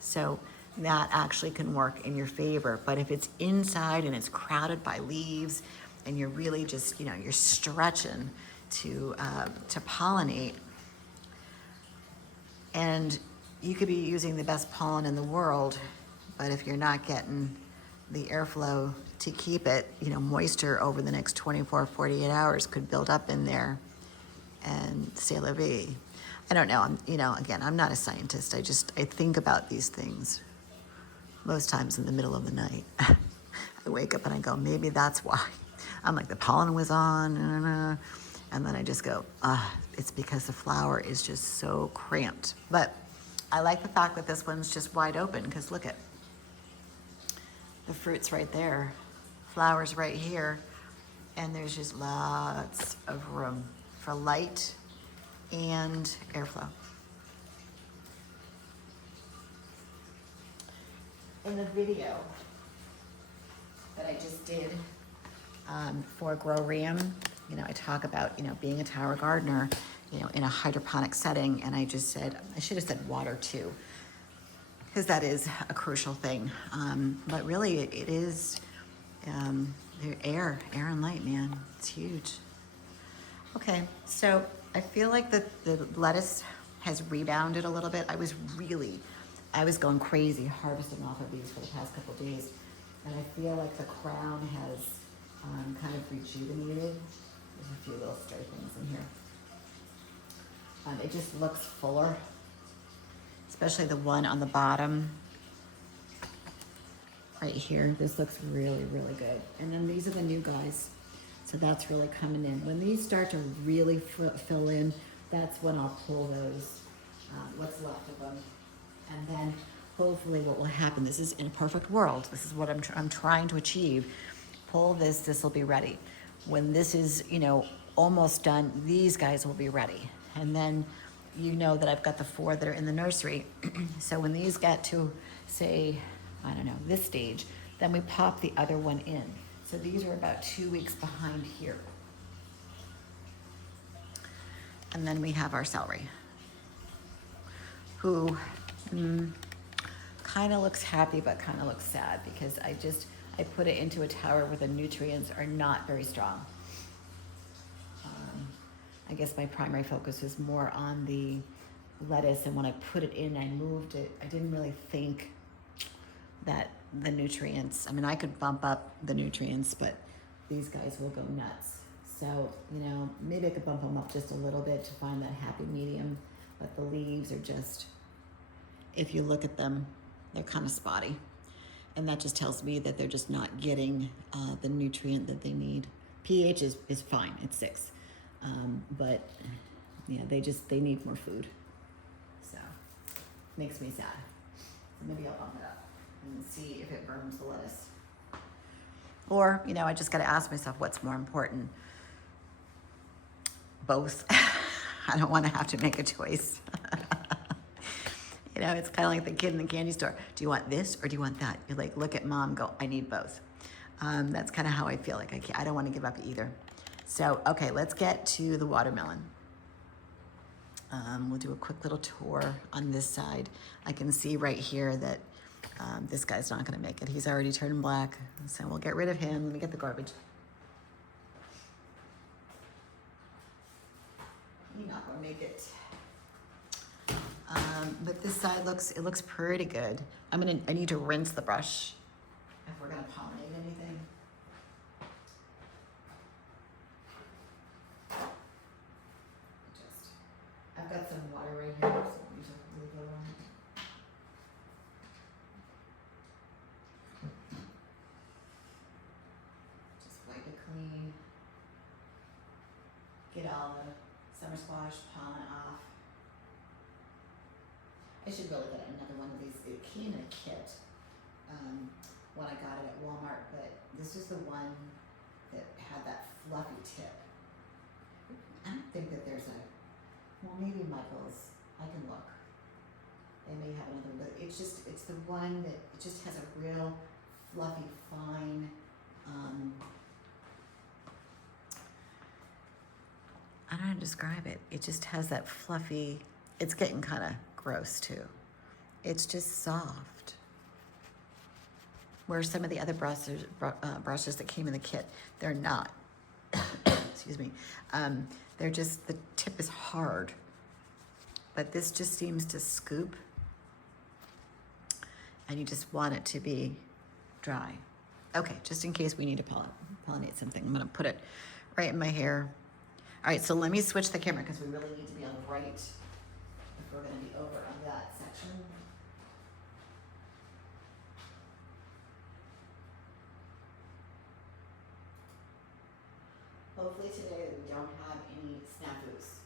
So that actually can work in your favor. But if it's inside and it's crowded by leaves and you're really just, you're stretching to pollinate, and you could be using the best pollen in the world, but if you're not getting the airflow to keep it, moisture over the next 24, 48 hours could build up in there, and c'est la vie. I don't know. Again, I'm not a scientist. I think about these things most times in the middle of the night. I wake up and I go, maybe that's why. I'm like, the pollen was on, and then I just go, it's because the flower is just so cramped. But I like the fact that this one's just wide open, because look at the fruits right there, flowers right here, and there's just lots of room for light and airflow. in the video that I just did for Grow Ram, you know, I talk about, you know, being a tower gardener, you know, in a hydroponic setting, and I just said, I should have said water too, because that is a crucial thing. But really, it is air and light, man. It's huge. Okay, so I feel like the lettuce has rebounded a little bit. I was going crazy harvesting off of these for the past couple of days, and I feel like the crown has kind of rejuvenated. There's a few little stray things in here. It just looks fuller, especially the one on the bottom right here. This looks really, really good. And then these are the new guys. So that's really coming in. When these start to really fill in, that's when I'll pull those, what's left of them. And then hopefully what will happen, this is in a perfect world, this is what I'm trying to achieve. Pull this will be ready. When this is, you know, almost done, these guys will be ready. And then you know that I've got the 4 that are in the nursery. So when these get to, say, I don't know, this stage, then we pop the other one in. So these are about 2 weeks behind here. And then we have our celery, who kind of looks happy, but kind of looks sad, because I put it into a tower where the nutrients are not very strong. I guess my primary focus was more on the lettuce, and when I put it in, I moved it. I didn't really think that the nutrients, I mean, I could bump up the nutrients, but these guys will go nuts. So, you know, maybe I could bump them up just a little bit to find that happy medium, but the leaves are just, if you look at them, they're kind of spotty. And that just tells me that they're just not getting the nutrient that they need. pH is fine, it's 6. But yeah, they need more food. So, makes me sad. So maybe I'll bump it up and see if it burns the lettuce. Or, you know, I just got to ask myself, what's more important? Both. I don't want to have to make a choice. You know, it's kind of like the kid in the candy store. Do you want this or do you want that? You like look at mom, go, I need both. That's kind of how I feel like I don't want to give up either. So, okay, let's get to the watermelon. We'll do a quick little tour on this side. I can see right here that this guy's not going to make it. He's already turned black, so we'll get rid of him. Let me get the garbage. He's not going to make it. But this side looks pretty good. I need to rinse the brush if we're going to pollinate anything. I've got some water right here, so let me just move it around. Just wipe it clean. Get all the summer squash pollen off. I should really get another one of these. It came in a kit when I got it at Walmart, but this is the one that had that fluffy tip. I don't think that there's well, maybe Michael's. I can look. They may have another, but it's the one that it just has a real fluffy, fine, I don't know how to describe it. It just has that fluffy, it's getting kind of gross too. It's just soft. Where some of the other brushes that came in the kit, they're not. Excuse me. They're just, the tip is hard. But this just seems to scoop. And you just want it to be dry. Okay, just in case we need to pollinate something, I'm gonna put it right in my hair. All right, so let me switch the camera because we really need to be on the right if we're gonna be over on that section. Hopefully today that we don't have any snafus.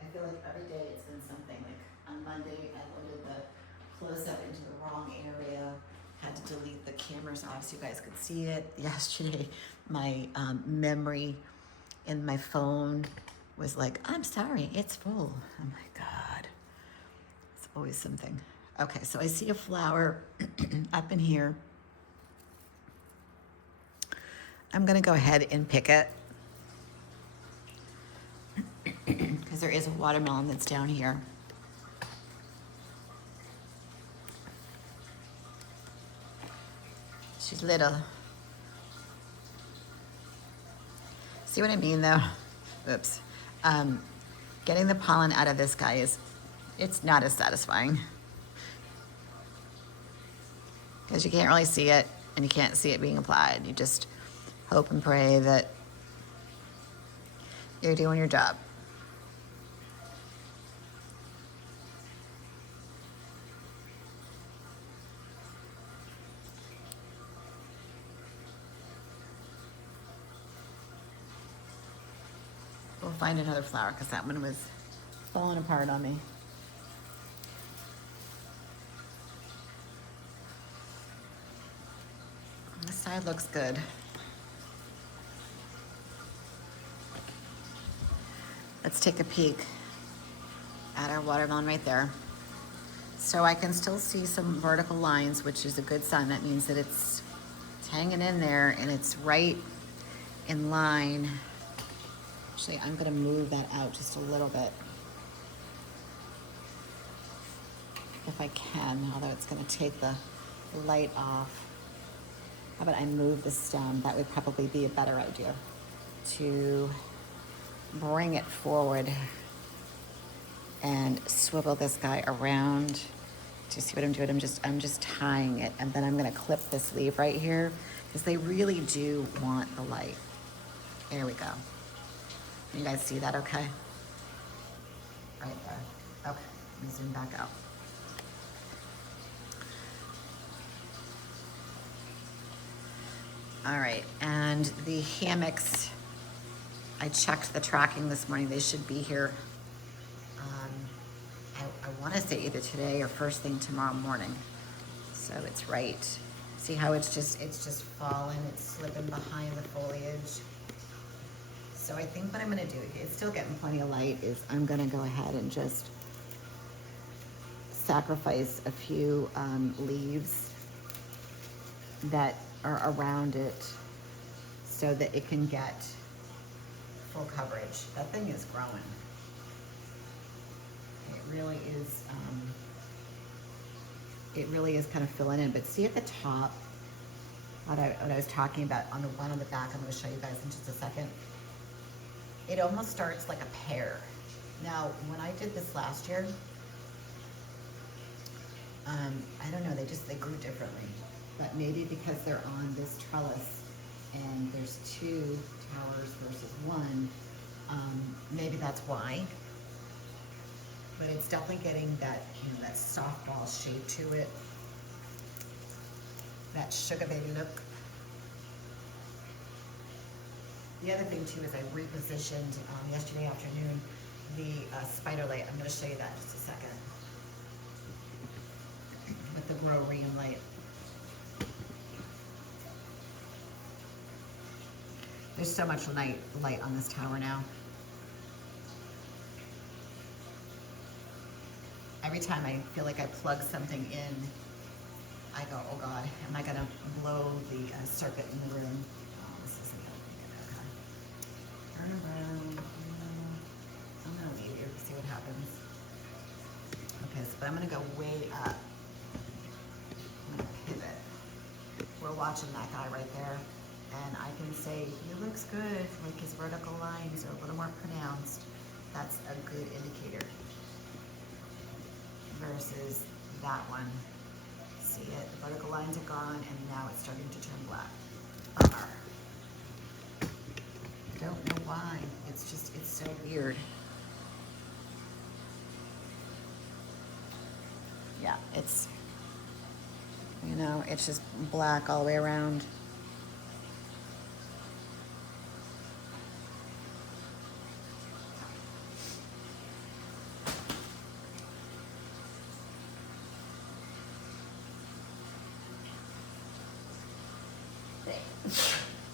I feel like every day it's been something. Like on Monday, I loaded the close-up into the wrong area, had to delete the cameras off so you guys could see it. Yesterday, my memory in my phone was like, I'm sorry, it's full. I'm like, God, it's always something. Okay, so I see a flower up in here. I'm gonna go ahead and pick it because there is a watermelon that's down here. She's little. See what I mean though? Oops. Getting the pollen out of this guy it's not as satisfying because you can't really see it and you can't see it being applied. You just hope and pray that you're doing your job. We'll find another flower because that one was falling apart on me. This side looks good. Let's take a peek at our watermelon right there. So I can still see some vertical lines, which is a good sign. That means that it's hanging in there and it's right in line. Actually, I'm gonna move that out just a little bit. If I can, although it's gonna take the light off. How about I move the stem? That would probably be a better idea to bring it forward and swivel this guy around. Do you see what I'm doing? I'm just tying it, and then I'm gonna clip this leaf right here because they really do want the light. There we go. You guys see that okay? Right there. Okay, let me zoom back out. All right, and the hammocks, I checked the tracking this morning. They should be here. I want to say either today or first thing tomorrow morning. So it's right. See how it's just falling. It's slipping behind the foliage. So I think what I'm going to do, it's still getting plenty of light, is I'm going to go ahead and just sacrifice a few leaves that are around it so that it can get full coverage. That thing is growing. It really is kind of filling in. But see at the top, what I was talking about on the one on the back, I'm going to show you guys in just a second. It almost starts like a pear. Now, when I did this last year, I don't know, they grew differently. But maybe because they're on this trellis and there's two towers versus one, maybe that's why. But it's definitely getting that, that softball shape to it, that sugar baby look. The other thing too is I repositioned yesterday afternoon the spider light. I'm going to show you that in just a second with the grow ring light. There's so much light on this tower now. Every time I feel like I plug something in, I go, oh God, am I gonna blow the circuit in the room? Oh, this isn't gonna be good, okay. Turn around, I'm gonna leave you, see what happens. Okay, so, but I'm gonna go way up. I'm gonna pivot. We're watching that guy right there, and I can say, he looks good, like his vertical lines are a little more pronounced. That's a good indicator. Versus that one. See it? The vertical lines are gone and now it's starting to turn black. Bummer. I don't know why. It's so weird. Yeah, it's just black all the way around.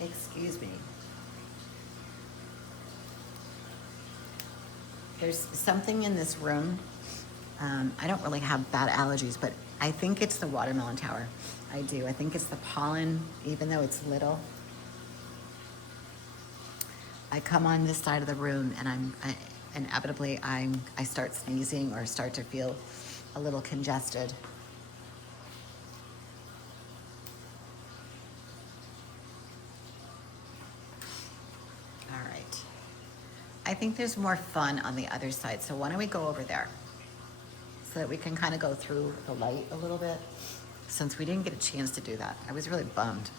Excuse me. There's something in this room I don't really have bad allergies, but I think it's the watermelon tower. I do. I think it's the pollen, even though it's little. I come on this side of the room and inevitably I start sneezing or start to feel a little congested. All right. I think there's more fun on the other side, so why don't we go over there so that we can kind of go through the light a little bit, since we didn't get a chance to do that. I was really bummed.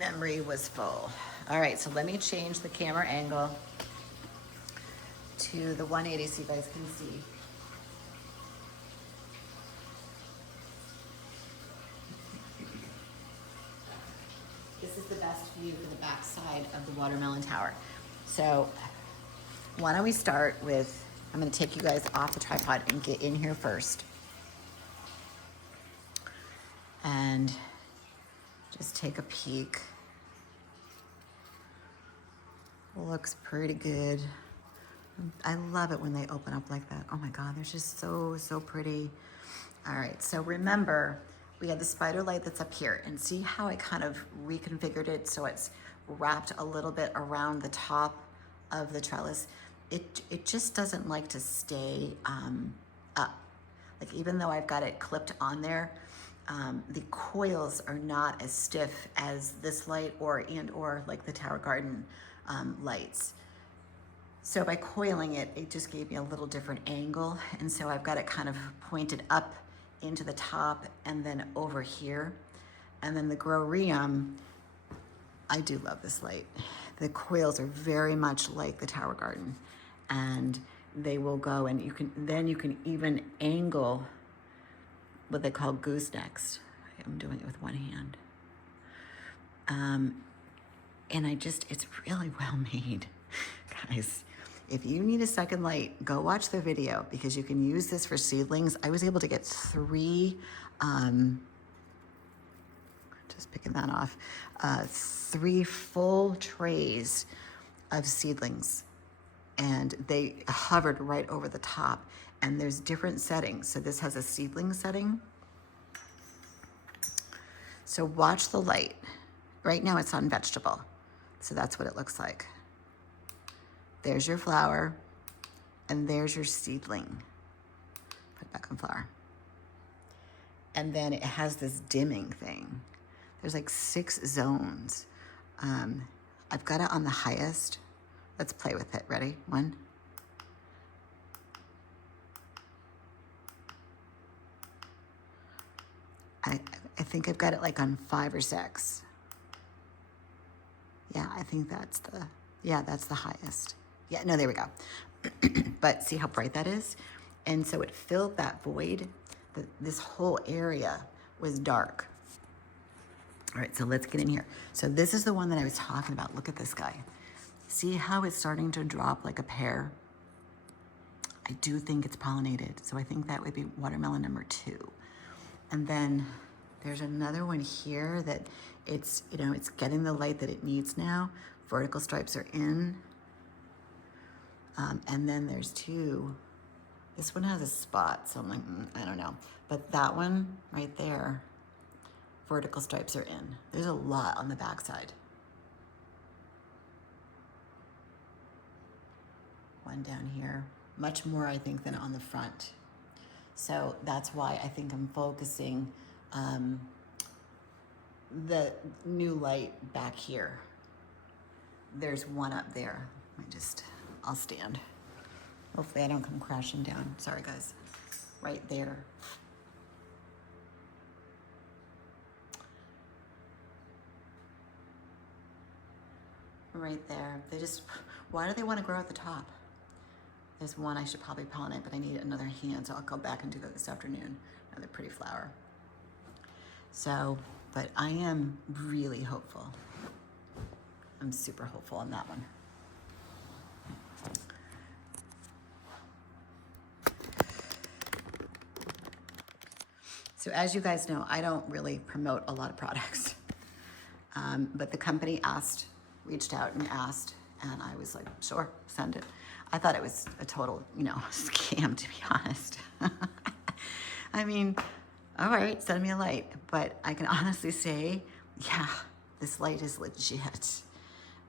Memory was full. All right, so let me change the camera angle to the 180 so you guys can see. This is the best view for the back side of the watermelon tower. So why don't we start with, I'm gonna take you guys off the tripod and get in here first. And just take a peek. Looks pretty good. I love it when they open up like that. Oh my God, they're just so, so pretty. All right, so remember, we had the spider light that's up here, and see how I kind of reconfigured it so it's wrapped a little bit around the top of the trellis. It just doesn't like to stay up. Like, even though I've got it clipped on there, the coils are not as stiff as this light or like the Tower Garden lights. So by coiling it, it just gave me a little different angle. And so I've got it kind of pointed up into the top and then over here. And then the Growrium, I do love this light. The coils are very much like the Tower Garden, and they will go, and you can even angle what they call goosenecks. I'm doing it with one hand. And it's really well made. Guys, if you need a second light, go watch the video, because you can use this for seedlings. I was able to get 3, just picking that off, 3 full trays of seedlings, and they hovered right over the top, and there's different settings. So this has a seedling setting. So watch the light. Right now it's on vegetable. So that's what it looks like. There's your flower, and there's your seedling. Put it back on flower. And then it has this dimming thing. There's like 6 zones. I've got it on the highest. Let's play with it. Ready? 1. I think I've got it like on 5 or 6. Yeah, I think that's the highest. Yeah, no, there we go. But see how bright that is? And so it filled that void. This whole area was dark. All right, so let's get in here. So this is the one that I was talking about. Look at this guy. See how it's starting to drop like a pear? I do think it's pollinated, so I think that would be watermelon number 2. And then there's another one here that it's getting the light that it needs now. Vertical stripes are in. And then there's 2. This one has a spot, so I'm like, I don't know. But that one right there, vertical stripes are in. There's a lot on the backside. One down here, much more I think than on the front. So that's why I think I'm focusing the new light back here. There's one up there. I'll stand. Hopefully I don't come crashing down. Sorry guys. Right there. Right there. Why do they want to grow at the top? There's one I should probably pollinate, but I need another hand, so I'll go back and do that this afternoon. Another pretty flower. So, but I am really hopeful. I'm super hopeful on that one. So as you guys know, I don't really promote a lot of products, but the company reached out and asked And I was like, sure, send it. I thought it was a total, scam, to be honest. I mean, all right, send me a light. But I can honestly say, yeah, this light is legit.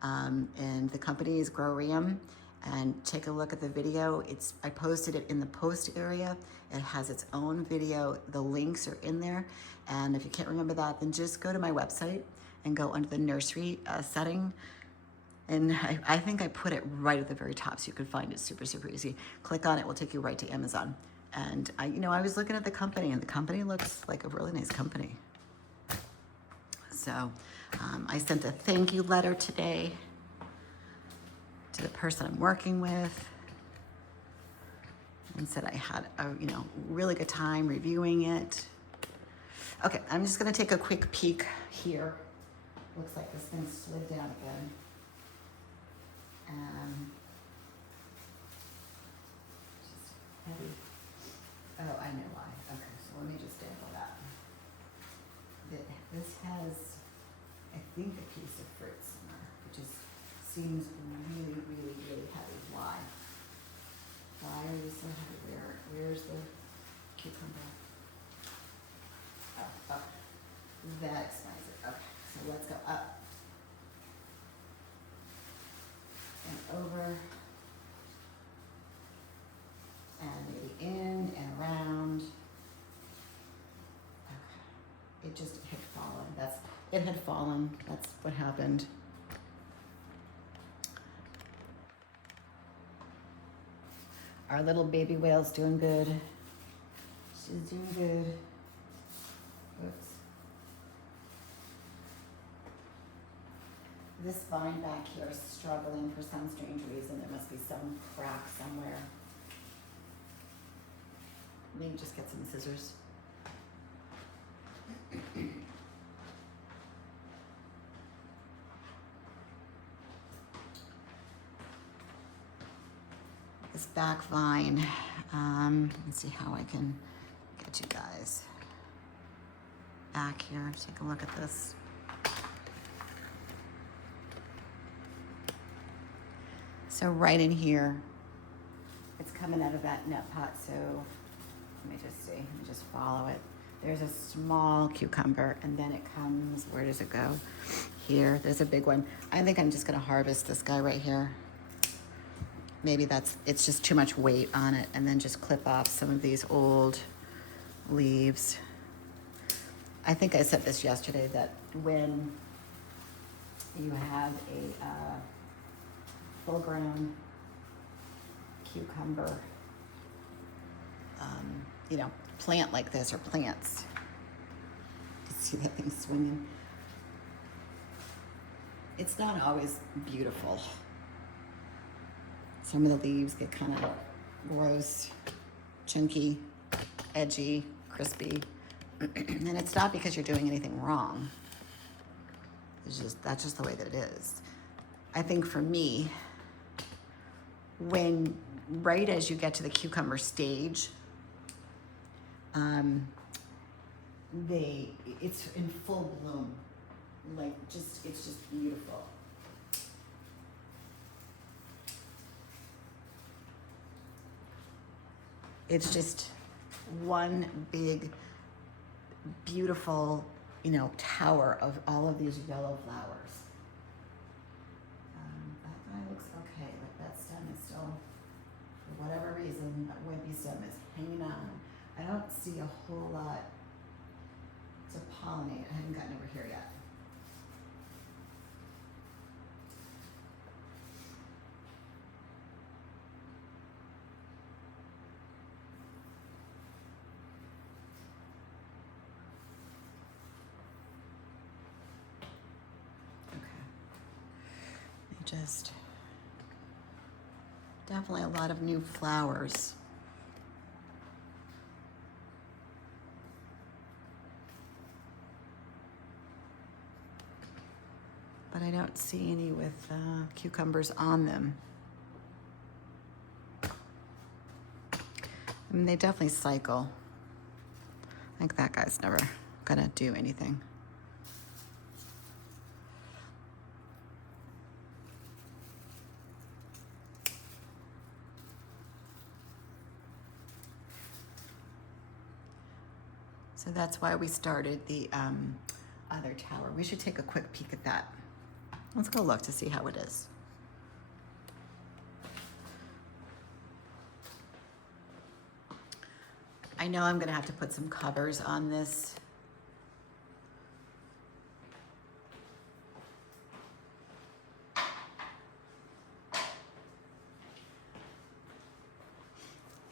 And the company is Growrium. And take a look at the video. I posted it in the post area. It has its own video. The links are in there. And if you can't remember that, then just go to my website and go under the nursery setting. And I think I put it right at the very top so you could find it super, super easy. Click on it, will take you right to Amazon. And I was looking at the company, and the company looks like a really nice company. So I sent a thank you letter today to the person I'm working with, and said I had a really good time reviewing it. Okay, I'm just gonna take a quick peek here. Looks like this thing slid down again. Just heavy. Oh, I know why. Okay, so let me just dangle that. This has, I think, a piece of fruit somewhere, which seems really, really, really heavy. Why? Why are you so heavy? Where's the cucumber? Oh, that explains it. Okay, so let's go up and over, and maybe in and around. Okay, it just had fallen. It had fallen. That's what happened. Our little baby whale's doing good. She's doing good. Oops. This vine back here is struggling for some strange reason. There must be some crack somewhere. Maybe just get some scissors. This back vine, let's see how I can get you guys back here. Take a look at this. So right in here, it's coming out of that nut pot. So let me just see, let me just follow it. There's a small cucumber, and then it comes, where does it go? Here, there's a big one. I think I'm just gonna harvest this guy right here. Maybe it's just too much weight on it, and then just clip off some of these old leaves. I think I said this yesterday, that when you have a full-grown cucumber, plant like this, or plants, you see that thing swinging? It's not always beautiful. Some of the leaves get kind of gross, chunky, edgy, crispy. And it's not because you're doing anything wrong. That's just the way that it is. I think for me, right as you get to the cucumber stage, it's in full bloom. It's just beautiful. It's just one big, beautiful, tower of all of these yellow flowers. That guy looks okay. That stem is still, for whatever reason, that wimpy stem is hanging on. I don't see a whole lot to pollinate. I haven't gotten over here yet. Just definitely a lot of new flowers. But I don't see any with cucumbers on them. I mean, they definitely cycle. I think that guy's never gonna do anything. So that's why we started the other tower. We should take a quick peek at that. Let's go look to see how it is. I know I'm gonna have to put some covers on this.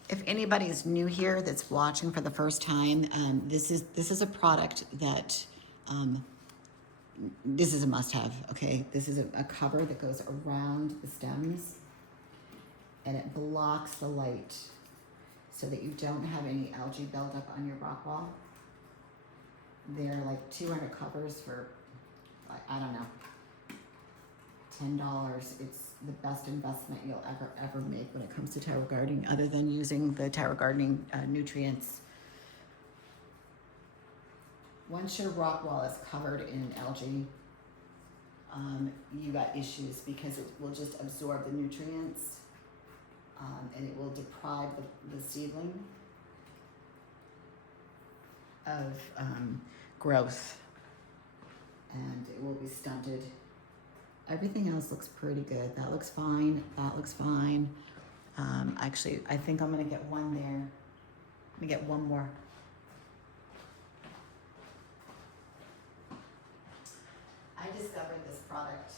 If anybody's new here that's watching for the first time, this is a product that this is a must-have. Okay, this is a cover that goes around the stems, and it blocks the light so that you don't have any algae buildup on your rock wall. They're like 200 covers for, I don't know, $10. It's the best investment you'll ever make when it comes to tower gardening, other than using the tower gardening nutrients. Once your rock wall is covered in algae, you got issues because it will just absorb the nutrients, and it will deprive the seedling of growth, and it will be stunted. Everything else looks pretty good. That looks fine. That looks fine. Actually, I think I'm gonna get one there. Let me get one more. I discovered this product,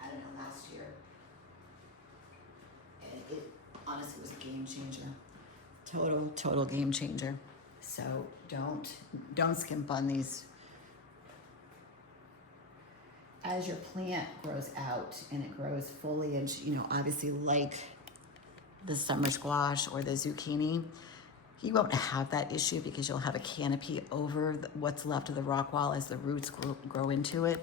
I don't know, last year. And it honestly was a game changer. Total game changer. So don't skimp on these. As your plant grows out and it grows foliage, you know, obviously like the summer squash or the zucchini, you won't have that issue because you'll have a canopy over what's left of the rock wall as the roots grow into it.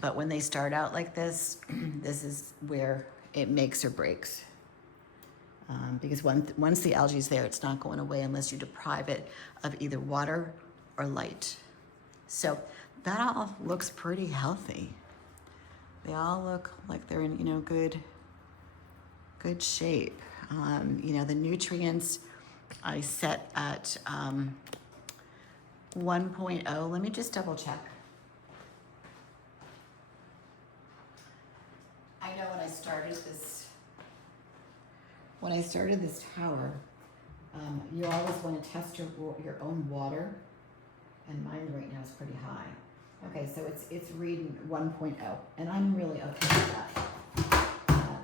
But when they start out like this, this is where it makes or breaks. Because once the algae is there, it's not going away unless you deprive it of either water or light. So that all looks pretty healthy. They all look like they're in, you know, good shape. You know, the nutrients I set at 1.0. Let me just double check. I know when I started this tower, you always want to test your own water, and mine right now is pretty high. Okay, so it's reading 1.0, and I'm really okay with that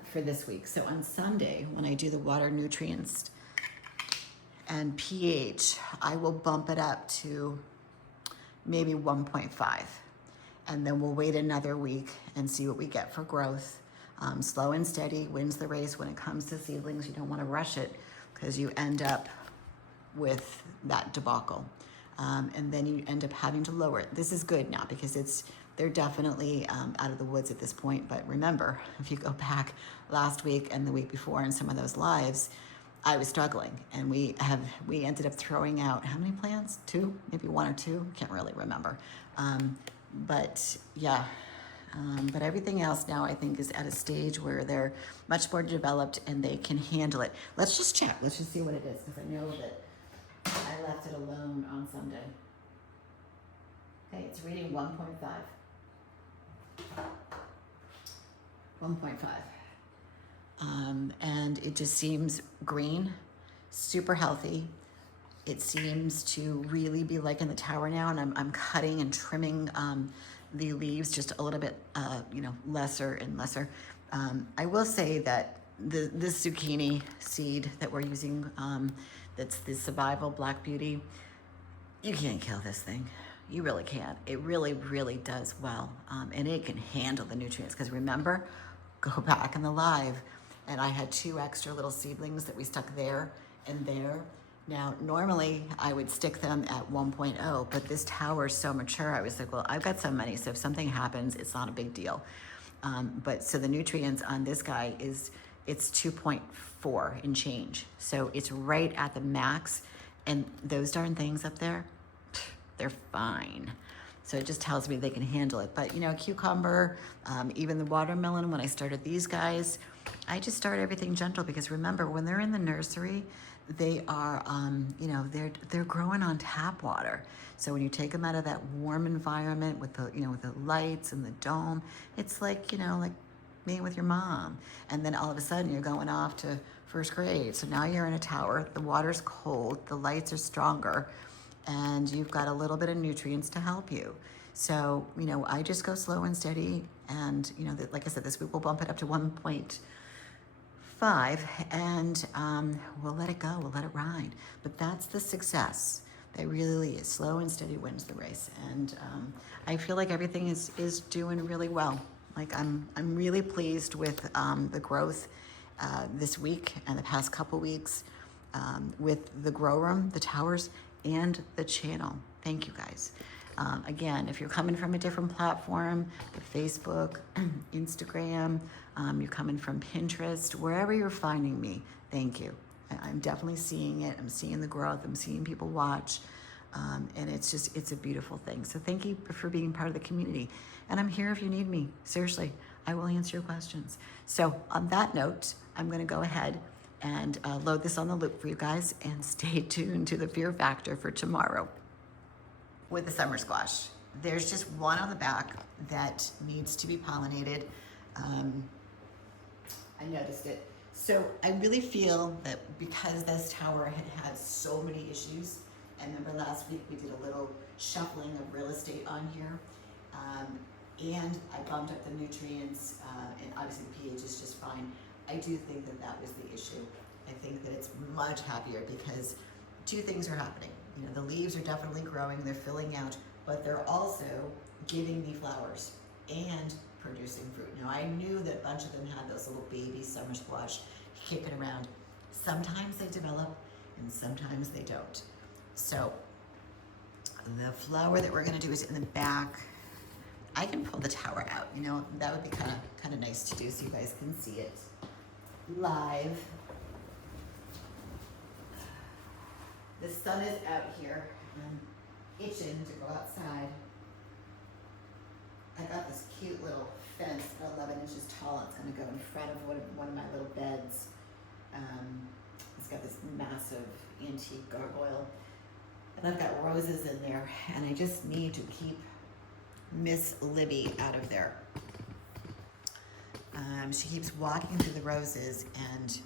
for this week. So on Sunday, when I do the water, nutrients, and pH, I will bump it up to maybe 1.5. And then we'll wait another week and see what we get for growth. Slow and steady wins the race when it comes to seedlings. You don't want to rush it because you end up with that debacle. And then you end up having to lower it. This is good now because they're definitely out of the woods at this point. But remember, if you go back last week and the week before in some of those lives, I was struggling, and we ended up throwing out how many plants? 2, maybe 1 or 2. Can't really remember. But yeah. But everything else now I think is at a stage where they're much more developed and they can handle it. Let's just check. Let's just see what it is, because I know that I left it alone on Sunday. Okay, it's reading 1.5. 1.5. And it just seems green, super healthy. It seems to really be liking the tower now, and I'm cutting and trimming the leaves just a little bit, you know, lesser and lesser. I will say that this zucchini seed that we're using, that's the Survival Black Beauty, you can't kill this thing. You really can't. It really, really does well. And it can handle the nutrients. Because remember, go back in the live, and I had 2 extra little seedlings that we stuck there and there. Now, normally I would stick them at 1.0, but this tower is so mature, I was like, well, I've got so many, so if something happens, it's not a big deal. But so the nutrients on this guy it's 2.4 and change. So it's right at the max, and those darn things up there, they're fine. So it just tells me they can handle it. But you know, cucumber, even the watermelon, when I started these guys, I just start everything gentle, because remember, when they're in the nursery, they are, you know, they're growing on tap water. So when you take them out of that warm environment with the, you know, with the lights and the dome, it's like, you know, like being with your mom. And then all of a sudden you're going off to first grade. So now you're in a tower, the water's cold, the lights are stronger, and you've got a little bit of nutrients to help you. So, you know, I just go slow and steady. And, you know, like I said, this week we'll bump it up to 1.5, and we'll let it go, we'll let it ride. But that's the success. That really is. Slow and steady wins the race. And I feel like everything is doing really well. Like I'm really pleased with the growth this week and the past couple weeks with the grow room, the towers, and the channel. Thank you guys. Again, if you're coming from a different platform, the Facebook, Instagram, you're coming from Pinterest, wherever you're finding me, thank you. I'm definitely seeing it. I'm seeing the growth. I'm seeing people watch. And it's a beautiful thing. So thank you for being part of the community. And I'm here if you need me. Seriously, I will answer your questions. So on that note, I'm going to go ahead and load this on the loop for you guys, and stay tuned to the fear factor for tomorrow. With the summer squash, there's just one on the back that needs to be pollinated. I noticed it. So I really feel that because this tower had so many issues, and remember last week we did a little shuffling of real estate on here, and I bumped up the nutrients, and obviously the pH is just fine. I do think that was the issue. I think that it's much happier because two things are happening. You know, the leaves are definitely growing, they're filling out, but they're also giving me flowers and producing fruit. Now, I knew that a bunch of them had those little baby summer squash kicking around. Sometimes they develop and sometimes they don't. So the flower that we're gonna do is in the back. I can pull the tower out, you know, that would be kind of nice to do so you guys can see it live. The sun is out here. I'm itching to go outside. I got this cute little fence, 11 inches tall. It's going to go in front of one of my little beds. It's got this massive antique gargoyle. And I've got roses in there. And I just need to keep Miss Libby out of there. She keeps walking through the roses, and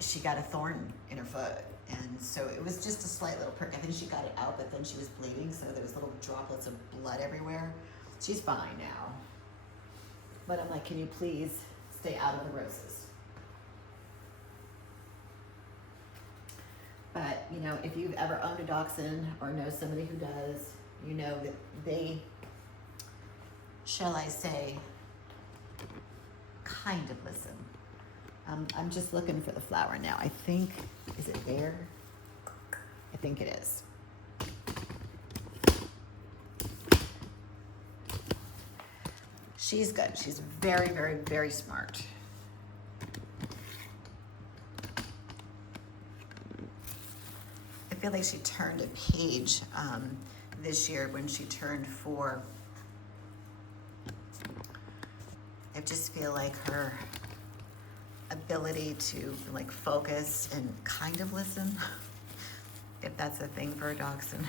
she got a thorn in her foot. And so it was just a slight little prick. I think she got it out, but then she was bleeding, so there was little droplets of blood everywhere. She's fine now. But I'm like, can you please stay out of the roses? But, you know, if you've ever owned a dachshund or know somebody who does, you know that they, shall I say, kind of listen. I'm just looking for the flower now. I think, is it there? I think it is. She's good. She's very, very, very smart. I feel like she turned a page this year when she turned 4. I just feel like her ability to like focus and kind of listen, if that's a thing for a dachshund.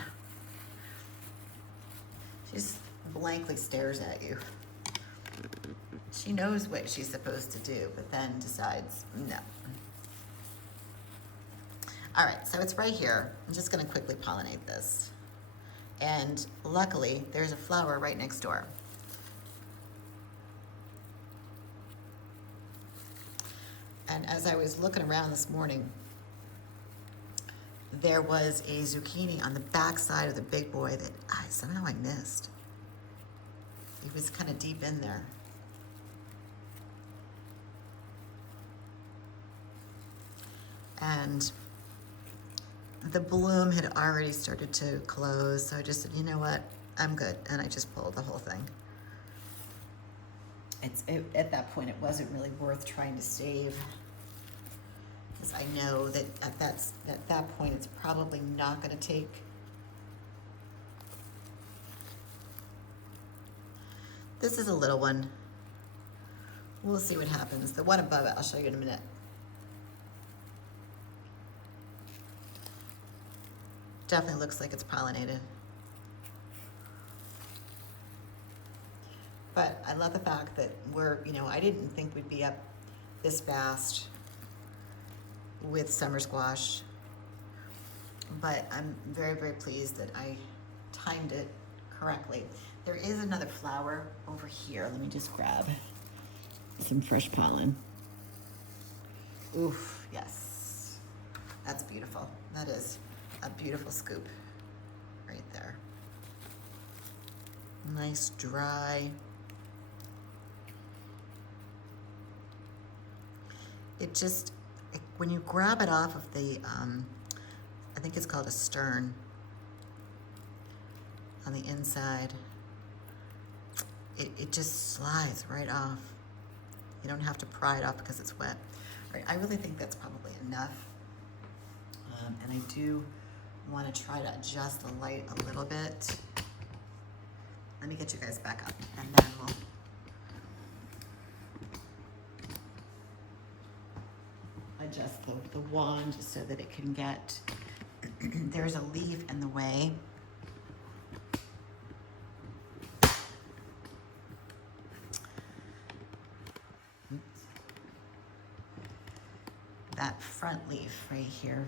She just blankly stares at you. She knows what she's supposed to do, but then decides no. All right, so it's right here. I'm just gonna quickly pollinate this. And luckily, there's a flower right next door. And as I was looking around this morning, there was a zucchini on the back side of the big boy that somehow I missed. He was kind of deep in there. And the bloom had already started to close, so I just said, you know what, I'm good. And I just pulled the whole thing. At that point, it wasn't really worth trying to save, because I know that at that point, it's probably not going to take. This is a little one. We'll see what happens. The one above it, I'll show you in a minute. Definitely looks like it's pollinated. But I love the fact that I didn't think we'd be up this fast with summer squash, but I'm very, very pleased that I timed it correctly. There is another flower over here. Let me just grab some fresh pollen. Oof, yes. That's beautiful. That is a beautiful scoop right there. Nice dry. When you grab it off of the, I think it's called a stern on the inside, it just slides right off. You don't have to pry it off because it's wet. All right, I really think that's probably enough. And I do want to try to adjust the light a little bit. Let me get you guys back up, and then we'll adjust the wand so that it can get, there's a leaf in the way. Oops. That front leaf right here.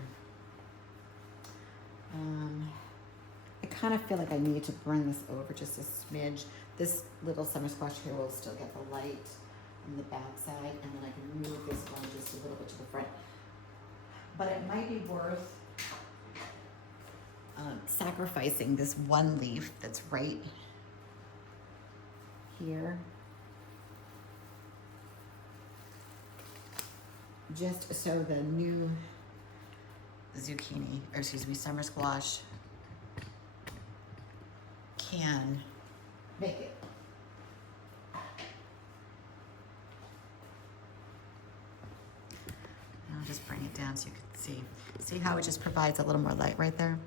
I kind of feel like I need to bring this over just a smidge. This little summer squash here will still get the light on the back side, and then I can move this one just a little bit to the front. But it might be worth sacrificing this one leaf that's right here, just so the new zucchini, or excuse me, summer squash can make it. And I'll just bring it down so you can see. See how it just provides a little more light right there?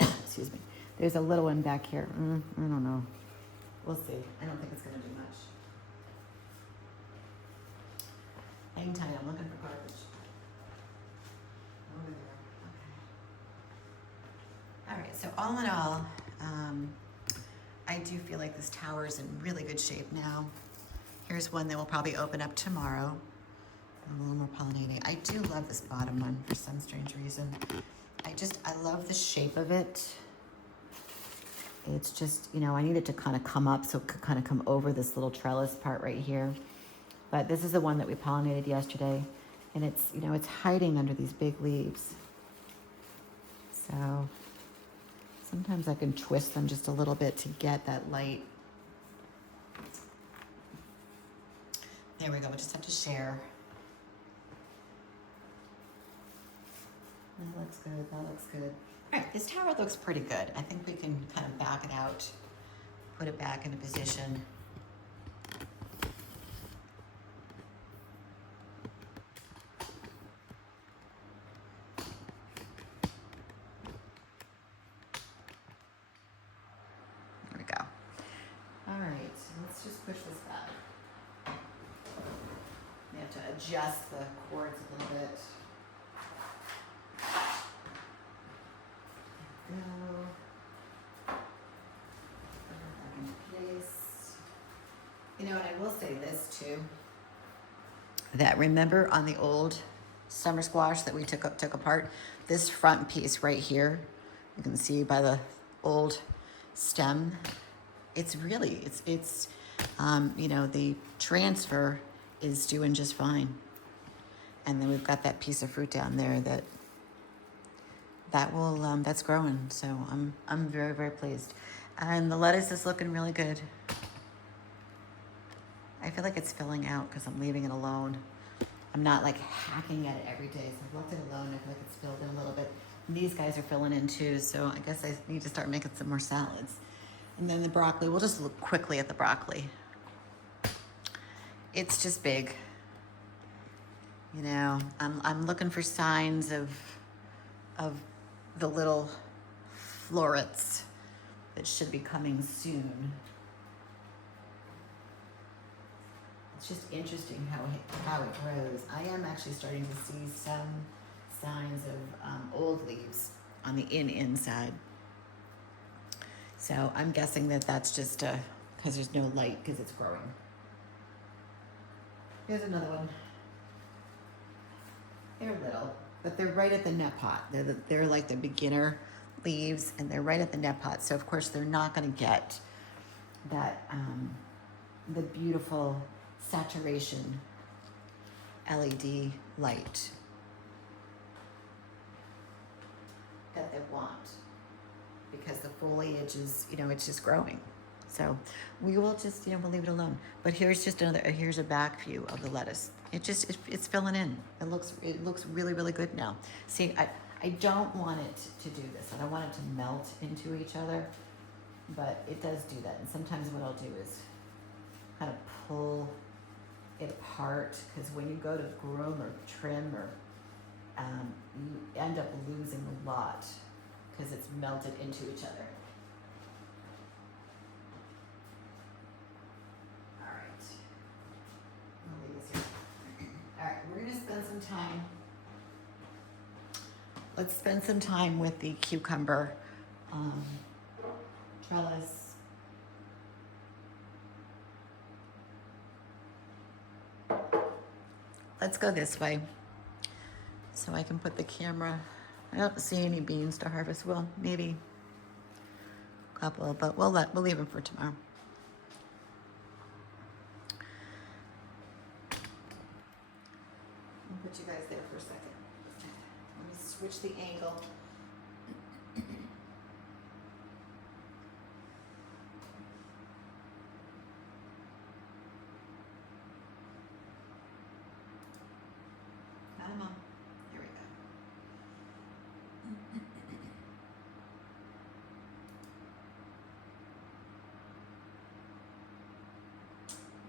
Excuse me. There's a little one back here. I don't know. We'll see. I don't think it's going to do much. Hang tight. I'm looking for garbage. Over there. Okay. All right. So all in all, I do feel like this tower is in really good shape now. Here's one that will probably open up tomorrow. A little more pollinating. I do love this bottom one for some strange reason. I love the shape of it. It's just, I need it to kind of come up so it could kind of come over this little trellis part right here. But this is the one that we pollinated yesterday. And it's, it's hiding under these big leaves. So sometimes I can twist them just a little bit to get that light. There we go. We just have to share. That looks good. That looks good. All right, this tower looks pretty good. I think we can kind of back it out, put it back into position. There we go. All right, so let's just push this back. You have to adjust the cords a little bit. And I will say this too, that remember on the old summer squash that we took apart, this front piece right here, you can see by the old stem, it's really, the transfer is doing just fine. And then we've got that piece of fruit down there that's growing. So I'm very, very pleased. And the lettuce is looking really good. I feel like it's filling out because I'm leaving it alone. I'm not like hacking at it every day. So I've left it alone. I feel like it's filled in a little bit. And these guys are filling in too. So I guess I need to start making some more salads. And then the broccoli, we'll just look quickly at the broccoli. It's just big. I'm looking for signs of the little florets that should be coming soon. It's just interesting how it grows. I am actually starting to see some signs of old leaves on the inside. So I'm guessing that that's just because there's no light because it's growing. Here's another one. They're little, but they're right at the net pot. They're like the beginner leaves, and they're right at the net pot. So of course they're not going to get that the beautiful saturation LED light that they want, because the foliage is, it's just growing. So we will just, we'll leave it alone. But here's just here's a back view of the lettuce. It's filling in. It looks really, really good now. See, I don't want it to do this. I don't want it to melt into each other, but it does do that. And sometimes what I'll do is kind of pull it apart, because when you go to groom or trim, or you end up losing a lot because it's melted into each other. All right. I'll leave this here. All right, we're gonna spend some time. Let's spend some time with the cucumber trellis. Let's go this way so I can put the camera. I don't see any beans to harvest. Well, maybe a couple, but we'll leave them for tomorrow. I'll put you guys there for a second. Let me switch the angle. Come on. Here we go.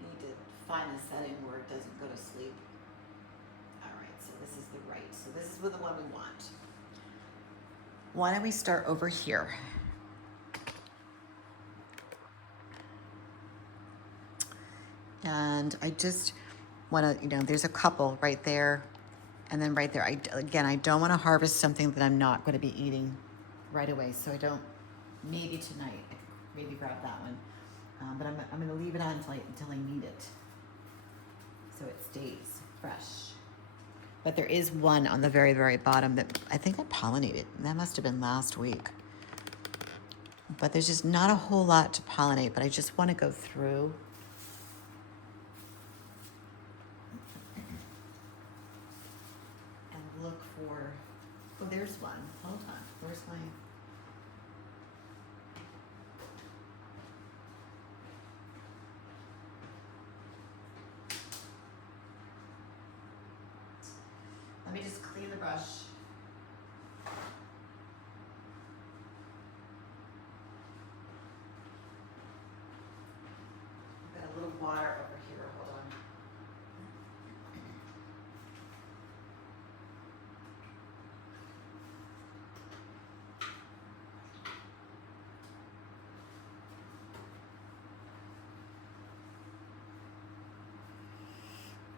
Need to find a setting where it doesn't go to sleep. All right, so this is the right. So this is the one we want. Why don't we start over here? And I just want to, there's a couple right there, and then right there. I don't want to harvest something that I'm not going to be eating right away. So I don't. Maybe tonight I could maybe grab that one, but I'm going to leave it on until I need it, so it stays fresh. But there is one on the very, very bottom that I think I pollinated. That must have been last week. But there's just not a whole lot to pollinate. But I just want to go through. Look for, oh, there's one. Hold on. Where's my, let me just clean the brush. I've got a little water over here. Hold on.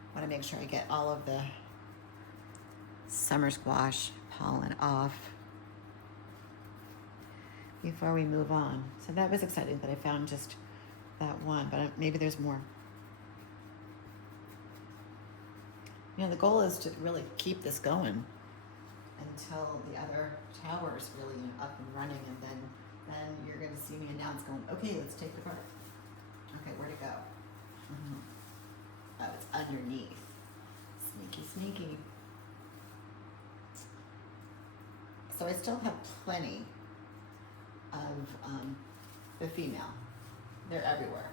I want to make sure I get all of the summer squash pollen off before we move on. So that was exciting that I found just that one, but maybe there's more. The goal is to really keep this going until the other tower is really up and running, and then you're going to see me announce going, okay, let's take the part. Okay, where'd it go? Mm-hmm. Oh, it's underneath. Sneaky, sneaky. So I still have plenty of the female. They're everywhere.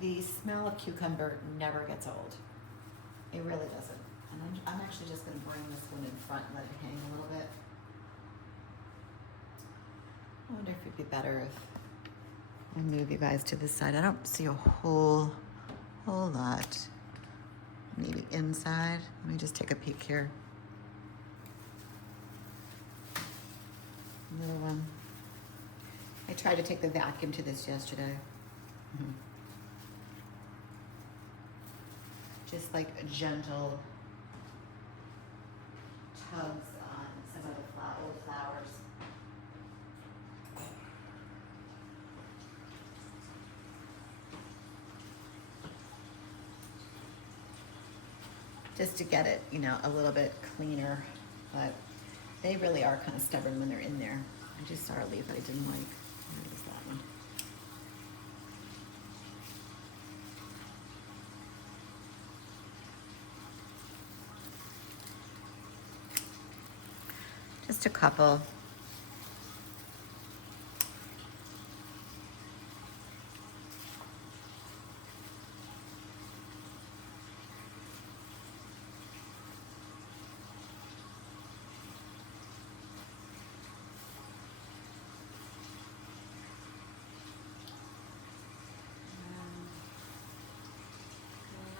The smell of cucumber never gets old. It really doesn't. And I'm actually just going to bring this one in front and let it hang a little bit. I wonder if it'd be better if I move you guys to this side. I don't see a whole lot. Maybe inside. Let me just take a peek here. Little one. I tried to take the vacuum to this yesterday. Just like a gentle tugs on some of the old flowers. Just to get it, a little bit cleaner. But they really are kind of stubborn when they're in there. I just saw a leaf that I didn't like. Where is that one? Just a couple.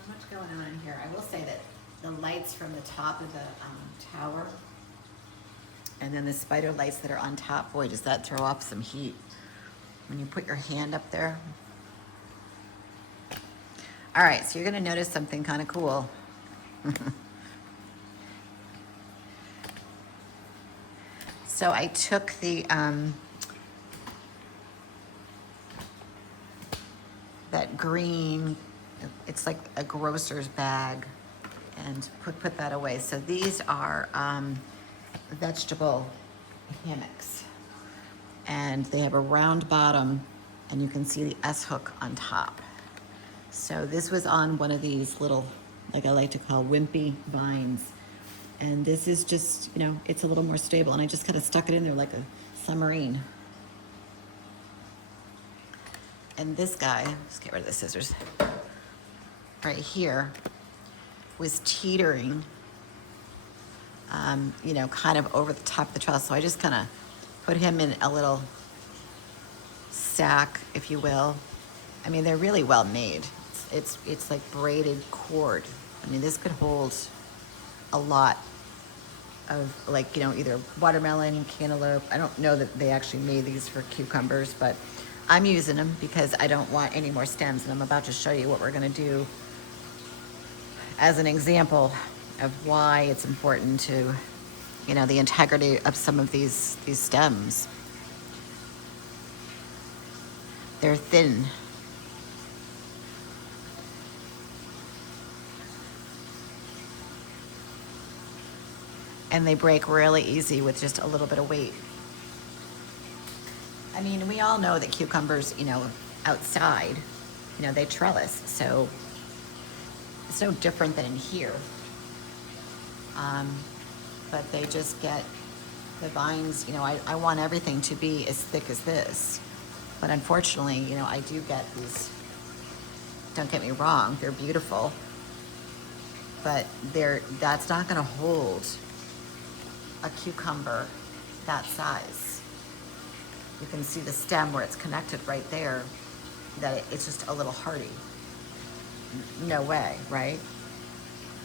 Not much going on here. I will say that the lights from the top of the tower and then the spider lights that are on top, boy, does that throw off some heat when you put your hand up there. All right, so you're gonna notice something kind of cool. So I took the that green, it's like a grocer's bag, and put that away. So these are vegetable hammocks, and they have a round bottom, and you can see the S hook on top. So this was on one of these little, like I like to call wimpy vines, and this is just, it's a little more stable, and I just kind of stuck it in there like a submarine. And this guy, let's get rid of the scissors, right here, was teetering, kind of over the top of the trellis. So I just kind of put him in a little sack, if you will. I mean, they're really well made. It's like braided cord. I mean, this could hold a lot of, like, either watermelon, cantaloupe. I don't know that they actually made these for cucumbers, but I'm using them because I don't want any more stems, and I'm about to show you what we're going to do as an example of why it's important to, the integrity of some of these stems. They're thin. And they break really easy with just a little bit of weight. I mean, we all know that cucumbers, outside, they trellis, so it's no different than in here. But they just get the vines, I want everything to be as thick as this. But unfortunately, I do get these, don't get me wrong, they're beautiful, but that's not gonna hold a cucumber that size. You can see the stem where it's connected right there, that it's just a little hardy. No way, right?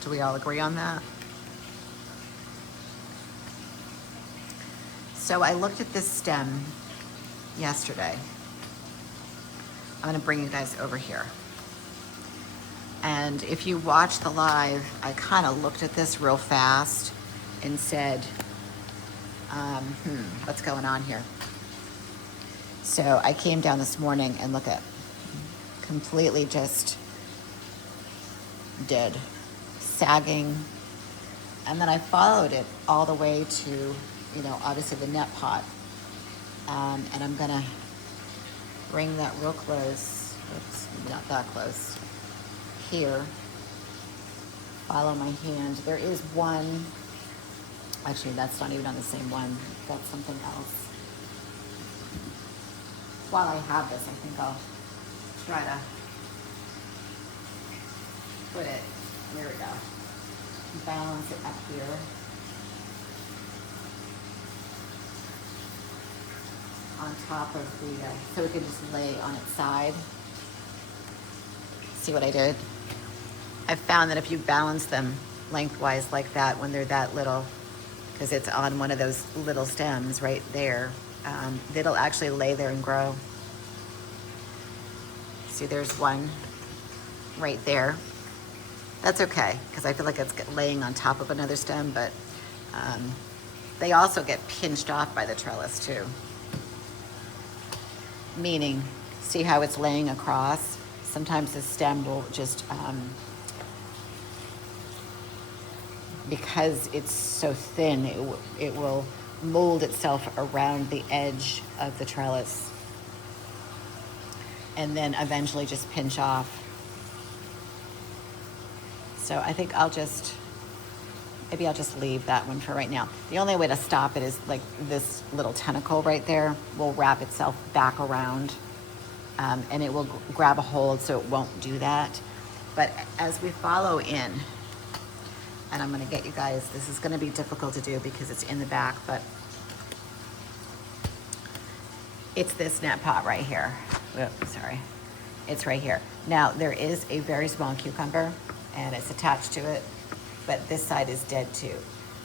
Do we all agree on that? So I looked at this stem yesterday. I'm gonna bring you guys over here. And if you watch the live, I kind of looked at this real fast and said, what's going on here? So I came down this morning and look at, completely just dead, sagging. And then I followed it all the way to, obviously the net pot. And I'm gonna bring that real close. Oops, maybe not that close. Here, follow my hand. There is one, actually that's not even on the same one. That's something else. While I have this, I think I'll try to put it, there we go, balance it up here. On top of the, so we can just lay on its side. See what I did? I found that if you balance them lengthwise like that when they're that little, because it's on one of those little stems right there, that'll actually lay there and grow. See, there's one right there. That's okay, because I feel like it's laying on top of another stem, but they also get pinched off by the trellis too. Meaning, see how it's laying across? Sometimes the stem will just, because it's so thin, it will mold itself around the edge of the trellis and then eventually just pinch off. So I think maybe I'll just leave that one for right now. The only way to stop it is like this little tentacle right there will wrap itself back around, and it will grab a hold so it won't do that. But as we follow in, and I'm gonna get you guys, this is gonna be difficult to do because it's in the back, but it's this net pot right here. Oops, sorry. It's right here. Now, there is a very small cucumber and it's attached to it, but this side is dead too.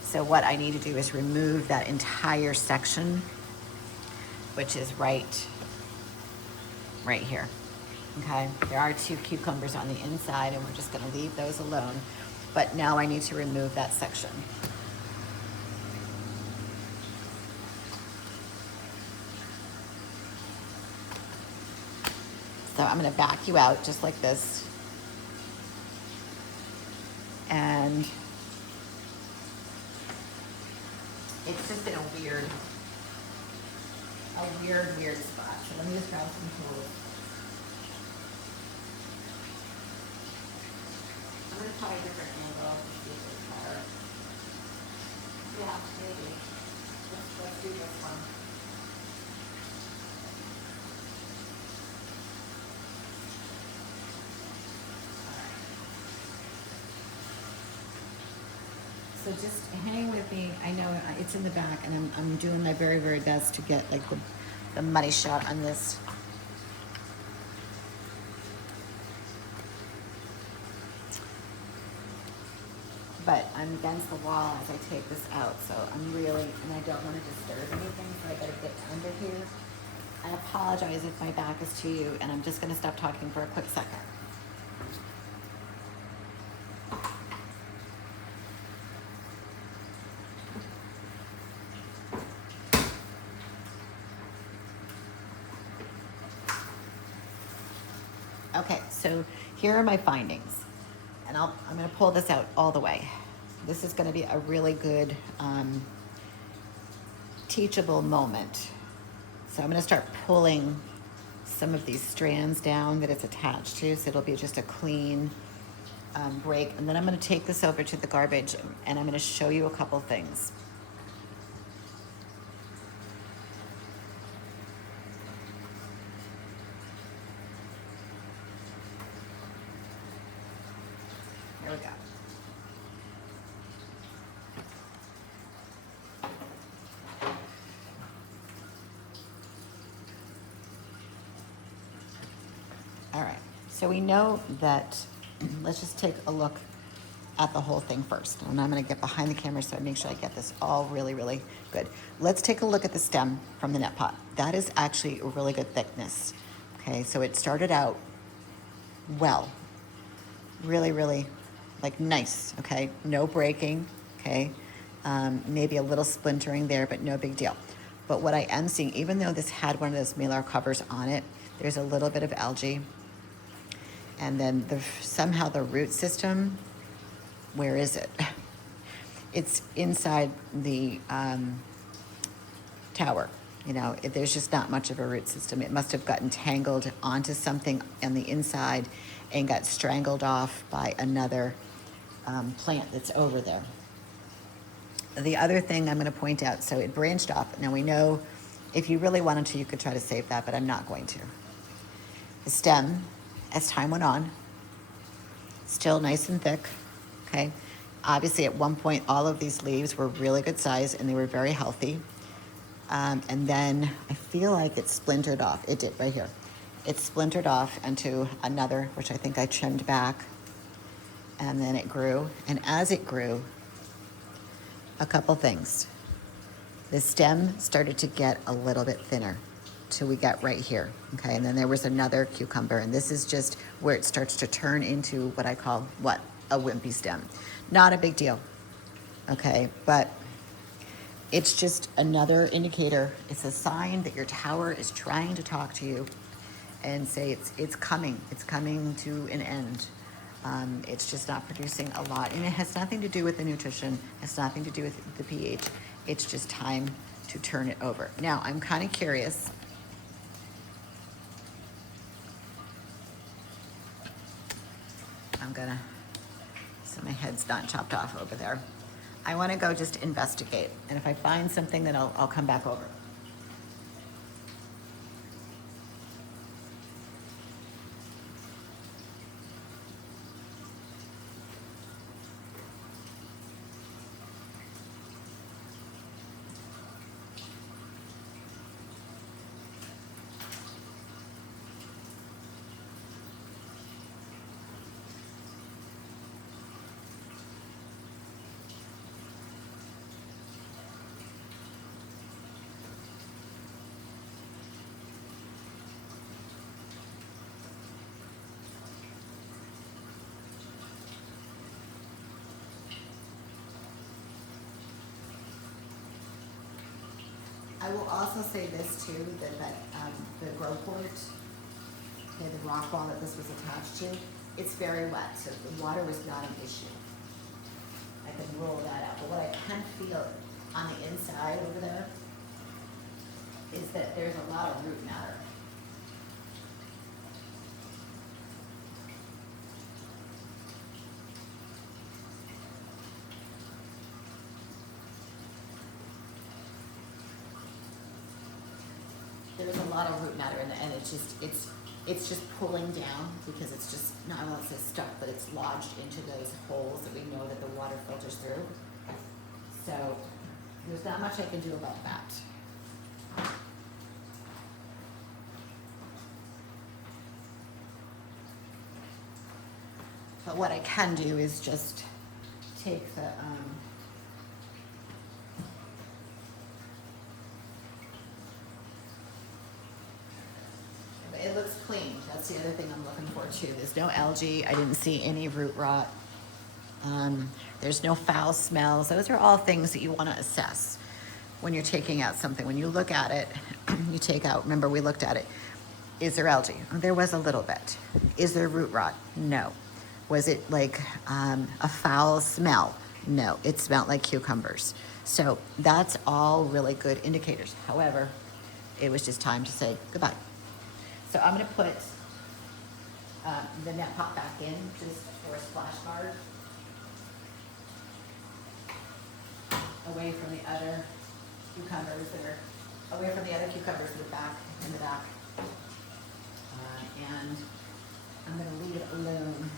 So what I need to do is remove that entire section, which is right here, okay? There are 2 cucumbers on the inside and we're just gonna leave those alone, but now I need to remove that section. So I'm gonna back you out just like this. And it's just in a weird spot. So let me just grab some tools. I'm gonna try a different angle to see if it's better. Yeah, maybe. Let's do this one. So just hang with me. I know it's in the back and I'm doing my very, very best to get like the money shot on this. But I'm against the wall as I take this out, so I'm really, and I don't want to disturb anything, so I gotta get under here. I apologize if my back is to you, and I'm just gonna stop talking for a quick second. Okay, so here are my findings, and I'm gonna pull this out all the way. This is gonna be a really good teachable moment. So I'm gonna start pulling some of these strands down that it's attached to, so it'll be just a clean break. And then I'm gonna take this over to the garbage and I'm gonna show you a couple things. Here we go. All right, so we know that, let's just take a look at the whole thing first. And I'm gonna get behind the camera so I make sure I get this all really, really good. Let's take a look at the stem from the net pot. That is actually a really good thickness. Okay, so it started out well, really, really like nice, okay? No breaking, okay? Maybe a little splintering there, but no big deal. But what I am seeing, even though this had one of those mylar covers on it, there's a little bit of algae. And then somehow the root system, where is it? It's inside the tower. You know, there's just not much of a root system. It must have gotten tangled onto something on the inside and got strangled off by another plant that's over there. The other thing I'm going to point out, so it branched off. Now we know if you really wanted to, you could try to save that, but I'm not going to. The stem, as time went on, still nice and thick, okay? Obviously at one point, all of these leaves were really good size and they were very healthy. And then I feel like it splintered off. It did right here. It splintered off into another, which I think I trimmed back. And then it grew. And as it grew, a couple things. The stem started to get a little bit thinner till we got right here, okay? And then there was another cucumber, and this is just where it starts to turn into what I call, what? A wimpy stem. Not a big deal, okay? But it's just another indicator. It's a sign that your tower is trying to talk to you and say it's coming. It's coming to an end. It's just not producing a lot. And it has nothing to do with the nutrition. It has nothing to do with the pH. It's just time to turn it over. Now, I'm kind of curious. So my head's not chopped off over there. I want to go just investigate. And if I find something, then I'll come back over. I will also say this too, that the grow port, okay, the rock wall that this was attached to, it's very wet, so the water was not an issue. I can roll that out, but what I can feel on the inside over there is that there's a lot of root matter. There's a lot of root matter in it, and it's just pulling down because it's just, not, I won't say stuck, but it's lodged into those holes that we know that the water filters through. So there's not much I can do about that. But what I can do is just take the, it looks clean. That's the other thing I'm looking for too. There's no algae. I didn't see any root rot. There's no foul smells. Those are all things that you want to assess when you're taking out something. When you look at it, you take out, remember we looked at it. Is there algae? There was a little bit. Is there root rot? No. Was it like a foul smell? No, it smelled like cucumbers. So that's all really good indicators. However, it was just time to say goodbye. So I'm going to put the net pot back in just for a splash guard, away from the other cucumbers that are away from the other cucumbers that are back in the back, and I'm going to leave it alone.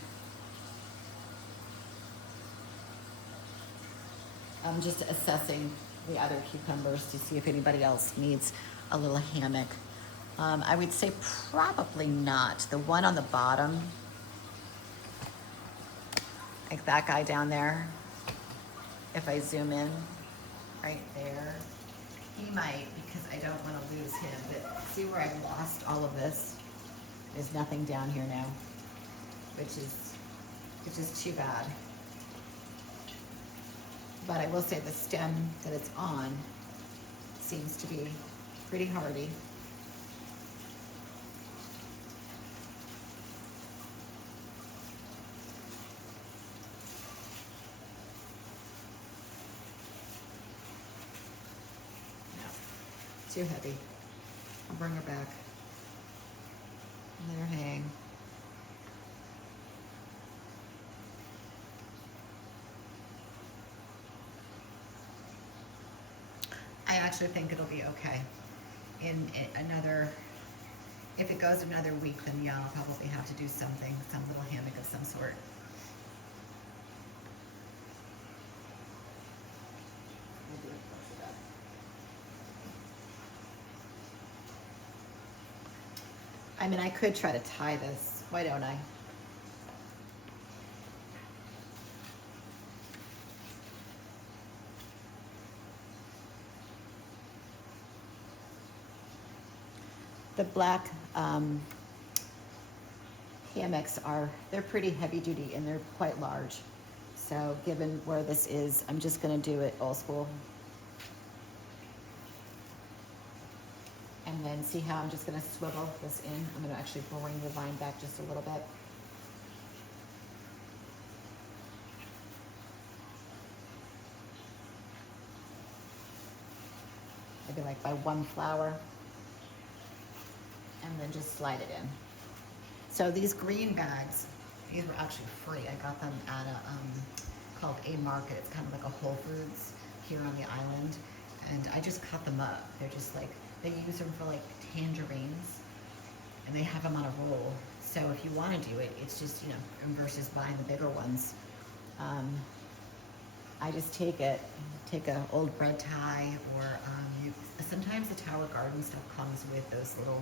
I'm just assessing the other cucumbers to see if anybody else needs a little hammock. I would say probably not. The one on the bottom, like that guy down there, if I zoom in right there, he might, because I don't want to lose him. But see where I've lost all of this? There's nothing down here now, which is too bad. But I will say the stem that it's on seems to be pretty hardy. Too heavy. I'll bring her back. Let her hang. I actually think it'll be okay. In another, if it goes another week, then yeah, I'll probably have to do something, some little hammock of some sort. I mean, I could try to tie this. Why don't I? The black hammocks they're pretty heavy duty and they're quite large. So given where this is, I'm just gonna do it old school. And then see how I'm just gonna swivel this in. I'm gonna actually bring the vine back just a little bit. Maybe like by one flower. And then just slide it in. So these green bags, these were actually free. I got them at a called a market. It's kind of like a Whole Foods here on the island. And I just cut them up. They're just like, they use them for like tangerines. And they have them on a roll. So if you want to do it, it's just, you know, versus buying the bigger ones. I just take an old bread tie, or sometimes the Tower Garden stuff comes with those little,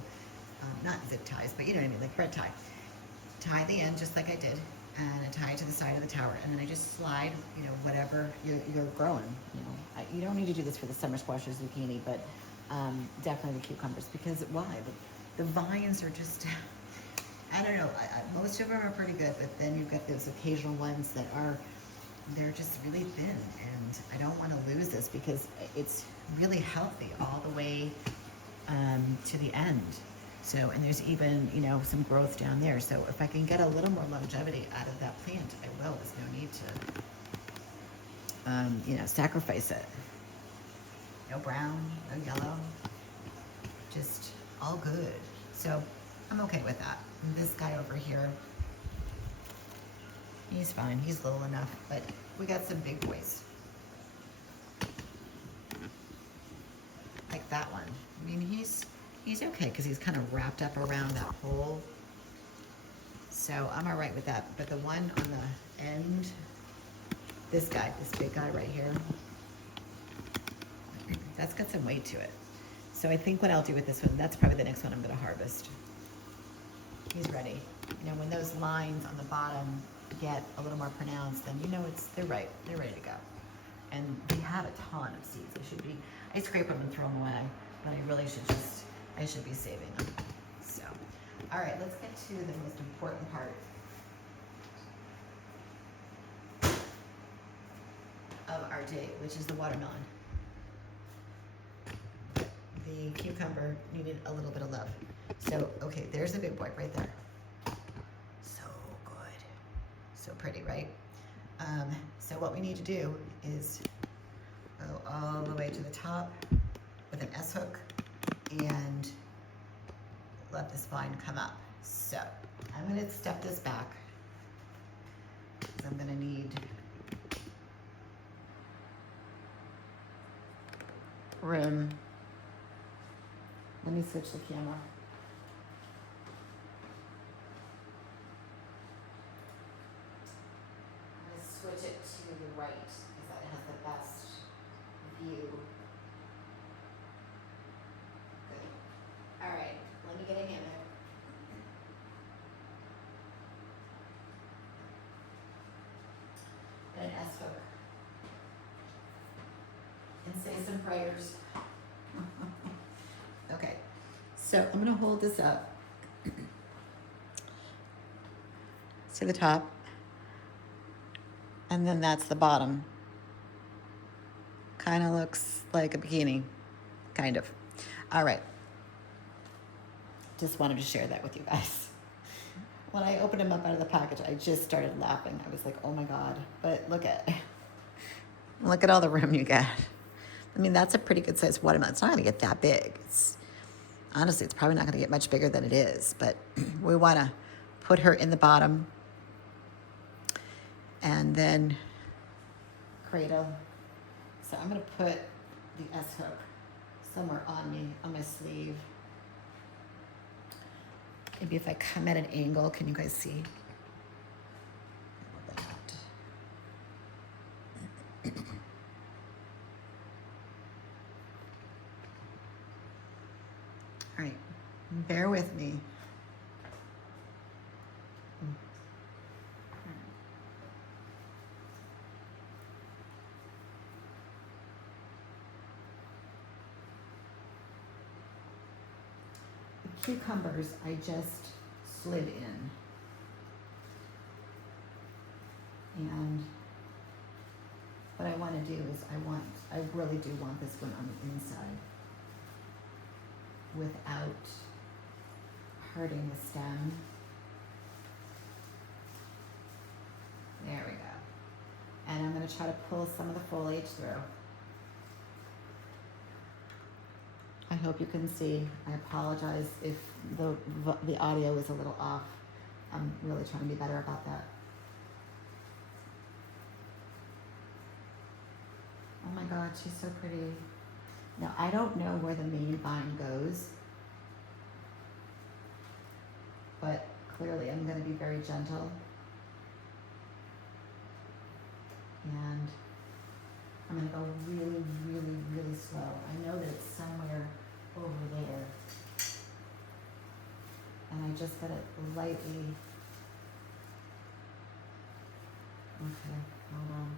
not zip ties, but you know what I mean, like bread tie. Tie the end just like I did, and I tie it to the side of the tower, and then I just slide, you know, whatever you're growing. You know, you don't need to do this for the summer squash or zucchini, but definitely the cucumbers, because why? The vines are just, I don't know, most of them are pretty good, but then you've got those occasional ones that they're just really thin, and I don't want to lose this because it's really healthy all the way to the end. So, and there's even, you know, some growth down there. So if I can get a little more longevity out of that plant, I will. There's no need to, you know, sacrifice it. No brown, no yellow, just all good. So I'm okay with that. And this guy over here, he's fine. He's little enough, but we got some big boys. Like that one. I mean, he's okay because he's kind of wrapped up around that hole. So I'm all right with that. But the one on the end, this guy, this big guy right here, that's got some weight to it. So I think what I'll do with this one, that's probably the next one I'm going to harvest. He's ready. You know, when those lines on the bottom get a little more pronounced, then you know they're ready to go. And we had a ton of seeds. I scrape them and throw them away, but I should be saving them. So, all right, let's get to the most important part of our day, which is the watermelon. The cucumber needed a little bit of love. So, okay, there's the big boy right there. So good. So pretty, right? So what we need to do is go all the way to the top with an S-hook and let this vine come up. So I'm going to step this back. I'm going to need room. Let me switch the camera. I'm going to switch it to the right because that has the best view. Good. All right, let me get a hammock. And an S-hook. And say some prayers. Okay, so I'm going to hold this up to the top, and then that's the bottom. Kind of looks like a bikini, kind of. All right, just wanted to share that with you guys. When I opened them up out of the package, I just started laughing. I was like, oh my God, but look at all the room you get. I mean, that's a pretty good sized watermelon. It's not gonna get that big. Honestly, it's probably not gonna get much bigger than it is, but we wanna put her in the bottom and then cradle. So I'm gonna put the S-hook somewhere on me, on my sleeve. Maybe if I come at an angle, can you guys see? All right, bear with me. cucumbers I just slid in. And what I want to do is I really do want this one on the inside without hurting the stem. There we go. And I'm going to try to pull some of the foliage through. I hope you can see. I apologize if the audio is a little off. I'm really trying to be better about that. Oh my God, she's so pretty. Now, I don't know where the main vine goes, but clearly I'm going to be very gentle. And I'm going to go really, really, really slow. I know that it's somewhere over there. And I just got to lightly, okay, hold on.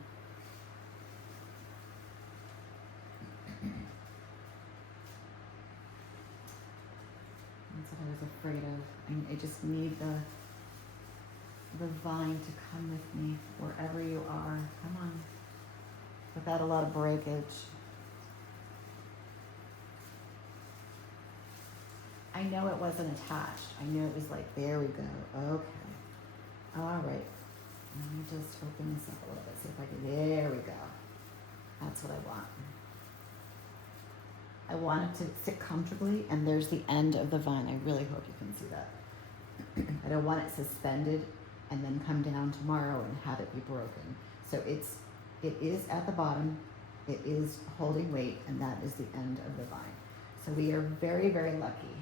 That's what I was afraid of. I just need the vine to come with me wherever you are. Come on. Without a lot of breakage. I know it wasn't attached. I know it was like, there we go. Okay. Oh, all right. Let me just open this up a little bit. See if I can, there we go. That's what I want. I want it to sit comfortably, and there's the end of the vine. I really hope you can see that. I don't want it suspended and then come down tomorrow and have it be broken. So it is at the bottom, it is holding weight, and that is the end of the vine. So we are very, very lucky.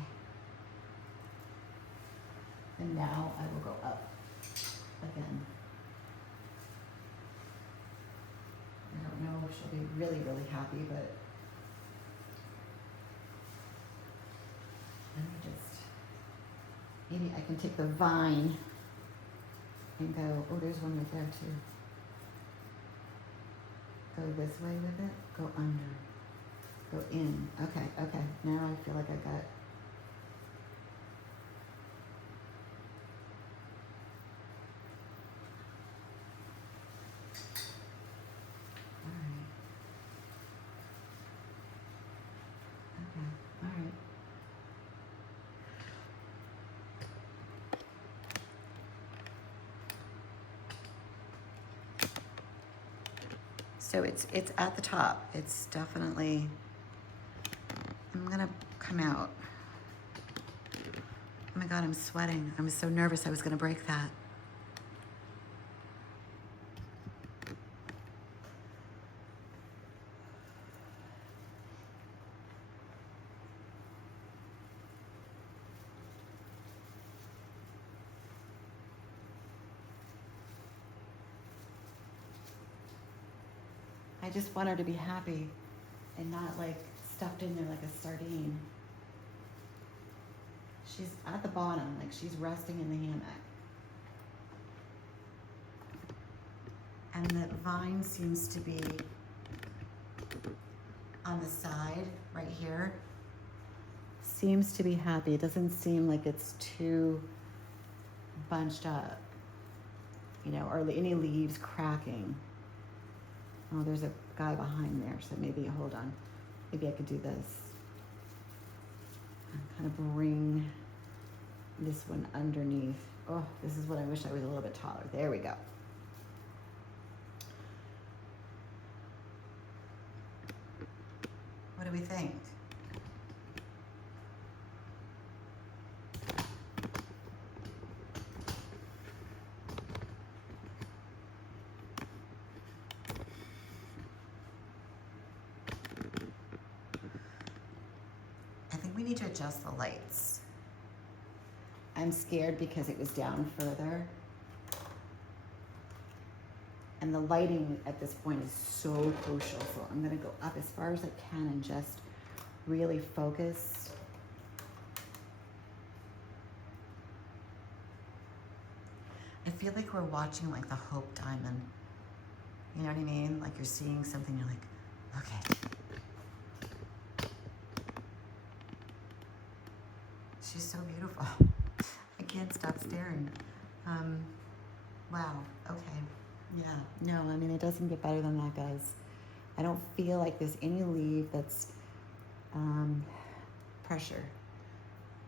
And now I will go up again. I don't know if she'll be really, really happy, but let me just, maybe I can take the vine and go, oh, there's one right there too. Go this way with it, go under, go in. Okay, okay, now I feel like I got, all right. Okay, all right. So it's at the top. It's definitely, I'm gonna come out. Oh my God, I'm sweating. I was so nervous I was gonna break that. I just want her to be happy and not like stuffed in there like a sardine. She's at the bottom, like she's resting in the hammock. And the vine seems to be on the side right here. Seems to be happy. It doesn't seem like it's too bunched up, you know, or any leaves cracking. Oh, there's a guy behind there, so maybe, hold on. Maybe I could do this. And kind of bring this one underneath. Oh, this is what I wish I was a little bit taller. There we go. What do we think? I think we need to adjust the lights. I'm scared because it was down further. And the lighting at this point is so crucial. So I'm gonna go up as far as I can and just really focus. I feel like we're watching like the Hope Diamond. You know what I mean? Like you're seeing something, you're like, okay. She's so beautiful. I can't stop staring. Wow, okay. Yeah, no, I mean, it doesn't get better than that, guys. I don't feel like there's any leaf that's pressure.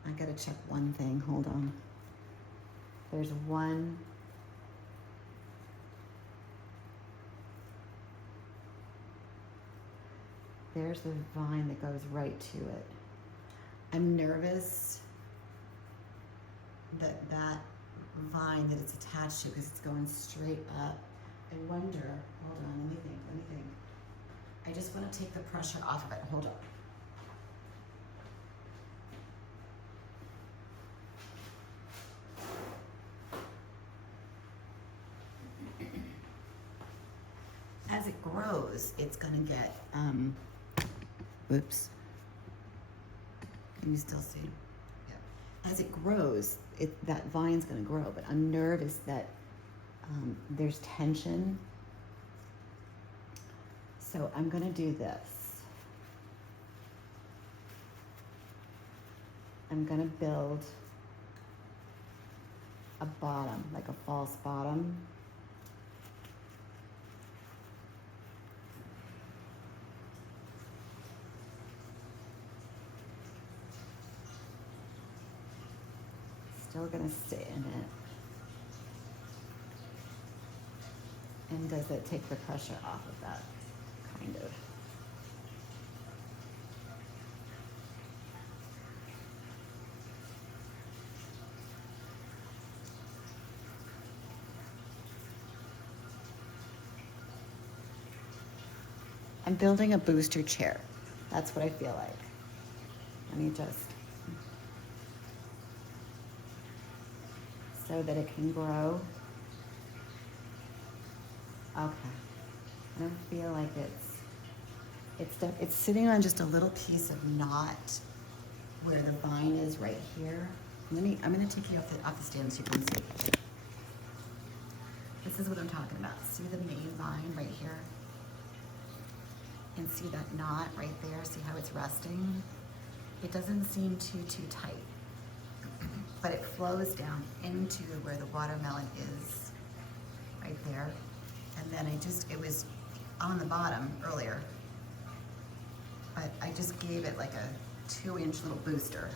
I gotta check one thing, hold on. There's one. There's the vine that goes right to it. I'm nervous that that vine that it's attached to, because it's going straight up. I wonder, hold on, let me think. I just want to take the pressure off of it, hold on. As it grows, it's gonna get, whoops. Can you still see? Yeah. As it grows, that vine's gonna grow, but I'm nervous that there's tension. So I'm gonna do this. I'm gonna build a bottom, like a false bottom. Still gonna sit in it. And does it take the pressure off of that? Kind of. I'm building a booster chair. That's what I feel like. Let me just, so that it can grow. Okay. I don't feel like it's sitting on just a little piece of knot where the vine is right here. I'm gonna take you off the stand so you can see. This is what I'm talking about. See the main vine right here? And see that knot right there? See how it's resting? It doesn't seem too tight, but it flows down into where the watermelon is, right there. And then it was on the bottom earlier, but I just gave it like a 2-inch little booster.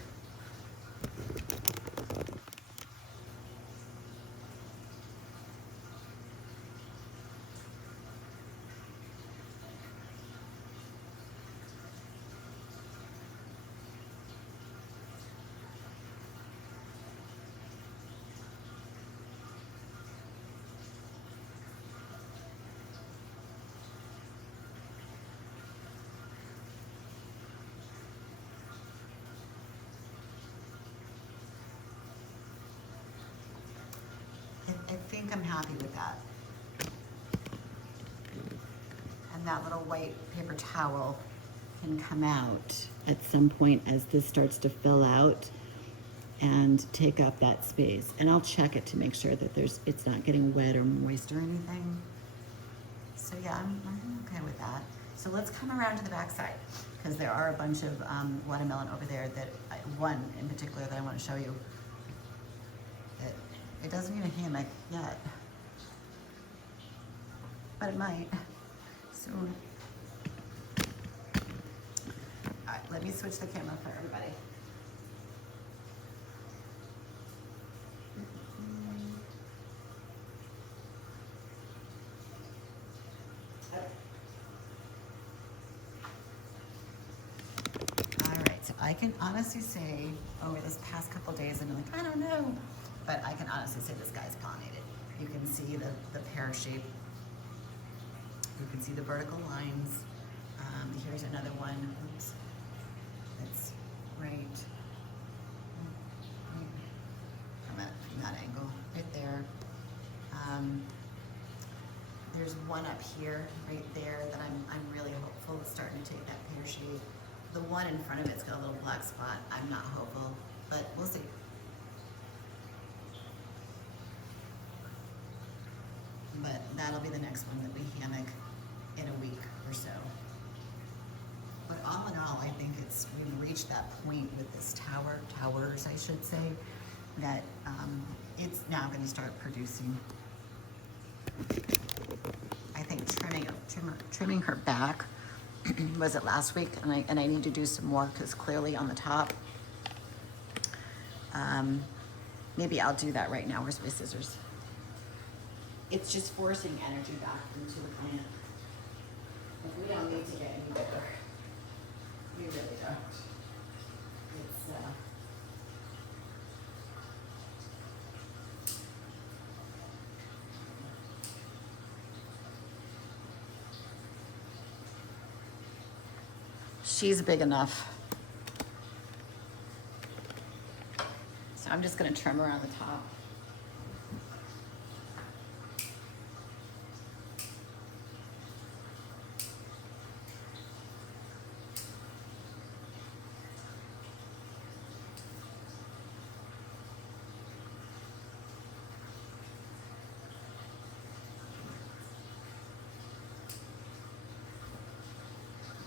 I think I'm happy with that. And that little white paper towel can come out at some point as this starts to fill out and take up that space. And I'll check it to make sure that it's not getting wet or moist or anything. So yeah, I'm okay with that. So let's come around to the back side, because there are a bunch of watermelon over there that, one in particular that I want to show you. It doesn't need a hammock yet, but it might soon. All right, let me switch the camera for everybody. All right, so I can honestly say over this past couple days, I'm like, I don't know. But I can honestly say this guy's pollinated. You can see the pear shape. You can see the vertical lines. Here's another one. Oops. That's right. From that angle, right there. There's one up here, right there, that I'm really hopeful is starting to take that pear shape. The one in front of it's got a little black spot. I'm not hopeful, but we'll see. But that'll be the next one that we hammock in a week or so. But all in all, now I think we've reached that point with this towers, I should say, that it's now going to start producing. I think trimming her back was it last week, and I need to do some more because clearly on the top. Maybe I'll do that right now. Where's my scissors? It's just forcing energy back into the plant. We don't need to get any bigger. We really don't. It's she's big enough. So I'm just going to trim around the top.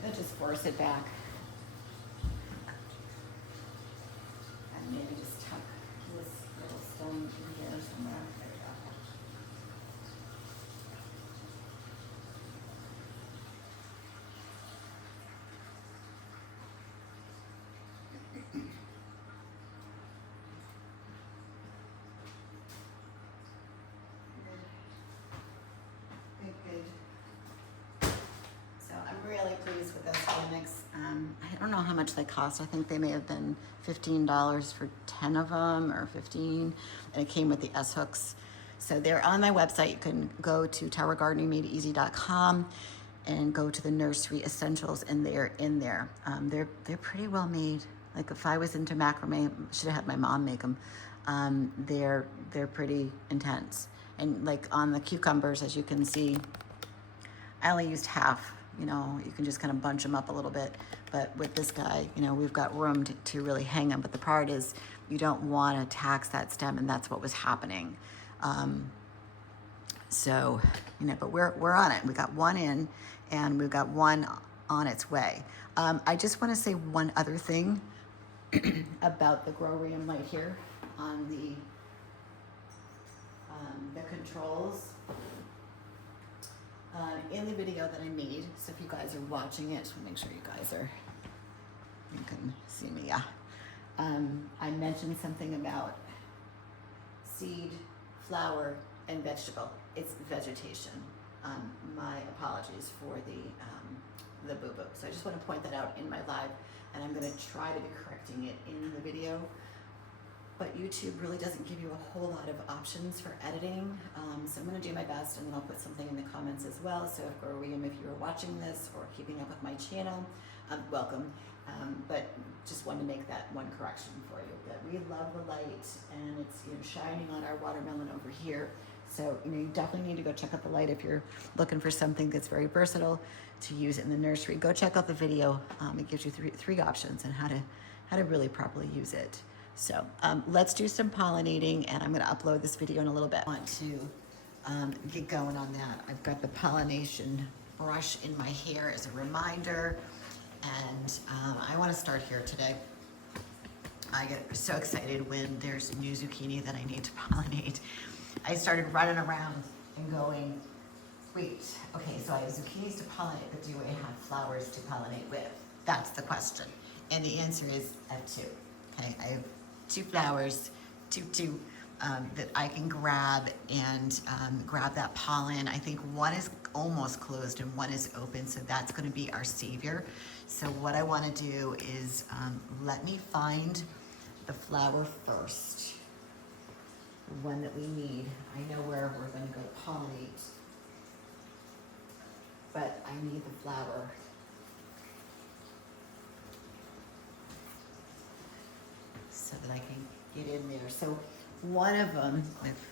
And just force it back. And maybe just tuck this little stone in here somewhere. There we go. Good. So I'm really pleased with those hammocks. I don't know how much they cost. I think they may have been $15 for 10 of them, or 15, and it came with the S hooks. So they're on my website. You can go to towergardeningmadeeasy.com and go to the nursery essentials, and they're in there. They're pretty well made. Like if I was into macrame, should have had my mom make them. They're pretty intense. And like on the cucumbers, as you can see, I only used half. You know, you can just kind of bunch them up a little bit. But with this guy, you know, we've got room to really hang them. But the part is, you don't want to tax that stem, and that's what was happening. So, you know, but we're on it. We got one in, and we've got one on its way. I just want to say one other thing about the grow room light here on the controls. In the video that I made, so if you guys are watching it, make sure you guys you can see me, yeah. I mentioned something about seed, flower, and vegetable. It's vegetation. My apologies for the boo-boo. So I just want to point that out in my live, and I'm going to try to be correcting it in the video. But YouTube really doesn't give you a whole lot of options for editing. So I'm gonna do my best, and then I'll put something in the comments as well. So if you're watching this or keeping up with my channel, welcome. But just wanted to make that one correction for you, that we love the light, and it's, you know, shining on our watermelon over here. So, you know, you definitely need to go check out the light if you're looking for something that's very versatile to use in the nursery. Go check out the video. It gives you three options on how to really properly use it. So let's do some pollinating, and I'm going to upload this video in a little bit. I want to get going on that. I've got the pollination brush in my hair as a reminder, and I want to start here today. I get so excited when there's new zucchini that I need to pollinate. I started running around and going, wait, okay, so I have zucchinis to pollinate, but do I have flowers to pollinate with? That's the question. And the answer is I have two. Okay, I have two flowers, two that I can grab and grab that pollen. I think one is almost closed and one is open, so that's going to be our savior. So what I want to do is let me find the flower first, the one that we need. I know where we're going to go to pollinate, but I need the flower. So that I can get in there. So one of them, I've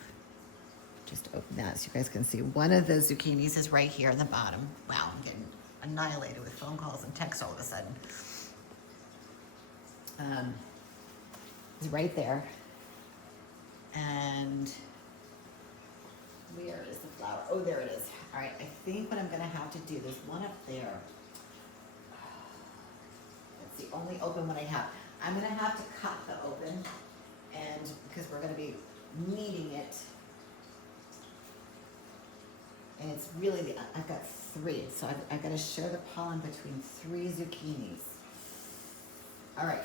just opened that so you guys can see, one of the zucchinis is right here in the bottom. Wow, I'm getting annihilated with phone calls and texts all of a sudden. It's right there. And where is the flower? Oh, there it is. All right, I think what I'm gonna have to do, there's one up there. the only open one I have. I'm gonna have to cut the open, and because we're gonna be needing it. And it's really, I've got 3, so I've got to share the pollen between 3 zucchinis. All right,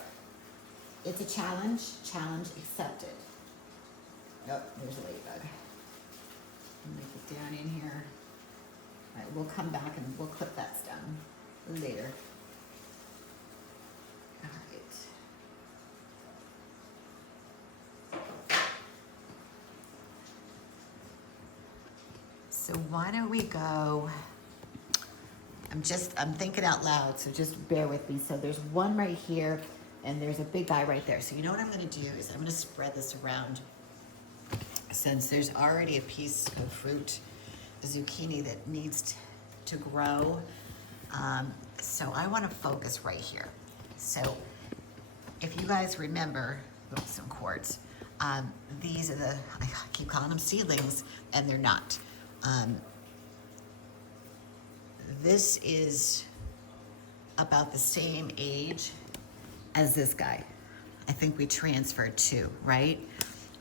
it's a challenge accepted. Oh, there's a ladybug. I'll make it down in here. All right, we'll come back and we'll clip that stem later. All right. So why don't we go, I'm thinking out loud, so just bear with me. So there's one right here, and there's a big guy right there. So you know what I'm gonna do is I'm gonna spread this around. Since there's already a piece of fruit, a zucchini that needs to grow. So I wanna focus right here. So if you guys remember, oops, some cords, these are I keep calling them seedlings, and they're not. This is about the same age as this guy. I think we transferred 2, right?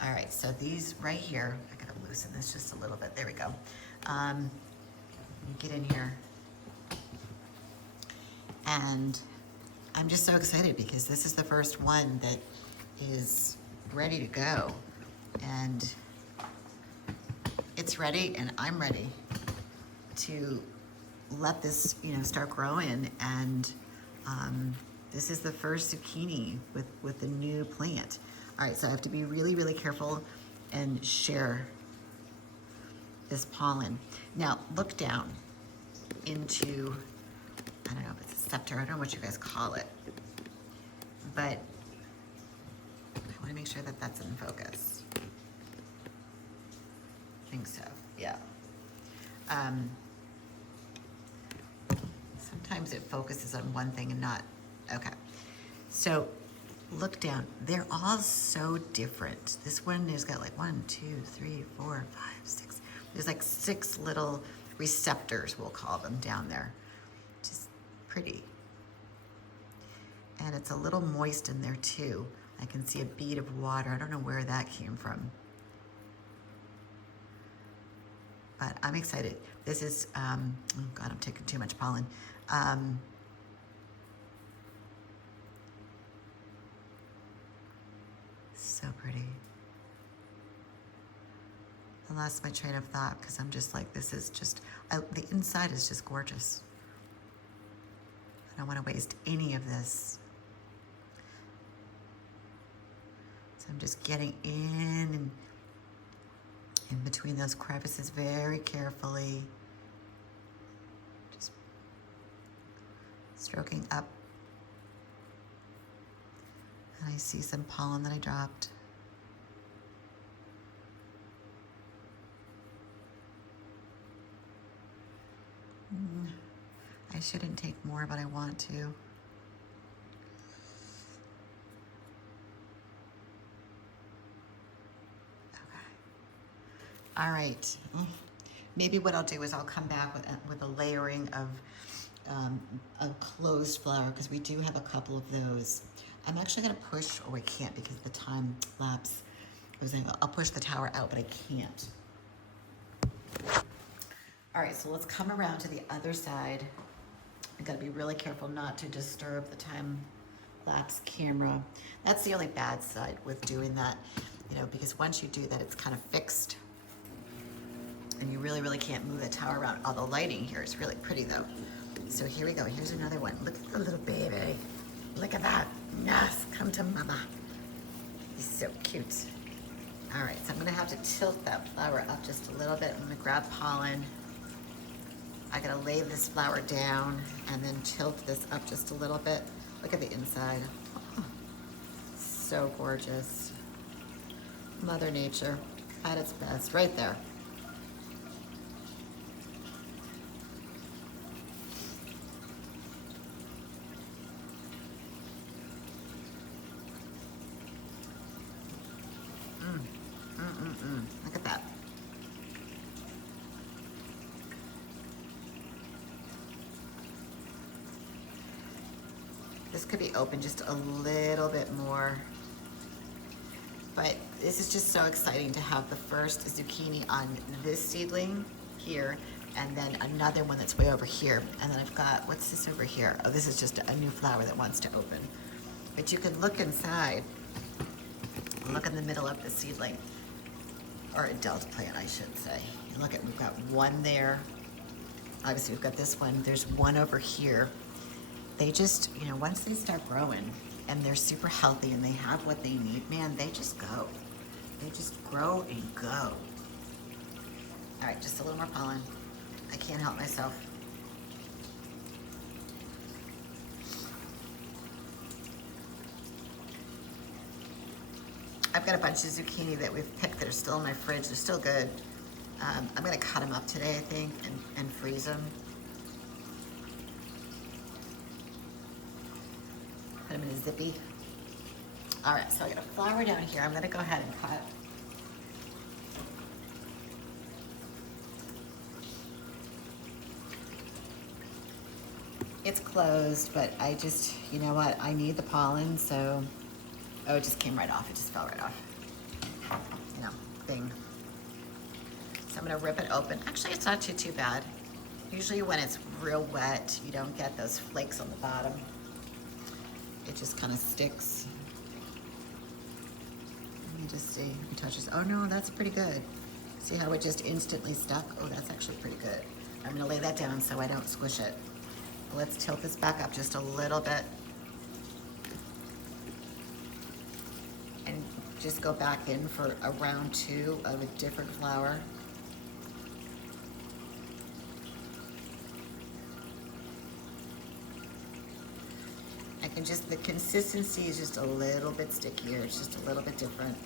All right, so these right here, I gotta loosen this just a little bit. There we go. Get in here. And I'm just so excited because this is the first one that is ready to go. And it's ready, and I'm ready to let this, start growing. And this is the first zucchini with the new plant. All right, so I have to be really, really careful and share this pollen. Now, look down into, I don't know if it's a scepter, I don't know what you guys call it, but I want to make sure that that's in focus. I think so, yeah. Sometimes it focuses on one thing and not, okay. So look down, they're all so different. This one has got like 1, 2, 3, 4, 5, 6. There's like 6 little receptors, we'll call them, down there. Just pretty. And it's a little moist in there too. I can see a bead of water. I don't know where that came from. But I'm excited. This is, oh God, I'm taking too much pollen. So pretty. I lost my train of thought because I'm just like, this is just, the inside is just gorgeous. I don't want to waste any of this. So I'm just getting in between those crevices very carefully. Just stroking up. And I see some pollen that I dropped. I shouldn't take more, but I want to. Okay. All right. Maybe what I'll do is I'll come back with a layering of closed flower, because we do have a couple of those. I'm actually going to push, oh, I can't because the time lapse. I'll push the tower out, but I can't. All right, so let's come around to the other side. I gotta be really careful not to disturb the time lapse camera. That's the only bad side with doing that, because once you do that, it's kind of fixed. And you really, really can't move the tower around. All the lighting here is really pretty though. So here we go, here's another one. Look at the little baby. Look at that, yes, come to mama. He's so cute. All right, so I'm gonna have to tilt that flower up just a little bit. I'm gonna grab pollen. I gotta lay this flower down and then tilt this up just a little bit. Look at the inside. Oh, so gorgeous. Mother Nature at its best, right there. Look at that. This could be open just a little bit more. But this is just so exciting to have the first zucchini on this seedling here, and then another one that's way over here. And then I've got, what's this over here? Oh, this is just a new flower that wants to open. But you can look inside, look in the middle of the seedling, or adult plant, I should say. And look at, we've got one there. Obviously, we've got this one. There's one over here. They just, you know, once they start growing and they're super healthy and they have what they need, man, they just go. They just grow and go. All right, just a little more pollen. I can't help myself. I've got a bunch of zucchini that we've picked that are still in my fridge. They're still good. I'm gonna cut them up today, I think, and freeze them. Put them in a zippy. All right, so I got a flower down here. I'm gonna go ahead and cut. It's closed, but I just, you know what? I need the pollen, so, oh, it just came right off. It just fell right off. You know, thing. So I'm gonna rip it open. Actually, it's not too bad. Usually when it's real wet, you don't get those flakes on the bottom. It just kind of sticks. Let me just see. It touches. Oh no, that's pretty good. See how it just instantly stuck? Oh, that's actually pretty good. I'm gonna lay that down so I don't squish it. Let's tilt this back up just a little bit. And just go back in for a round two of a different flower. I can just, the consistency is just a little bit stickier. It's just a little bit different.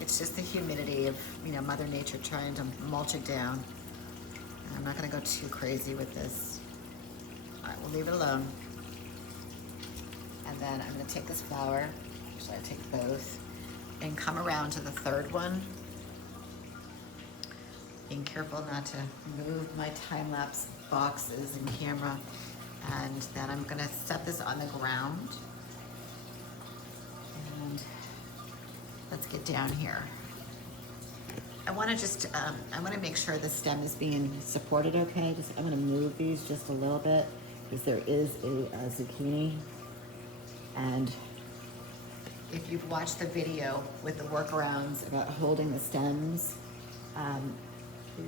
It's just the humidity of, you know, Mother Nature trying to mulch it down. And I'm not gonna go too crazy with this. All right, we'll leave it alone. And then I'm gonna take this flower, actually I take both, and come around to the third one. Being careful not to move my time-lapse boxes and camera. And then I'm gonna set this on the ground. And let's get down here. I wanna just, I wanna make sure the stem is being supported okay. I'm gonna move these just a little bit because there is a zucchini. And if you've watched the video with the workarounds about holding the stems,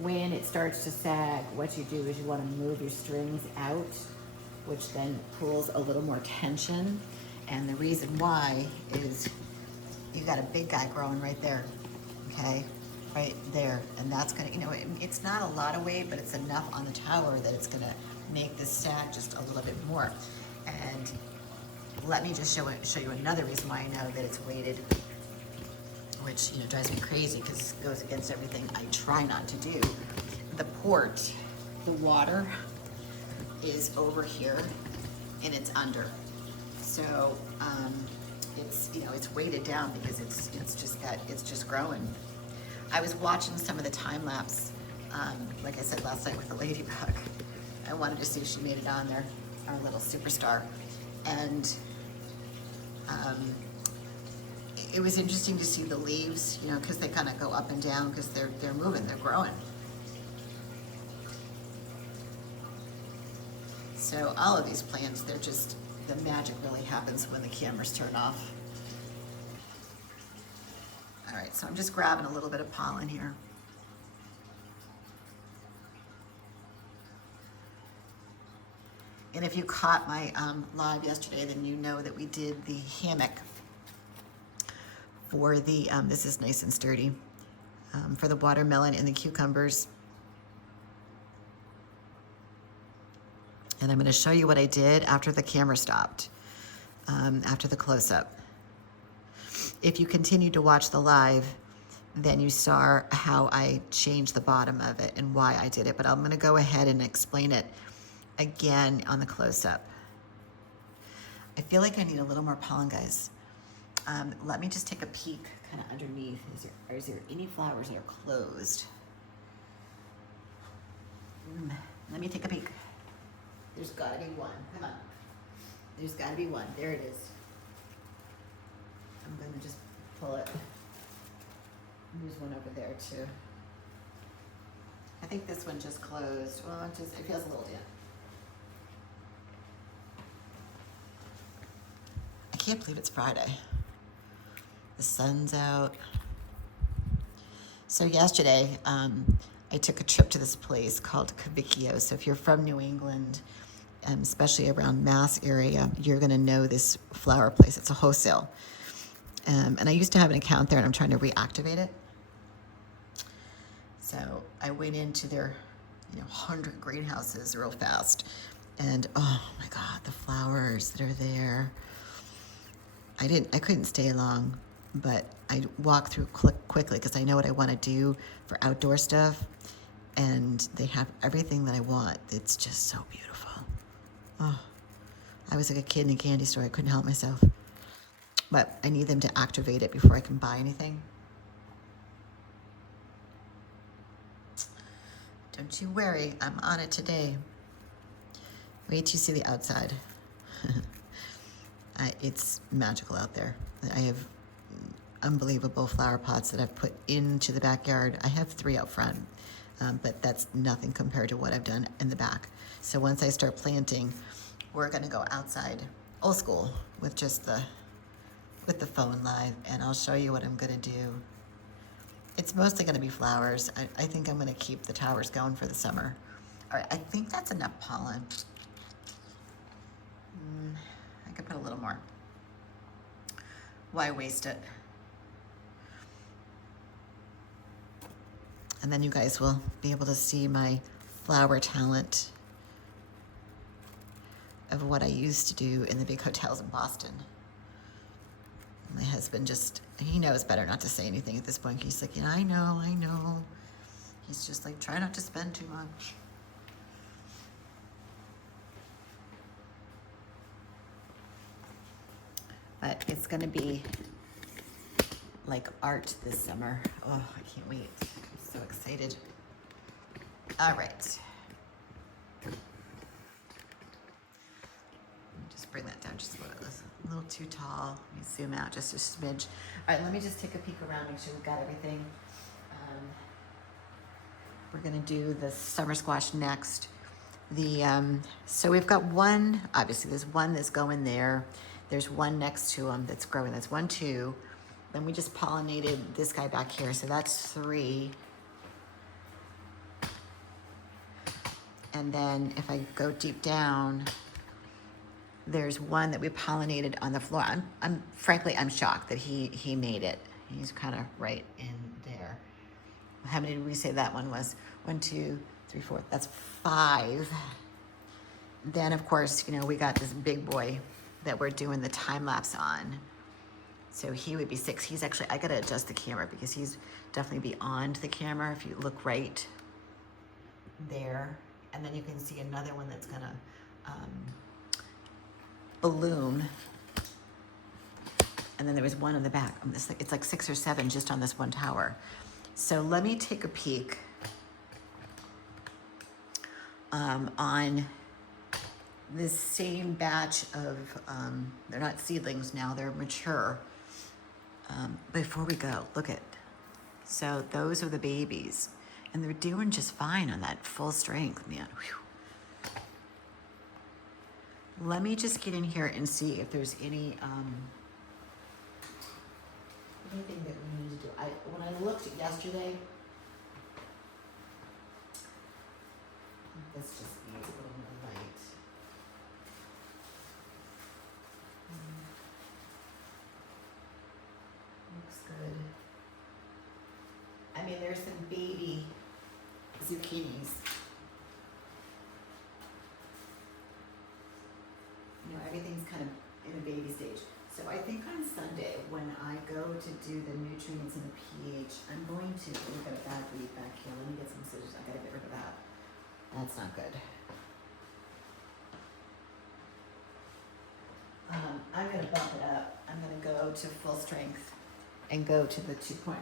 when it starts to sag, what you do is you want to move your strings out, which then pulls a little more tension. And the reason why is you've got a big guy growing right there, okay? Right there. And that's gonna, you know, it's not a lot of weight, but it's enough on the tower that it's gonna make this sag just a little bit more. And let me just show you another reason why I know that it's weighted, which, you know, drives me crazy because it goes against everything I try not to do. The port, the water is over here and it's under. So it's, you know, it's weighted down because it's just growing. I was watching some of the time lapse, like I said last night with the ladybug. I wanted to see if she made it on there, our little superstar. And it was interesting to see the leaves, you know, because they kind of go up and down because they're moving, they're growing. So all of these plants, they're just, the magic really happens when the cameras turn off. All right, so I'm just grabbing a little bit of pollen here. And if you caught my live yesterday, then you know that we did the hammock for the, this is nice and sturdy, for the watermelon and the cucumbers. And I'm gonna show you what I did after the camera stopped, after the close-up. If you continue to watch the live, then you saw how I changed the bottom of it and why I did it, but I'm gonna go ahead and explain it again on the close-up. I feel like I need a little more pollen, guys. Let me just take a peek kind of underneath. Is there any flowers that are closed? Let me take a peek. There's gotta be one. Come on. There's gotta be one. There it is. I'm gonna just pull it. There's one over there too. I think this one just closed. Well, it feels a little damp. I can't believe it's Friday. The sun's out. So yesterday, I took a trip to this place called Cavicchio. So if you're from New England, especially around Mass area, you're gonna know this flower place. It's a wholesale. And I used to have an account there and I'm trying to reactivate it. So I went into their 100 greenhouses real fast. And oh my God, the flowers that are there. I couldn't stay long, but I walked through quickly because I know what I want to do for outdoor stuff. And they have everything that I want. It's just so beautiful. Oh, I was like a kid in a candy store. I couldn't help myself. But I need them to activate it before I can buy anything. Don't you worry, I'm on it today. Wait till you see the outside. It's magical out there. I have unbelievable flower pots that I've put into the backyard. I have 3 out front, but that's nothing compared to what I've done in the back. So once I start planting, we're gonna go outside, old school, with just with the phone live, and I'll show you what I'm gonna do. It's mostly gonna be flowers. I think I'm gonna keep the towers going for the summer. All right, I think that's enough pollen. I could put a little more. Why waste it? And then you guys will be able to see my flower talent of what I used to do in the big hotels in Boston. My husband he knows better not to say anything at this point. He's like, I know. He's just like, try not to spend too much. But it's gonna be like art this summer. Oh, I can't wait. I'm so excited. All right. Just bring that down just a little too tall. Let me zoom out just a smidge. All right, let me just take a peek around, make sure we've got everything. We're gonna do the summer squash next. So we've got one, obviously there's one that's going there. There's one next to them that's growing. That's 1, 2. Then we just pollinated this guy back here. So that's 3. And then if I go deep down, there's one that we pollinated on the floor. Frankly, I'm shocked that he made it. He's kind of right in there. How many did we say that one was? 1, 2, 3, 4. That's 5. Then of course, we got this big boy that we're doing the time lapse on. So he would be 6. He's actually, I gotta adjust the camera because he's definitely beyond the camera. If you look right there, and then you can see another one that's gonna balloon. And then there was one in the back. It's like 6 or 7 just on this one tower. So let me take a peek on this same batch of, they're not seedlings now, they're mature. Before we go, look at, so those are the babies. And they're doing just fine on that full strength, man. Whew. Let me just get in here and see if there's anything that we need to do. When I looked yesterday, this just needs a little more light. Looks good. I mean, there's some baby zucchinis. Everything's kind of in a baby stage. So I think on Sunday, when I go to do the nutrients and the pH, I'm going to, we've got a bad weed back here. Let me get some scissors. I gotta get rid of that. That's not good. I'm gonna bump it up. I'm gonna go to full strength and go to the 2.4.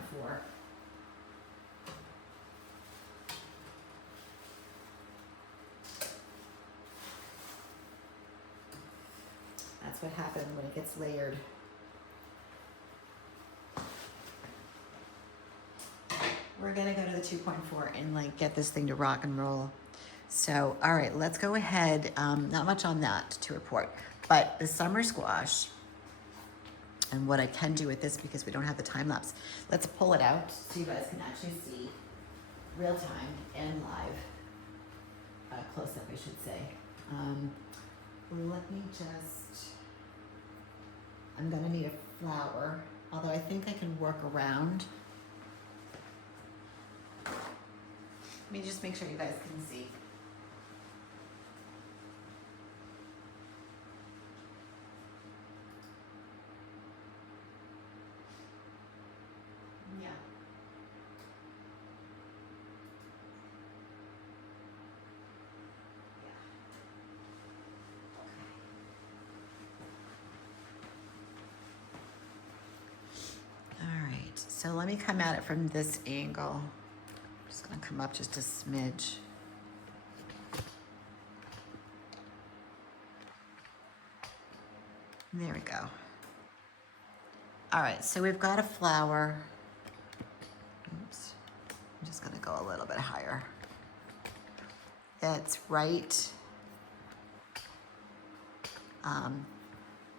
That's what happens when it gets layered. We're gonna go to the 2.4 and like get this thing to rock and roll. So, all right, let's go ahead. Not much on that to report, but the summer squash and what I can do with this, because we don't have the time lapse. Let's pull it out so you guys can actually see real time and live, close up, I should say. Let me just, I'm gonna need a flower, although I think I can work around. Let me just make sure you guys can see. Yeah. All right, so let me come at it from this angle. I'm just gonna come up just a smidge. There we go. All right, so we've got a flower. Oops, I'm just gonna go a little bit higher. That's right,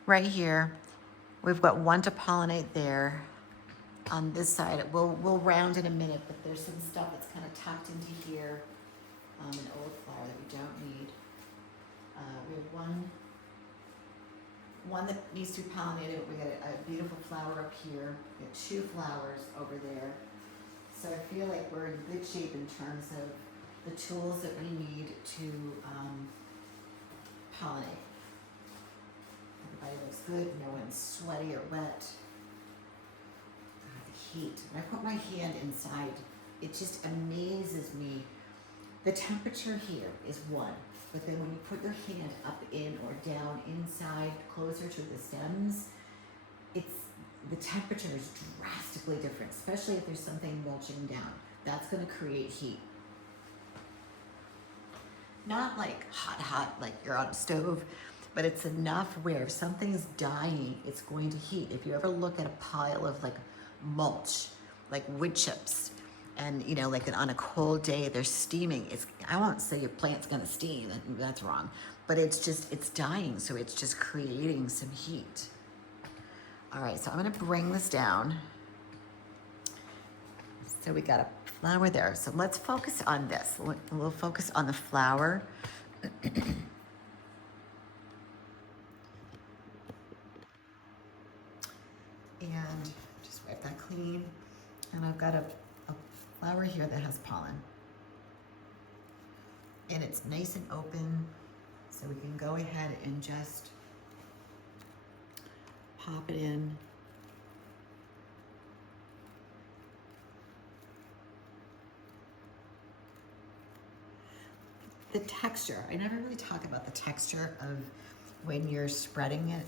right here. We've got one to pollinate there. On this side, we'll round in a minute, but there's some stuff that's kind of tucked into here. An old flower that we don't need. We have one that needs to be pollinated. We got a beautiful flower up here. We have two flowers over there. So I feel like we're in good shape in terms of the tools that we need to pollinate. Everybody looks good. No one's sweaty or wet. The heat. When I put my hand inside, it just amazes me. The temperature here is 1, but then when you put your hand up in or down inside, closer to the stems, the temperature is drastically different, especially if there's something mulching down. That's gonna create heat. Not like hot, like you're on a stove, but it's enough where if something's dying, it's going to heat. If you ever look at a pile of like mulch, like wood chips, and you know, like on a cold day, they're steaming. I won't say your plant's gonna steam, that's wrong, but it's dying, so it's just creating some heat. All right, so I'm gonna bring this down. So we got a flower there. So let's focus on this. We'll focus on the flower. And just wipe that clean. And I've got a flower here that has pollen. And it's nice and open, so we can go ahead and just pop it in. The texture, I never really talk about the texture of when you're spreading it.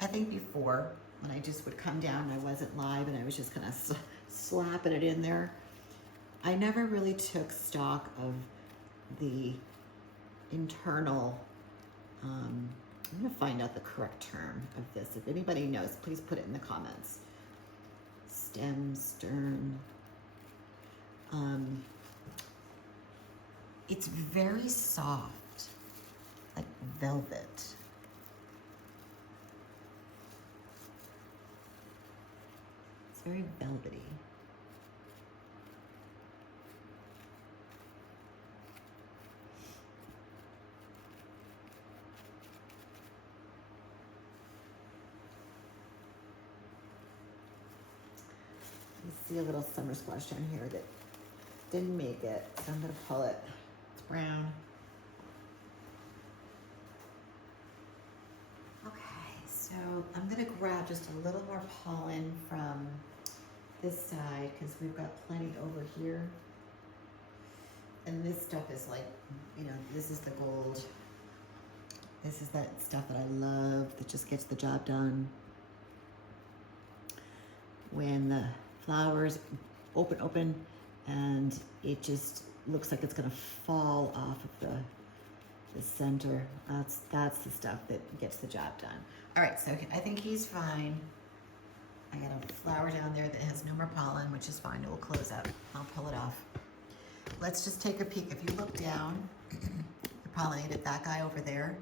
I think before, when I just would come down and I wasn't live and I was just kind of slapping it in there, I never really took stock of the internal, I'm gonna find out the correct term of this. If anybody knows, please put it in the comments. Stem, stern. It's very soft, like velvet. It's very velvety. You see a little summer squash down here that didn't make it, so I'm gonna pull it. It's brown. Okay, so I'm gonna grab just a little more pollen from this side because we've got plenty over here. And this stuff is like, you know, this is the gold. This is that stuff that I love that just gets the job done. When the flowers open and it just looks like it's gonna fall off of the the center. That's the stuff that gets the job done. All right, so I think he's fine. I got a flower down there that has no more pollen, which is fine. It will close up. I'll pull it off. Let's just take a peek. If you look down, I pollinated that guy over there.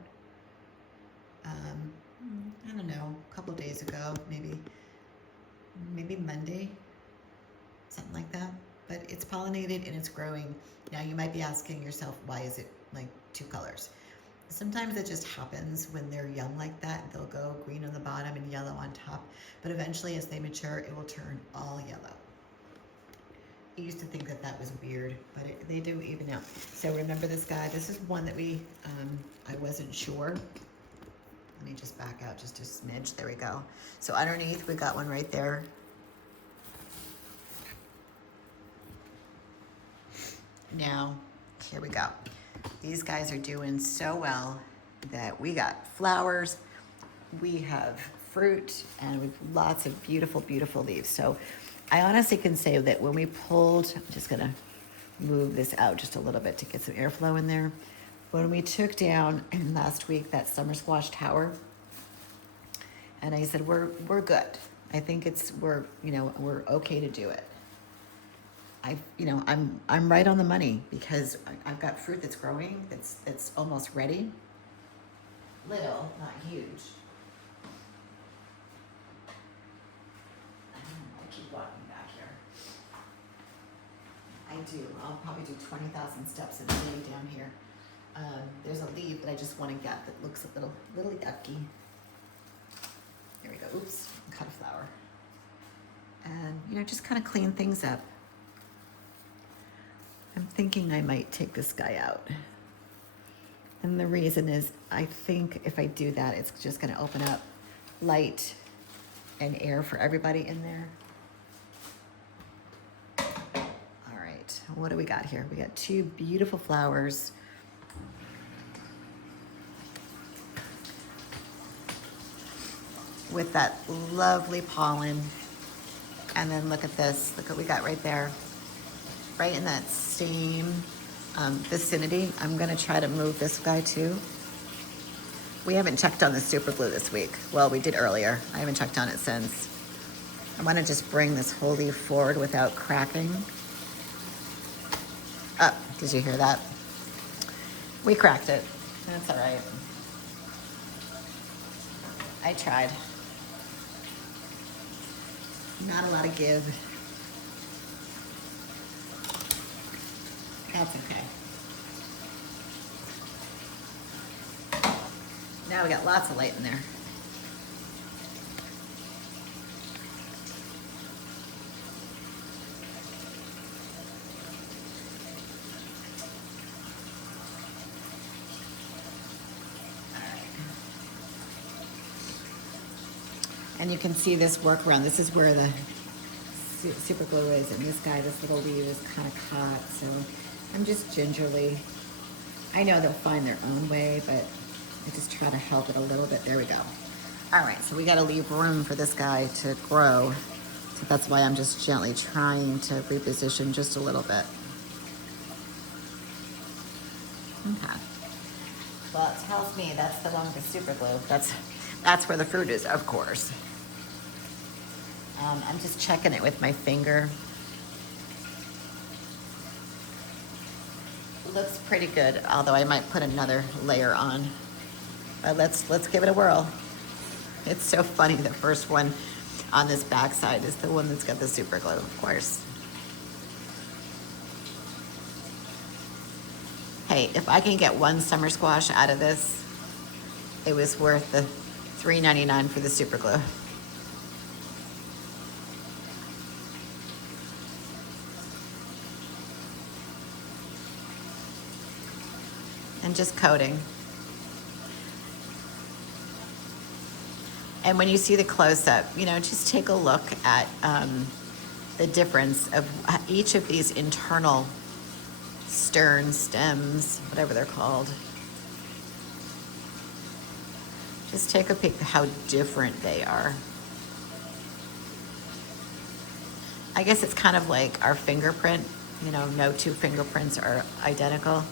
I don't know, a couple days ago, maybe Monday, something like that. But it's pollinated and it's growing. Now you might be asking yourself, why is it like two colors? Sometimes it just happens when they're young like that. They'll go green on the bottom and yellow on top. But eventually as they mature, it will turn all yellow. I used to think that that was weird, but they do even out. So remember this guy? This is one that I wasn't sure. Let me just back out just a smidge. There we go. So underneath, we got one right there. Now, here we go. These guys are doing so well that we got flowers, we have fruit, and we've lots of beautiful, beautiful leaves. So I honestly can say that when we pulled, I'm just gonna move this out just a little bit to get some airflow in there. When we took down last week that summer squash tower, and I said, we're good. I think we're okay to do it. I'm right on the money because I've got fruit that's growing, that's almost ready. Little, not huge. I keep walking back here. I do. I'll probably do 20,000 steps a day down here. There's a leaf that I just want to get that looks a little yucky. There we go. Oops, cut a flower. And just kind of clean things up. I'm thinking I might take this guy out. And the reason is I think if I do that, it's just going to open up light and air for everybody in there. All right, what do we got here? We got two beautiful flowers. With that lovely pollen. And then look at this. Look what we got right there. Right in that same vicinity. I'm gonna try to move this guy too. We haven't checked on the super glue this week. Well, we did earlier. I haven't checked on it since. I wanna just bring this whole leaf forward without cracking. Oh, did you hear that? We cracked it. That's all right. I tried. Not a lot of give. That's okay. Now we got lots of light in there. And you can see this workaround. This is where the super glue is, and this little leaf is kind of caught, so I'm just gingerly, I know they'll find their own way, but I just try to help it a little bit. There we go. All right, so we got to leave room for this guy to grow. So that's why I'm just gently trying to reposition just a little bit. Okay. Well, it tells me that's the one with the super glue. That's where the fruit is, of course. I'm just checking it with my finger. Looks pretty good, although I might put another layer on. But let's give it a whirl. It's so funny, the first one on this back side is the one that's got the super glue, of course. Hey, if I can get one summer squash out of this, it was worth the $3.99 for the super glue. And just coating. And when you see the close-up, just take a look at the difference of each of these internal stems, whatever they're called. Just take a peek at how different they are. I guess it's kind of like our fingerprint. No two fingerprints are identical.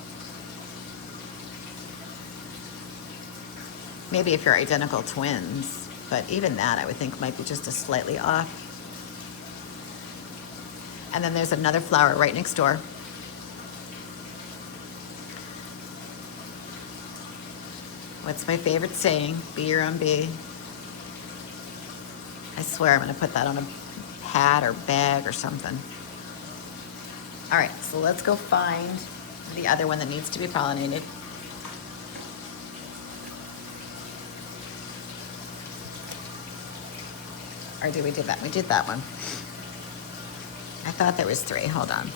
Maybe if you're identical twins, but even that I would think might be just a slightly off. And then there's another flower right next door. What's my favorite saying? Be your own bee. I swear I'm going to put that on a hat or bag or something. All right, so let's go find the other one that needs to be pollinated. Or did we do that? We did that one. I thought there was 3. Hold on.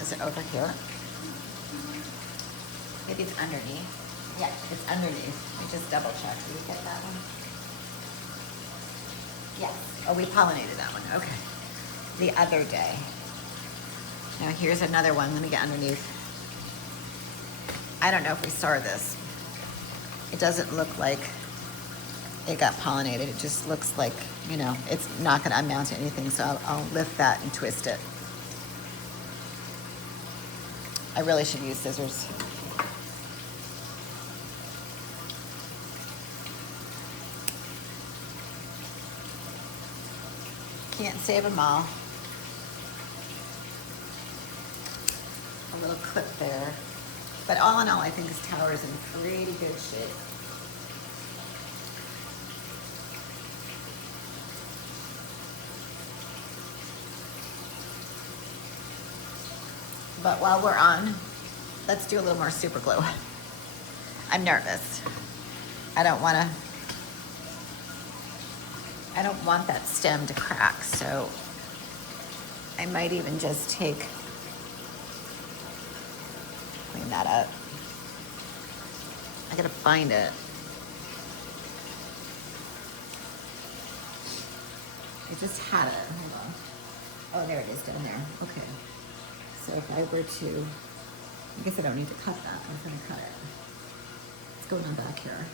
Is it over here? Maybe it's underneath. Yeah, it's underneath. Let me just double check. Did we get that one? Yes. Oh, we pollinated that one. Okay. The other day. Now here's another one. Let me get underneath. I don't know if we saw this. It doesn't look like it got pollinated. It just looks like, you know, it's not going to amount to anything. So I'll lift that and twist it. I really should use scissors. Can't save them all. A little clip there. But all in all, I think this tower is in pretty good shape. But while we're on, let's do a little more super glue. I'm nervous. I don't want that stem to crack, so I might even just clean that up. I gotta find it. I just had it. Hold on. Oh, there it is down there. Okay. So if I were to, I guess I don't need to cut that. I'm gonna cut it. Let's go down back here.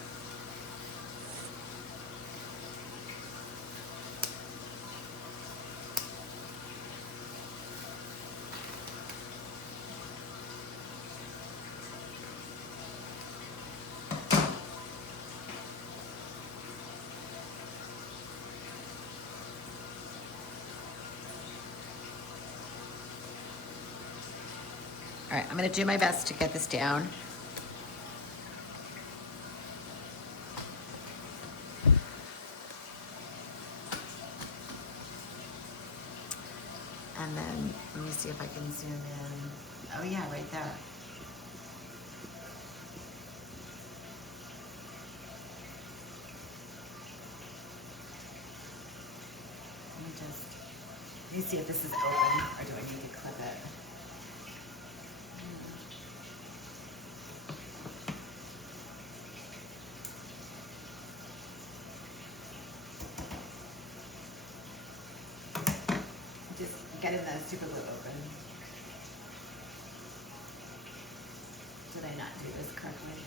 All right, I'm gonna do my best to get this down. And then, let me see if I can zoom in. Oh yeah, right there. Let me see if this is open, or do I need to clip it? Just getting the super glue open. Did I not do this correctly?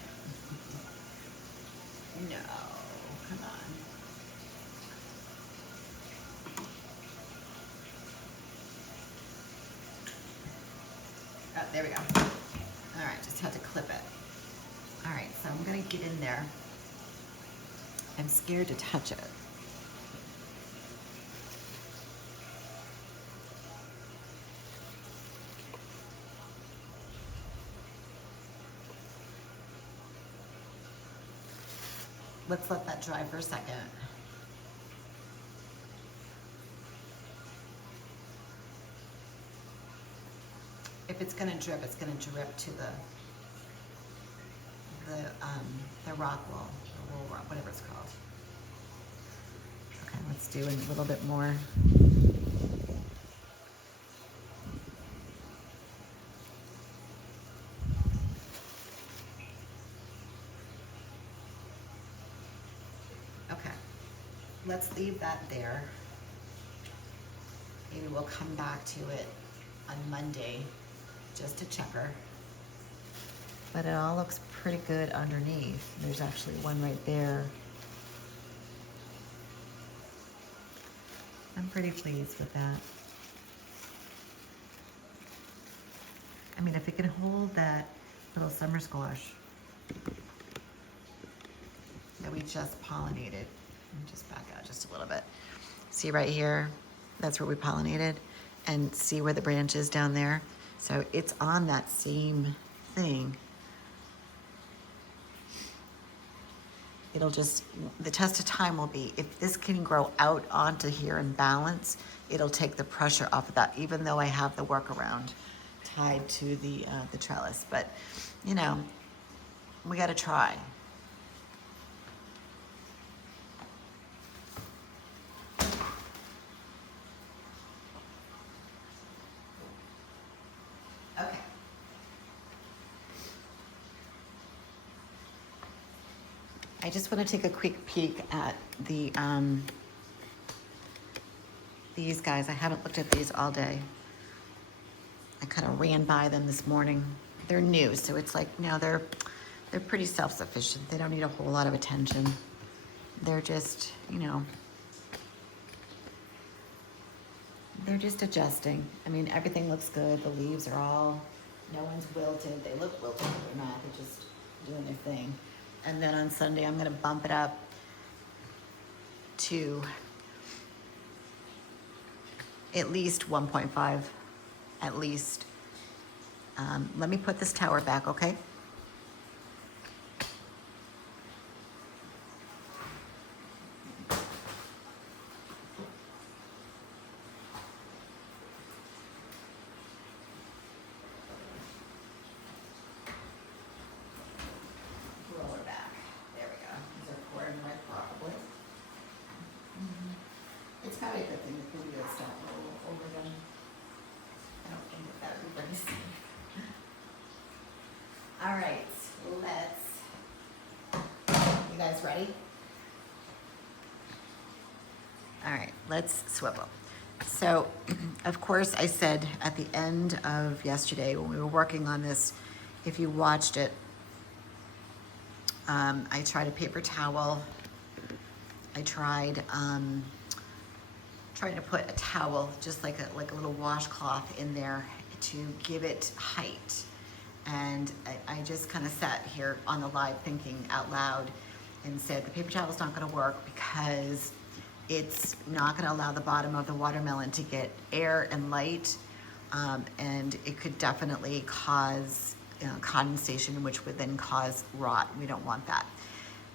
No, come on. Oh, there we go. All right, just had to clip it. All right, so I'm gonna get in there. I'm scared to touch it. Let's let that dry for a second. If it's gonna drip, it's gonna drip to the rock wool, the wool rock, whatever it's called. Okay, let's do a little bit more. Okay, let's leave that there. Maybe we'll come back to it on Monday just to check her. But it all looks pretty good underneath. There's actually one right there. I'm pretty pleased with that. I mean, if it can hold that little summer squash that we just pollinated. Let me just back out just a little bit. See right here? That's where we pollinated. And see where the branch is down there? So it's on that same thing. It'll just, the test of time will be, if this can grow out onto here and balance, it'll take the pressure off of that, even though I have the workaround tied to the trellis. But, you know, we gotta try. Okay. I just want to take a quick peek at the these guys. I haven't looked at these all day. I kind of ran by them this morning. They're new, so it's like, no, they're pretty self-sufficient. They don't need a whole lot of attention. They're just, you know, they're just adjusting. I mean, everything looks good. The leaves are all, no one's wilted. They look wilted, but they're not. They're just doing their thing. And then on Sunday, I'm gonna bump it up to at least 1.5, at least. Let me put this tower back, okay? Roll it back. There we go. Is there cord in the way? Probably. It's probably a good thing the videos don't roll over them. I don't think that would be very safe. All right, you guys ready? All right, let's swivel. So, of course, I said at the end of yesterday when we were working on this, if you watched it, I tried a paper towel. I tried trying to put a towel, just like a little washcloth in there to give it height. And I just kind of sat here on the live thinking out loud and said the paper towel is not going to work because it's not going to allow the bottom of the watermelon to get air and light, and it could definitely cause condensation, which would then cause rot. We don't want that.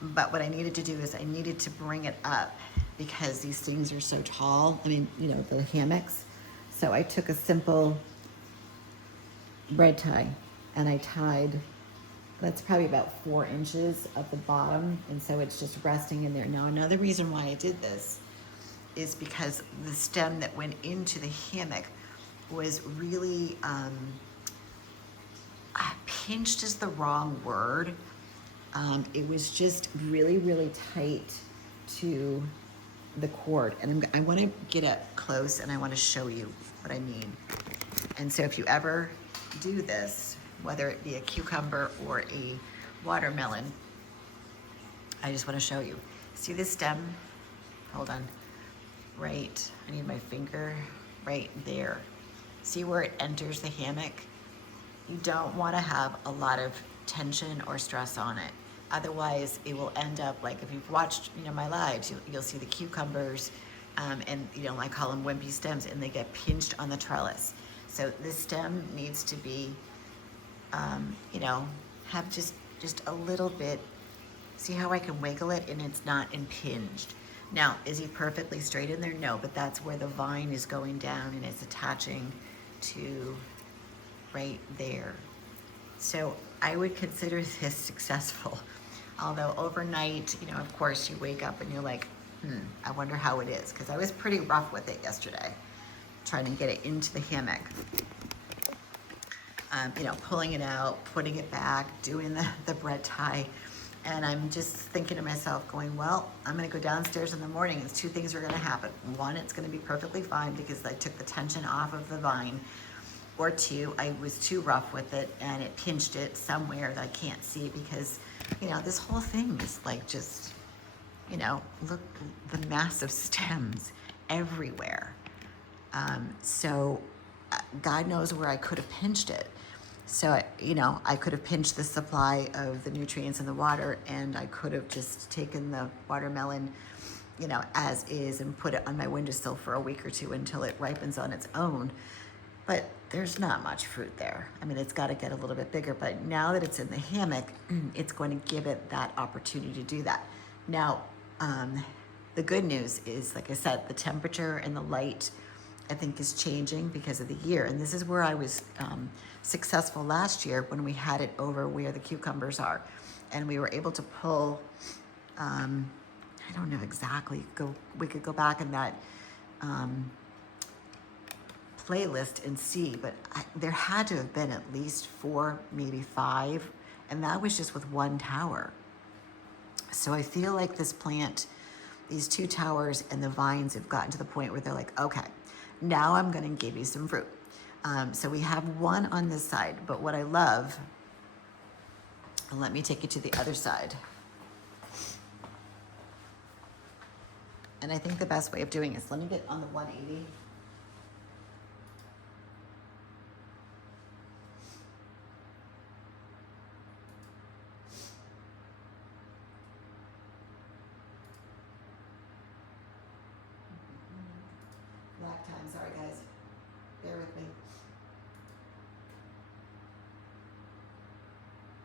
But what I needed to do is I needed to bring it up because these things are so tall. I mean, you know, the hammocks. So I took a simple red tie and I tied, that's probably about 4 inches of the bottom. And so it's just resting in there. Now, another reason why I did this is because the stem that went into the hammock was really, pinched is the wrong word. It was just really, really tight to the cord. And I want to get up close and I want to show you what I mean. And so if you ever do this, whether it be a cucumber or a watermelon, I just want to show you. See this stem? Hold on. Right, I need my finger right there. See where it enters the hammock? You don't want to have a lot of tension or stress on it. Otherwise, it will end up like, if you've watched, you know, my lives, you'll see the cucumbers, and you know, I call them wimpy stems, and they get pinched on the trellis. So this stem needs to be, you know, have just a little bit. See how I can wiggle it and it's not impinged. Now, is he perfectly straight in there? No, but that's where the vine is going down and it's attaching to right there. So I would consider this successful. Although overnight, you know, of course you wake up and you're like, I wonder how it is. Because I was pretty rough with it yesterday, trying to get it into the hammock. You know, pulling it out, putting it back, doing the bread tie. And I'm just thinking to myself, going, well, I'm gonna go downstairs in the morning and 2 things are gonna happen. 1, it's gonna be perfectly fine because I took the tension off of the vine. Or 2, I was too rough with it and it pinched it somewhere that I can't see because, you know, this whole thing is like just, you know, look, the massive stems everywhere. So God knows where I could have pinched it. So, I could have pinched the supply of the nutrients in the water, and I could have just taken the watermelon, as is, and put it on my windowsill for a week or two until it ripens on its own. But there's not much fruit there. I mean, it's got to get a little bit bigger, but now that it's in the hammock, it's going to give it that opportunity to do that. Now, the good news is, like I said, the temperature and the light, I think, is changing because of the year. And this is where I was successful last year when we had it over where the cucumbers are. And we were able to pull, I don't know exactly, we could go back in that playlist and see, but there had to have been at least 4, maybe 5, and that was just with one tower. So I feel like this plant, these 2 towers and the vines have gotten to the point where they're like, okay, now I'm going to give you some fruit. So we have one on this side, but what I love, and let me take you to the other side. And I think the best way of doing this, let me get on the 180. Black time, sorry guys. Bear with me.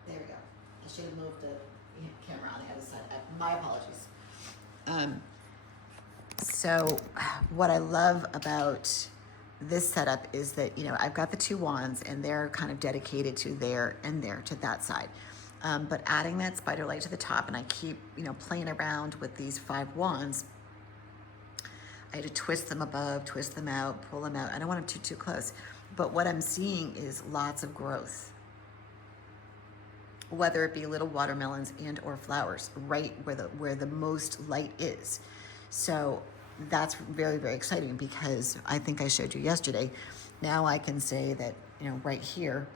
There we go. I should have moved the camera on the other side. My apologies. So what I love about this setup is that, I've got the 2 wands and they're kind of dedicated to there and there to that side. But adding that spider light to the top, and I keep, playing around with these 5 wands. I had to twist them above, twist them out, pull them out. I don't want them too close. But what I'm seeing is lots of growth, whether it be little watermelons and or flowers, right where the most light is. So that's very, very exciting, because I think I showed you yesterday. Now I can say that, right here,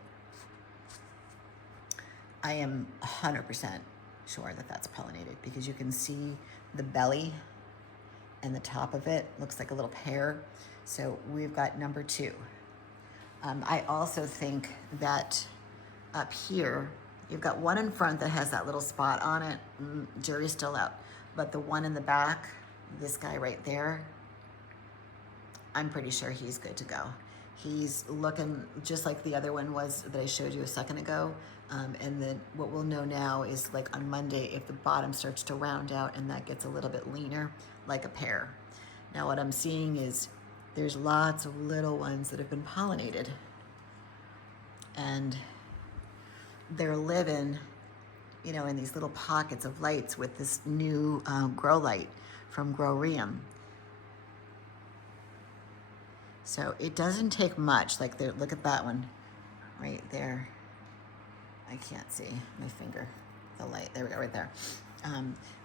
I am 100% sure that that's pollinated, because you can see the belly and the top of it looks like a little pear. So we've got number 2. I also think that up here, you've got one in front that has that little spot on it. Jury's still out. But the one in the back, this guy right there, I'm pretty sure he's good to go. He's looking just like the other one was that I showed you a second ago. And then what we'll know now is, like on Monday, if the bottom starts to round out and that gets a little bit leaner, like a pear. Now what I'm seeing is there's lots of little ones that have been pollinated. And they're living, in these little pockets of lights with this new grow light from Growrium. So it doesn't take much. Like, look at that one right there. I can't see my finger, the light. There we go, right there.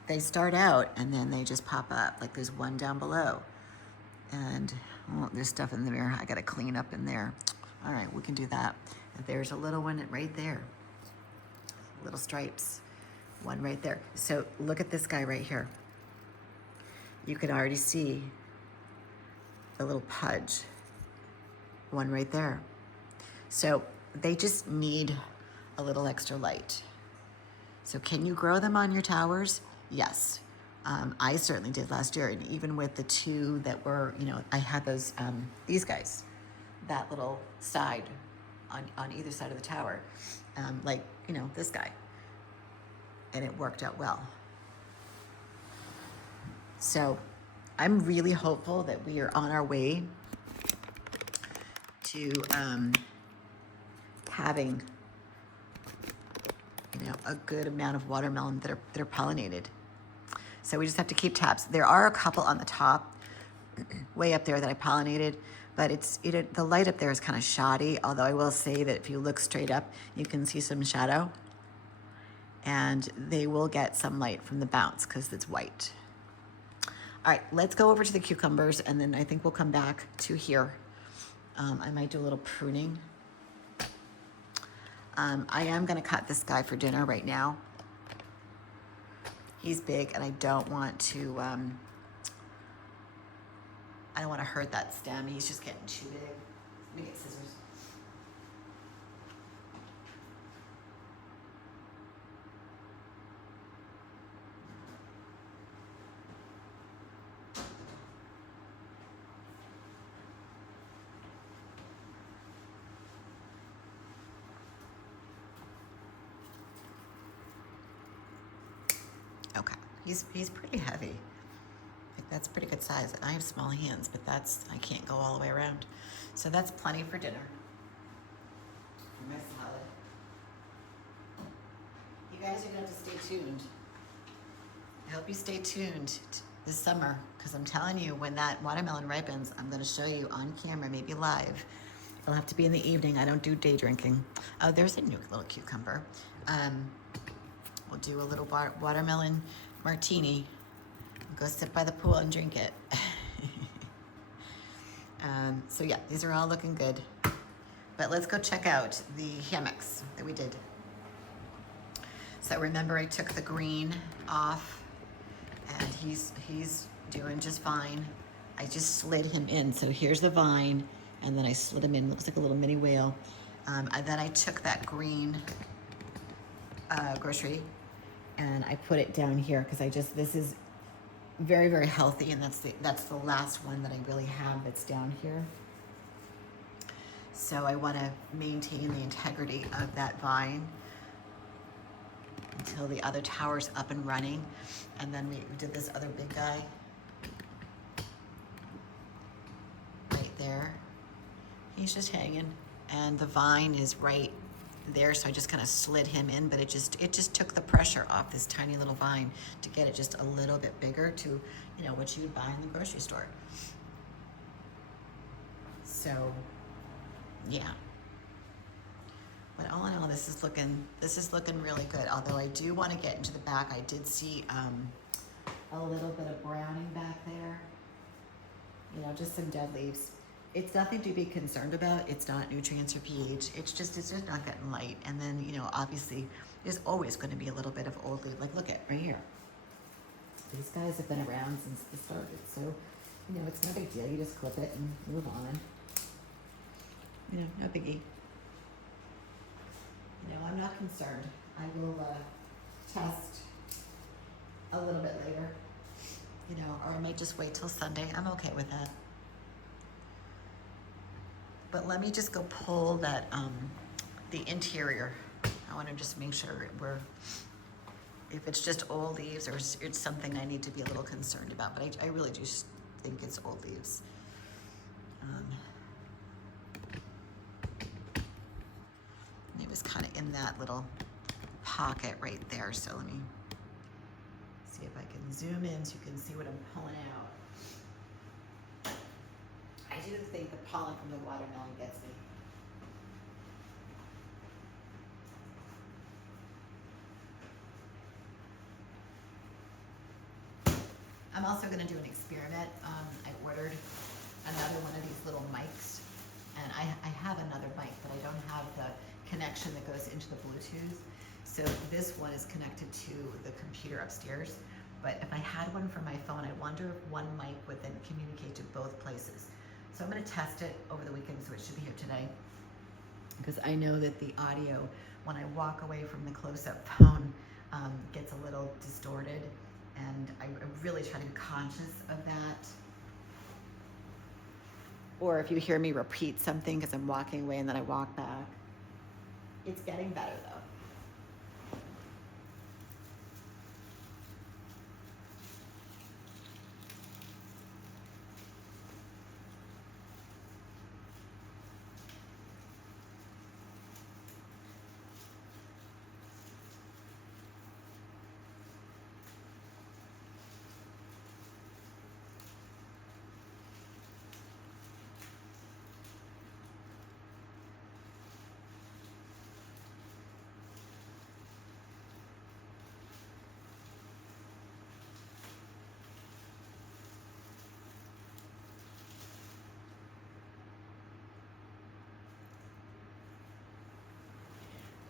They start out and then they just pop up. Like, there's one down below. And there's stuff in the mirror. I got to clean up in there. All right, we can do that. There's a little one right there. Little stripes. One right there. So look at this guy right here. You can already see the little pudge. One right there. So they just need a little extra light. So can you grow them on your towers? Yes. I certainly did last year. And even with the 2 that were, I had those, these guys, that little side on either side of the tower, like, this guy. And it worked out well. So I'm really hopeful that we are on our way to having, a good amount of watermelon that are pollinated. So we just have to keep tabs. There are a couple on the top, way up there, that I pollinated, but the light up there is kind of shoddy. Although I will say that if you look straight up, you can see some shadow, and they will get some light from the bounce because it's white. All right, let's go over to the cucumbers, and then I think we'll come back to here. I might do a little pruning. I am going to cut this guy for dinner right now. He's big, and I don't want to hurt that stem. He's just getting too big. Let me get scissors. He's pretty heavy. Like, that's pretty good size. I have small hands, but I can't go all the way around. So that's plenty for dinner. For my salad. You guys are gonna have to stay tuned. I hope you stay tuned this summer, because I'm telling you, when that watermelon ripens, I'm gonna show you on camera, maybe live. It'll have to be in the evening. I don't do day drinking. Oh, there's a new little cucumber. We'll do a little watermelon martini. Go sit by the pool and drink it. So yeah, these are all looking good. But let's go check out the hammocks that we did. So remember, I took the green off, and he's doing just fine. I just slid him in. So here's the vine, and then I slid him in. Looks like a little mini whale. And then I took that green grocery, and I put it down here because this is very, very healthy, and that's the last one that I really have that's down here. So I want to maintain the integrity of that vine until the other tower's up and running. And then we did this other big guy right there. He's just hanging, and the vine is right there, so I just kind of slid him in, but it just took the pressure off this tiny little vine to get it just a little bit bigger to, what you would buy in the grocery store. So yeah, but all in all, this is looking really good. Although I do want to get into the back. I did see a little bit of browning back there, just some dead leaves. It's nothing to be concerned about. It's not nutrients or pH. It's just not getting light. And then, obviously there's always going to be a little bit of old leaf. Like, look at right here. These guys have been around since the started. So, it's no big deal. You just clip it and move on. No biggie. I'm not concerned. I will test a little bit later, or I might just wait till Sunday. I'm okay with that. But let me just go pull that, the interior. I want to just make sure if it's just old leaves or it's something I need to be a little concerned about. But I really do think it's old leaves. It was kind of in that little pocket right there. So let me see if I can zoom in so you can see what I'm pulling out. I do think the pollen from the watermelon gets me. I'm also going to do an experiment. I ordered another one of these little mics, and I have another mic, but I don't have the connection that goes into the Bluetooth. So this one is connected to the computer upstairs. But if I had one for my phone, I wonder if one mic would then communicate to both places. So I'm going to test it over the weekend, so it should be here today. Because I know that the audio, when I walk away from the close-up phone, gets a little distorted. And I really try to be conscious of that. Or if you hear me repeat something because I'm walking away and then I walk back. It's getting better though.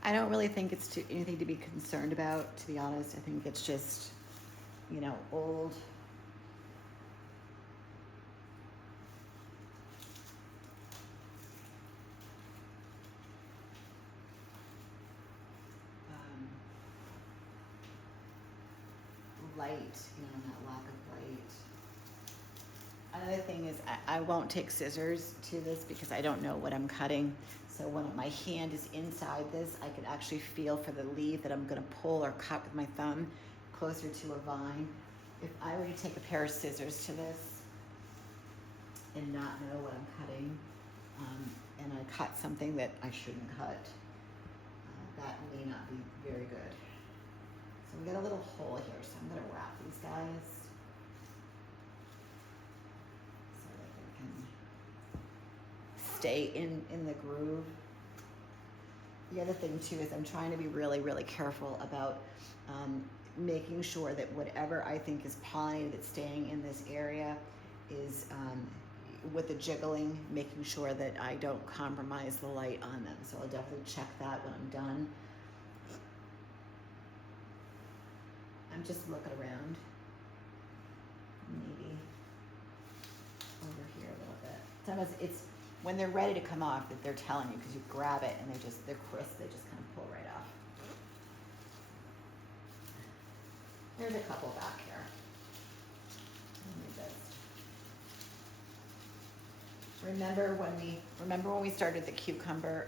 I don't really think it's anything to be concerned about, to be honest. I think it's just, old. Light, that lack of light. Another thing is I won't take scissors to this because I don't know what I'm cutting. So when my hand is inside this, I can actually feel for the leaf that I'm going to pull or cut with my thumb closer to a vine. If I were to take a pair of scissors to this and not know what I'm cutting, and I cut something that I shouldn't cut, that may not be very good. So we got a little hole here, so I'm going to wrap these guys so that they can stay in the groove. The other thing too is I'm trying to be really, really careful about making sure that whatever I think is pollinated that's staying in this area is with the jiggling, making sure that I don't compromise the light on them. So I'll definitely check that when I'm done. I'm just looking around, maybe over here a little bit. Sometimes it's when they're ready to come off that they're telling you, because you grab it and they're crisp, they just kind of pull right off. There's a couple back here. Remember when we started the cucumber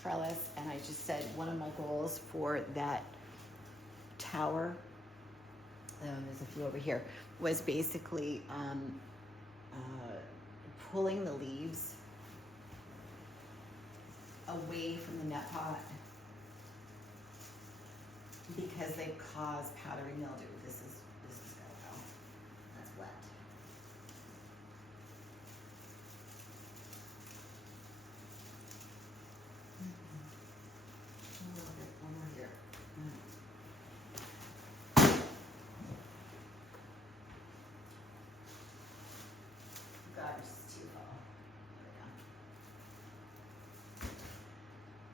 trellis, and I just said one of my goals for that tower, there's a few over here, was basically pulling the leaves away from the net pot because they cause powdery mildew. This is gotta go. That's wet. One more here. God, this is too low. There we go.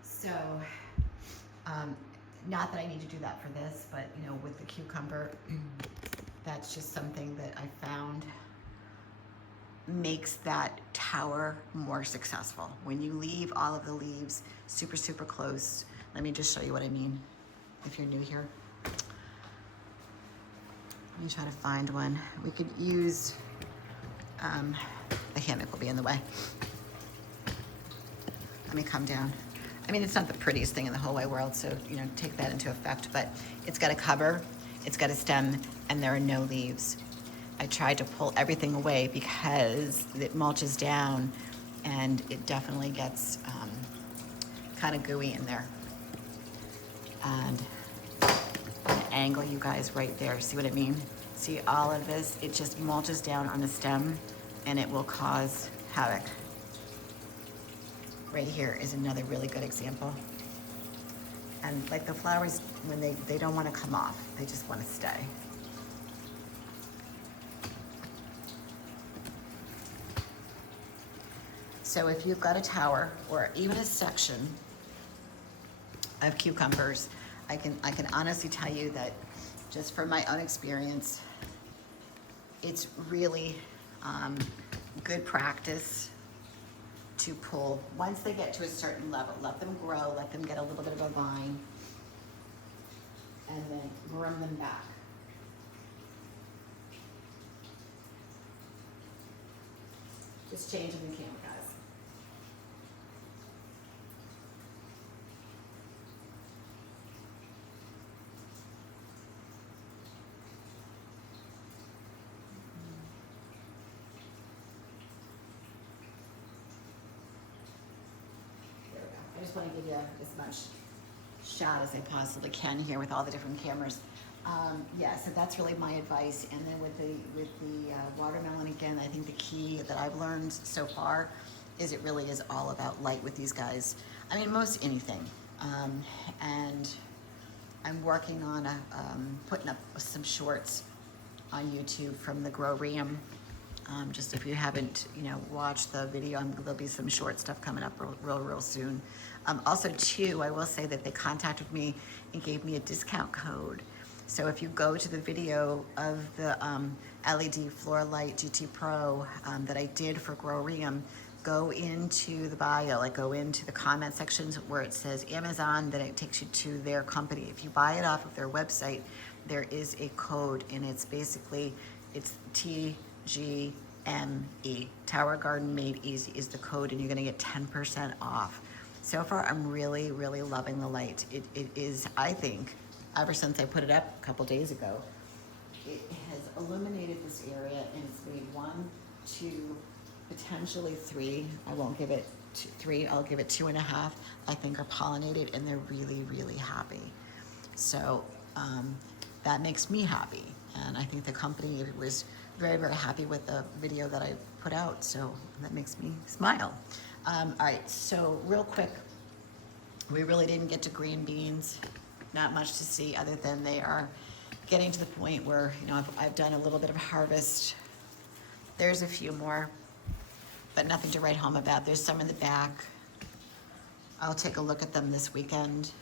So, not that I need to do that for this, but you know, with the cucumber, that's just something that I found makes that tower more successful. When you leave all of the leaves super, super close. Let me just show you what I mean if you're new here. Let me try to find one. We could use, the hammock will be in the way. Let me come down. I mean, it's not the prettiest thing in the whole wide world, so, you know, take that into effect, but it's got a cover, it's got a stem, and there are no leaves. I tried to pull everything away because it mulches down and it definitely gets kind of gooey in there. And an angle, you guys, right there. See what I mean? See all of this? It just mulches down on the stem and it will cause havoc. Right here is another really good example. And like the flowers, when they don't want to come off, they just want to stay. So if you've got a tower or even a section of cucumbers, I can honestly tell you that just from my own experience, it's really good practice to pull. Once they get to a certain level, let them grow, let them get a little bit of a vine, and then bring them back. Just changing the camera, guys. I just want to give you as much shot as I possibly can here with all the different cameras. Yeah, so that's really my advice. And then with the watermelon, again, I think the key that I've learned so far is it really is all about light with these guys. I mean, most anything. And I'm working on putting up some shorts on YouTube from the Grow Ream. Just if you haven't, you know, watched the video, there'll be some short stuff coming up real soon. Also, too, I will say that they contacted me and gave me a discount code. So if you go to the video of the LED Floor Light GT Pro that I did for Grow Ream, go into the bio, like go into the comment sections where it says Amazon, then it takes you to their company. If you buy it off of their website, there is a code, and it's basically, it's TGME, Tower Garden Made Easy is the code, and you're gonna get 10% off. So far, I'm really, really loving the light. It is, I think, ever since I put it up a couple days ago. It has illuminated this area, and it's made 1, 2, potentially 3. I won't give it 3, I'll give it 2.5. I think are pollinated, and they're really, really happy. So that makes me happy, and I think the company was very, very happy with the video that I put out, so that makes me smile. All right, so real quick, we really didn't get to green beans. Not much to see other than they are getting to the point where, you know, I've done a little bit of harvest. There's a few more, but nothing to write home about. There's some in the back. I'll take a look at them this weekend.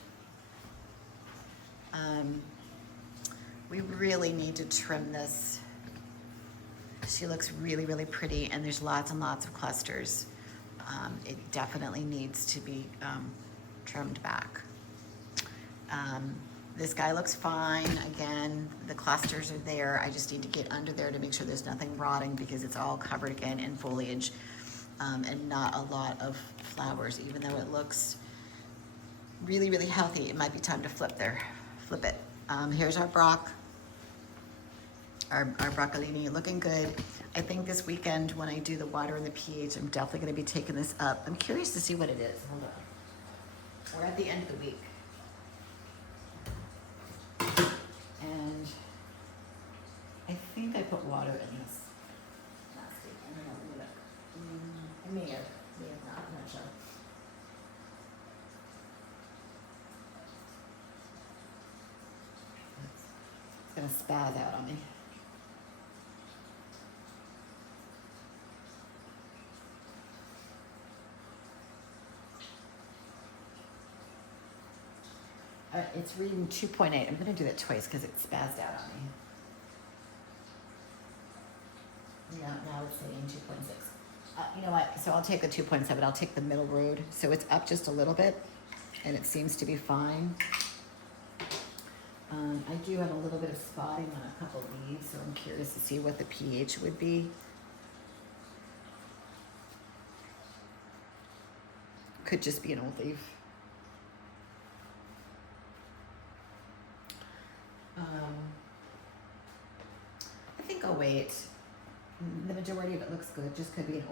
We really need to trim this. She looks really, really pretty, and there's lots and lots of clusters. It definitely needs to be trimmed back. This guy looks fine. Again, the clusters are there. I just need to get under there to make sure there's nothing rotting, because it's all covered again in foliage and not a lot of flowers. Even though it looks really, really healthy, it might be time to flip it. Here's our broccolini, looking good. I think this weekend when I do the water and the pH, I'm definitely going to be taking this up. I'm curious to see what it is. Hold on. We're at the end of the week. And I think I put water in this last week. I don't know, let me look. I may have not, I'm not sure. It's gonna spaz out on me. It's reading 2.8. I'm gonna do that twice because it spazzed out on me. Now it's saying 2.6. You know what? So I'll take the 2.7. I'll take the middle road. So it's up just a little bit, and it seems to be fine. I do have a little bit of spotting on a couple leaves, so I'm curious to see what the pH would be. Could just be an old leaf. I think I'll wait. The majority of it looks good. Just could be an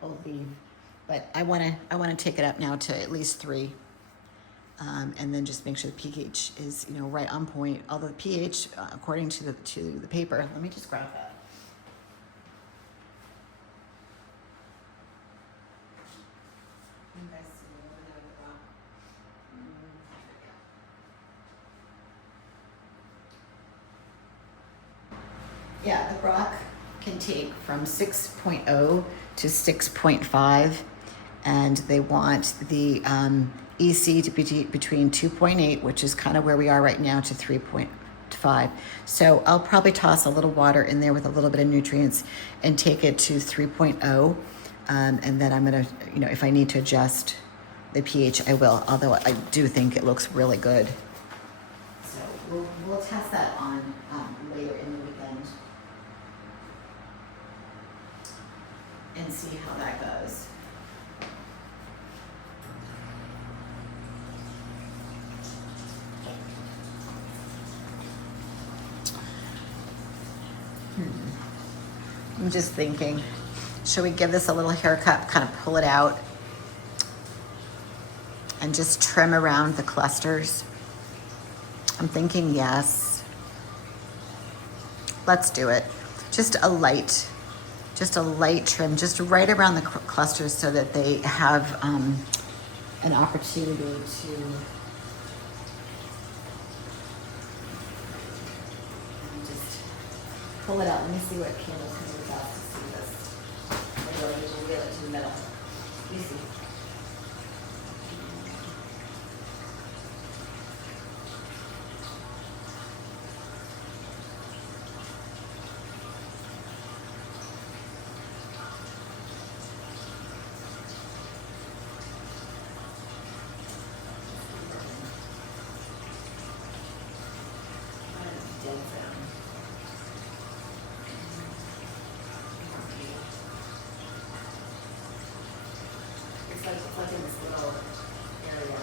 old leaf, but I wanna take it up now to at least 3, and then just make sure the pH is, you know, right on point. Although the pH, according to the paper, let me just grab that. You guys see over there with the rock? Yeah, the Brock can take from 6.0 to 6.5, and they want the EC to be between 2.8, which is kind of where we are right now, to 3.5. So I'll probably toss a little water in there with a little bit of nutrients and take it to 3.0, and then I'm gonna, you know, if I need to adjust the pH, I will, although I do think it looks really good. So we'll test that on later in the weekend and see how that goes. I'm just thinking, should we give this a little haircut, kind of pull it out and just trim around the clusters? I'm thinking yes. Let's do it. Just a light trim, just right around the clusters so that they have an opportunity to just pull it out. Let me see what candles can do best to see this. Maybe I'll just wheel it to the middle. Easy. It's like in this little area.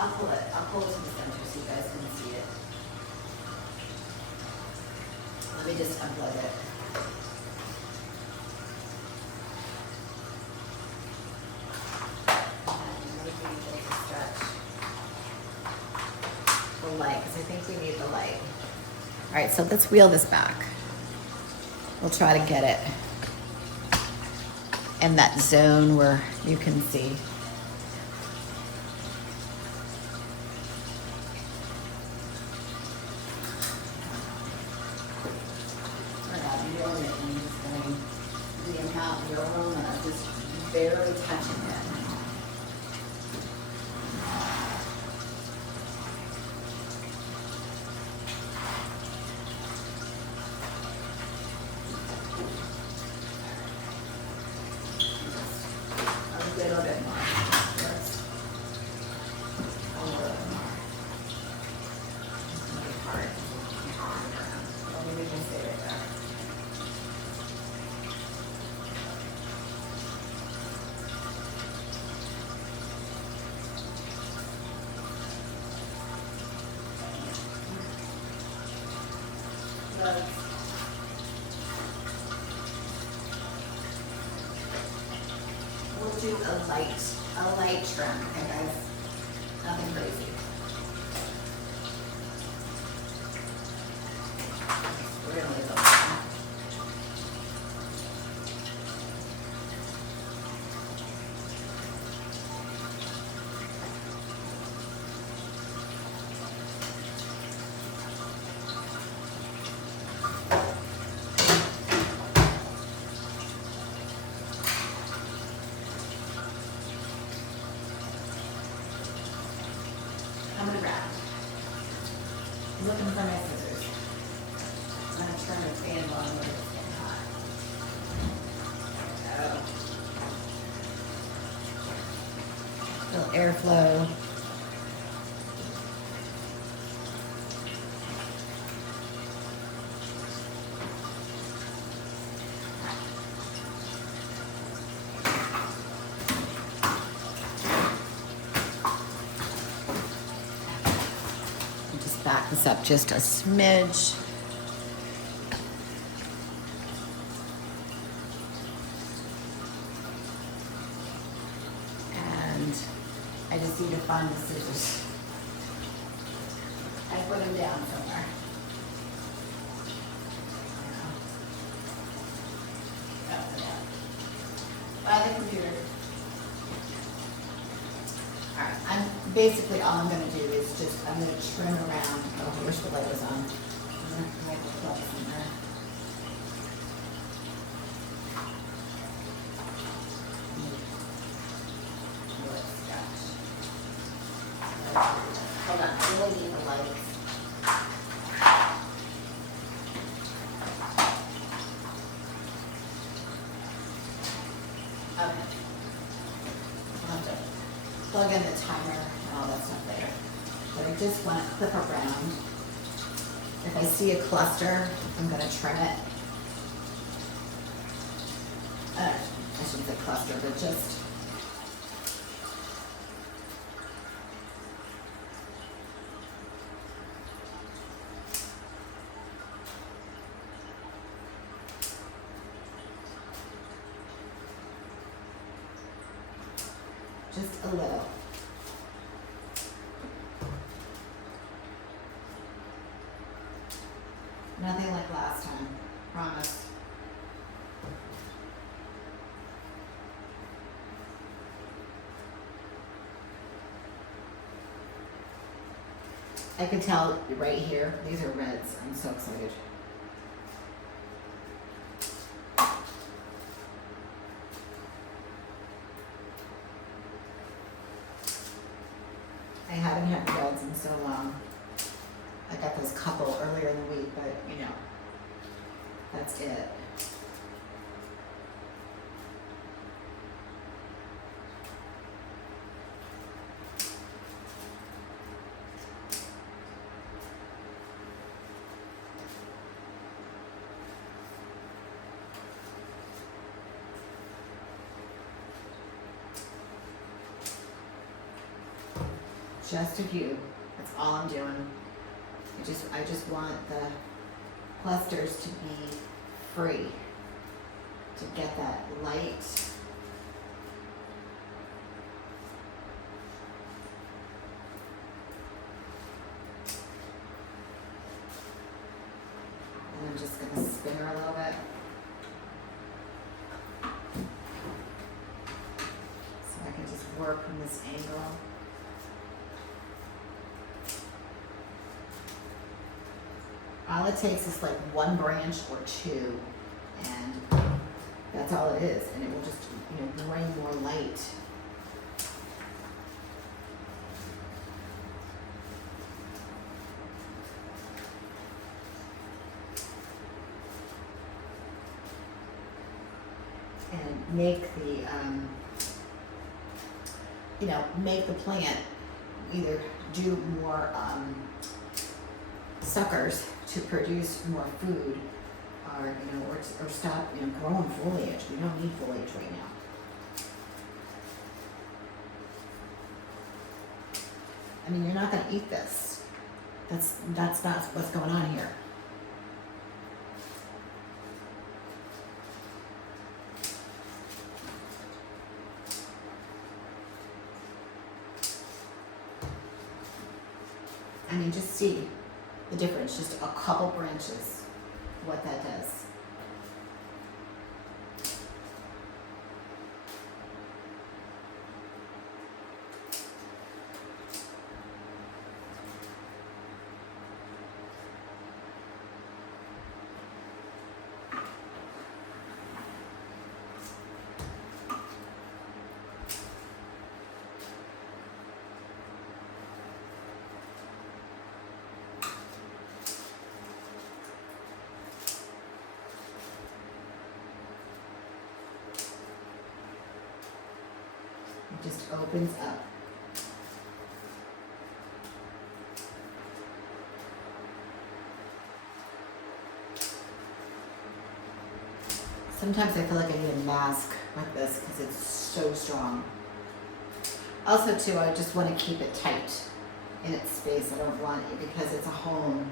I'll pull it. I'll pull it to the center so you guys can see it. Let me just unplug it. And maybe just stretch the light, because I think we need the light. All right, so let's wheel this back. We'll try to get it in that zone where you can see. The amount of aroma just barely touching it. A little bit more. Just a little bit more. It's gonna be hard. Well, maybe we can stay right there. We'll do a light trim, okay guys? Nothing crazy. We're gonna leave it alone. I'm gonna wrap. I'm looking for my scissors. I'm gonna turn the fan on when it's getting hot. Little airflow. Just back this up just a smidge. And I just need to find the scissors. I put them down somewhere. By the computer. Alright, basically all I'm gonna do is just, I'm gonna trim around. Oh, I wish the light was on. I'm gonna make a plug somewhere. Hold on, I really need the lights. Okay. I'll have to plug in the timer and all that stuff later. But I just want to clip around. If I see a cluster, I'm going to trim it. I shouldn't say cluster, but just a little. Nothing like last time, promise. I can tell right here, these are reds. I'm so excited. I haven't had reds in so long. I got those couple earlier in the week, but you know, that's it. just a few. That's all I'm doing. I just want the clusters to be free, to get that light. And I'm just going to spin her a little bit. So I can just work from this angle. All it takes is like one branch or two, and that's all it is, and it will just, you know, bring more light. And make the, you know, make the plant either do more suckers to produce more food, or, you know, or stop, you know, growing foliage. We don't need foliage right now. I mean, you're not going to eat this. That's not what's going on here. I mean, just see the difference, just a couple branches, what that does. It just opens up. Sometimes I feel like I need a mask like this because it's so strong. Also too, I just want to keep it tight in its space. I don't want it, because it's a home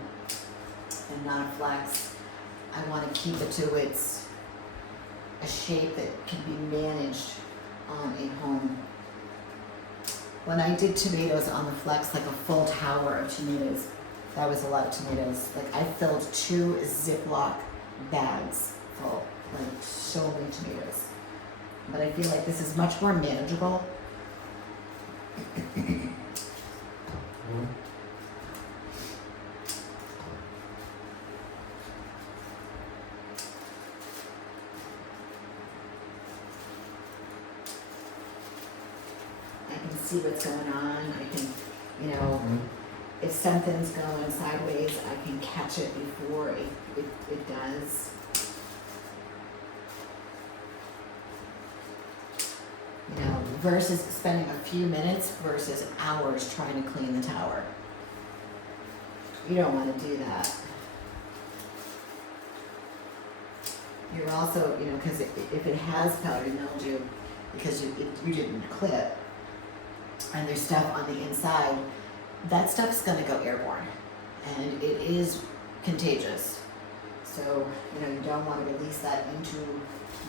and not a flex, I want to keep it to a shape that can be managed on a home. When I did tomatoes on the flex, like a full tower of tomatoes, that was a lot of tomatoes. Like I filled 2 Ziploc bags full, like so many tomatoes. But I feel like this is much more manageable. See what's going on. I can, you know, if something's going sideways, I can catch it before it does. You know, versus spending a few minutes versus hours trying to clean the tower. You don't want to do that. You're also, you know, because if it has powdery mildew, because you didn't clip, and there's stuff on the inside, that stuff's gonna go airborne, and it is contagious. So, you know, you don't want to release that into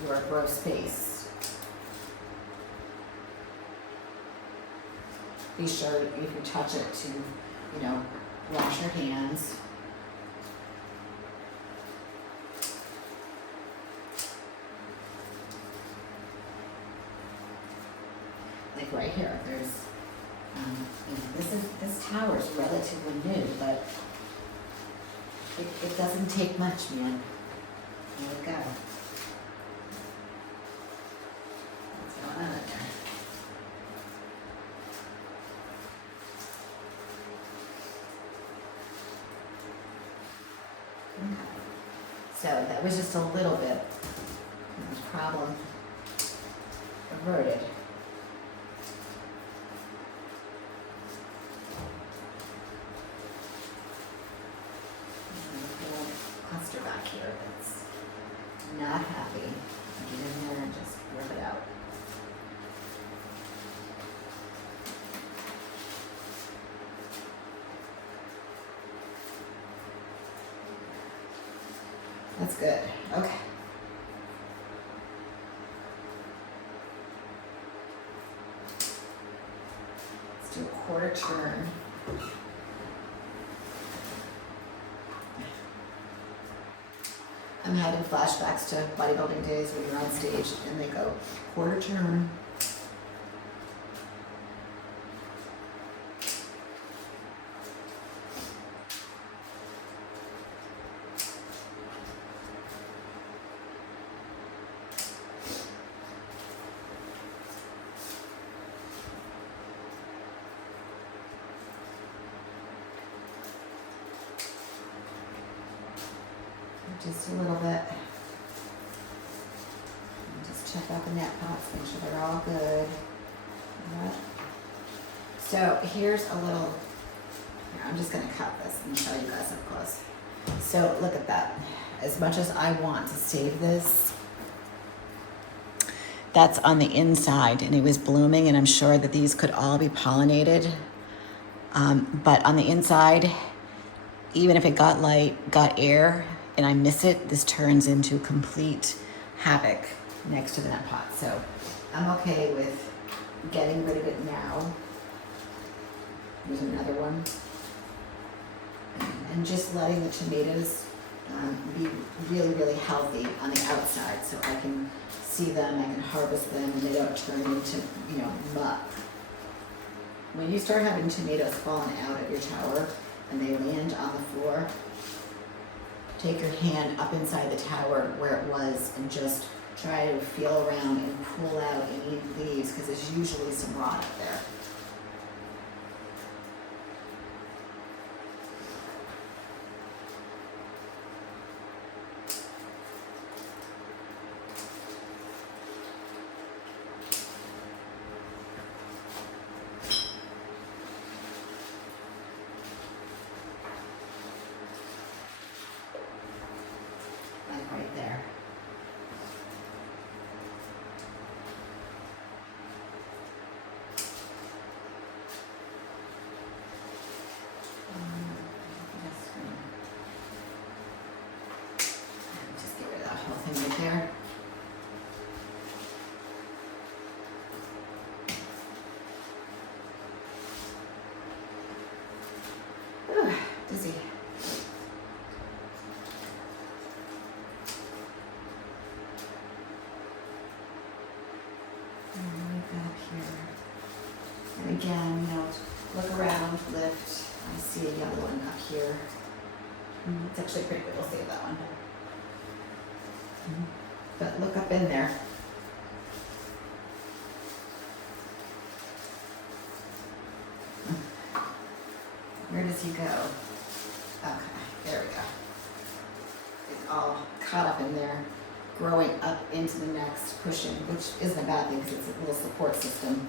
your grow space. Be sure if you touch it to, you know, wash your hands. Like right here, there's, you know, this tower is relatively new, but it doesn't take much, man. There we go. What's going on there? Okay. So that was just a little bit. Problem averted. Cluster back here that's not happy. Get in there and just rip it out. That's good. Okay. Let's do a quarter turn. I'm having flashbacks to bodybuilding days when you're on stage and they go quarter turn. Just a little bit. And just check out the net pots, make sure they're all good. Yep. So here's a little, here, I'm just gonna cut this and show you guys up close. So look at that. As much as I want to save this, that's on the inside and it was blooming, and I'm sure that these could all be pollinated. But on the inside, even if it got light, got air, and I miss it, this turns into complete havoc next to the net pot. So I'm okay with getting rid of it now. Here's another one. And just letting the tomatoes be really, really healthy on the outside so I can see them, I can harvest them, and they don't turn into, you know, muck. When you start having tomatoes falling out of your tower and they land on the floor, take your hand up inside the tower where it was and just try to feel around and pull out any leaves, because there's usually some rot up there. Right there. Just get rid of that whole thing right there. Ooh, dizzy. And again, you know, look around, lift. I see a yellow one up here. It's actually pretty good. We'll save that one. But look up in there. Where does he go? Okay, there we go. It's all caught up in there, growing up into the next, pushing, which isn't a bad thing because it's a little support system.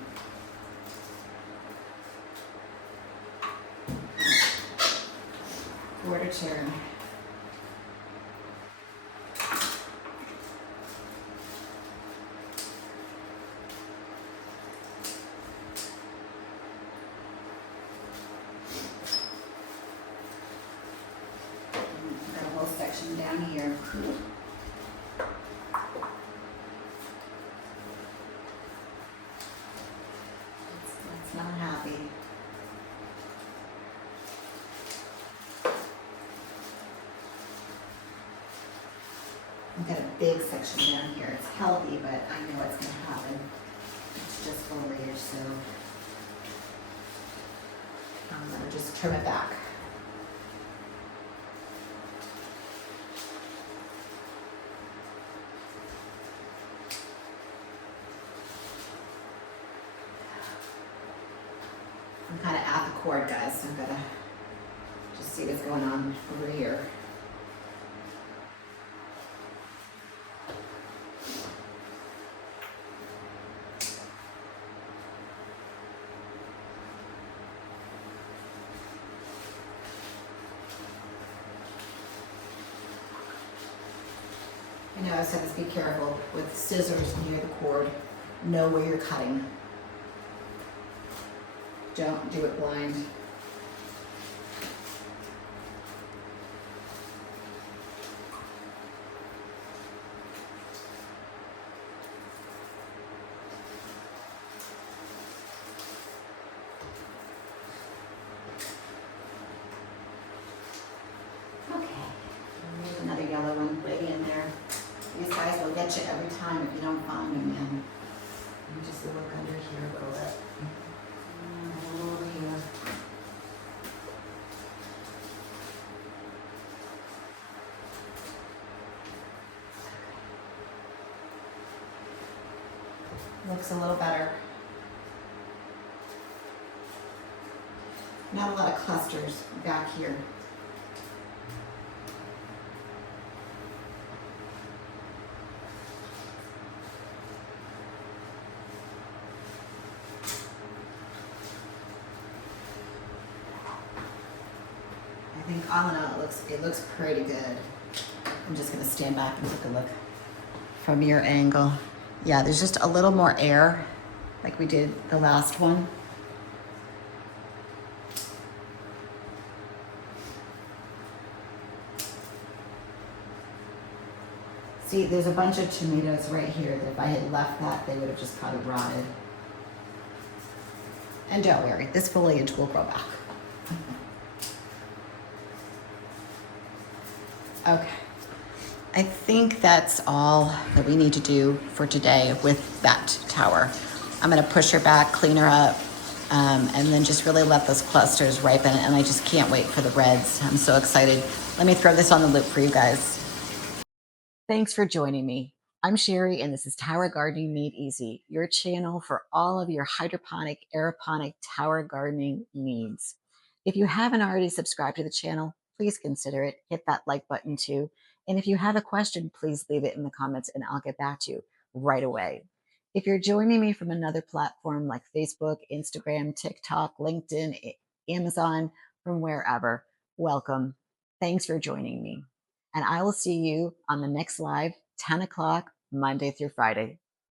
Quarter turn. Got a whole section down here. It's not happy. I've got a big section down here. It's healthy, but I know it's going to happen. It's just foliage, so I'm going to just trim it back. I'm kind of at the cord, guys, so I'm going to just see what's going on over here. I know I said this, be careful with scissors near the cord. Know where you're cutting. Don't do it blind. guys will get you every time if you don't find them, man. Let me just look under here a little bit. Over here. Looks a little better. Not a lot of clusters back here. I think all in all, it looks pretty good. I'm just gonna stand back and take a look from your angle. Yeah, there's just a little more air, like we did the last one. See, there's a bunch of tomatoes right here that if I had left that, they would have just kind of rotted. And don't worry, this foliage will grow back. Okay. I think that's all that we need to do for today with that tower. I'm gonna push her back, clean her up, and then just really let those clusters ripen. And I just can't wait for the reds. I'm so excited. Let me throw this on the loop for you guys. Thanks for joining me. I'm Sherry, and this is Tower Gardening Made Easy, your channel for all of your hydroponic, aeroponic tower gardening needs. If you haven't already subscribed to the channel, please consider it. Hit that like button too. And if you have a question, please leave it in the comments and I'll get back to you right away. If you're joining me from another platform like Facebook, Instagram, TikTok, LinkedIn, Amazon, from wherever, welcome. Thanks for joining me. And I will see you on the next live, 10 o'clock, Monday through Friday.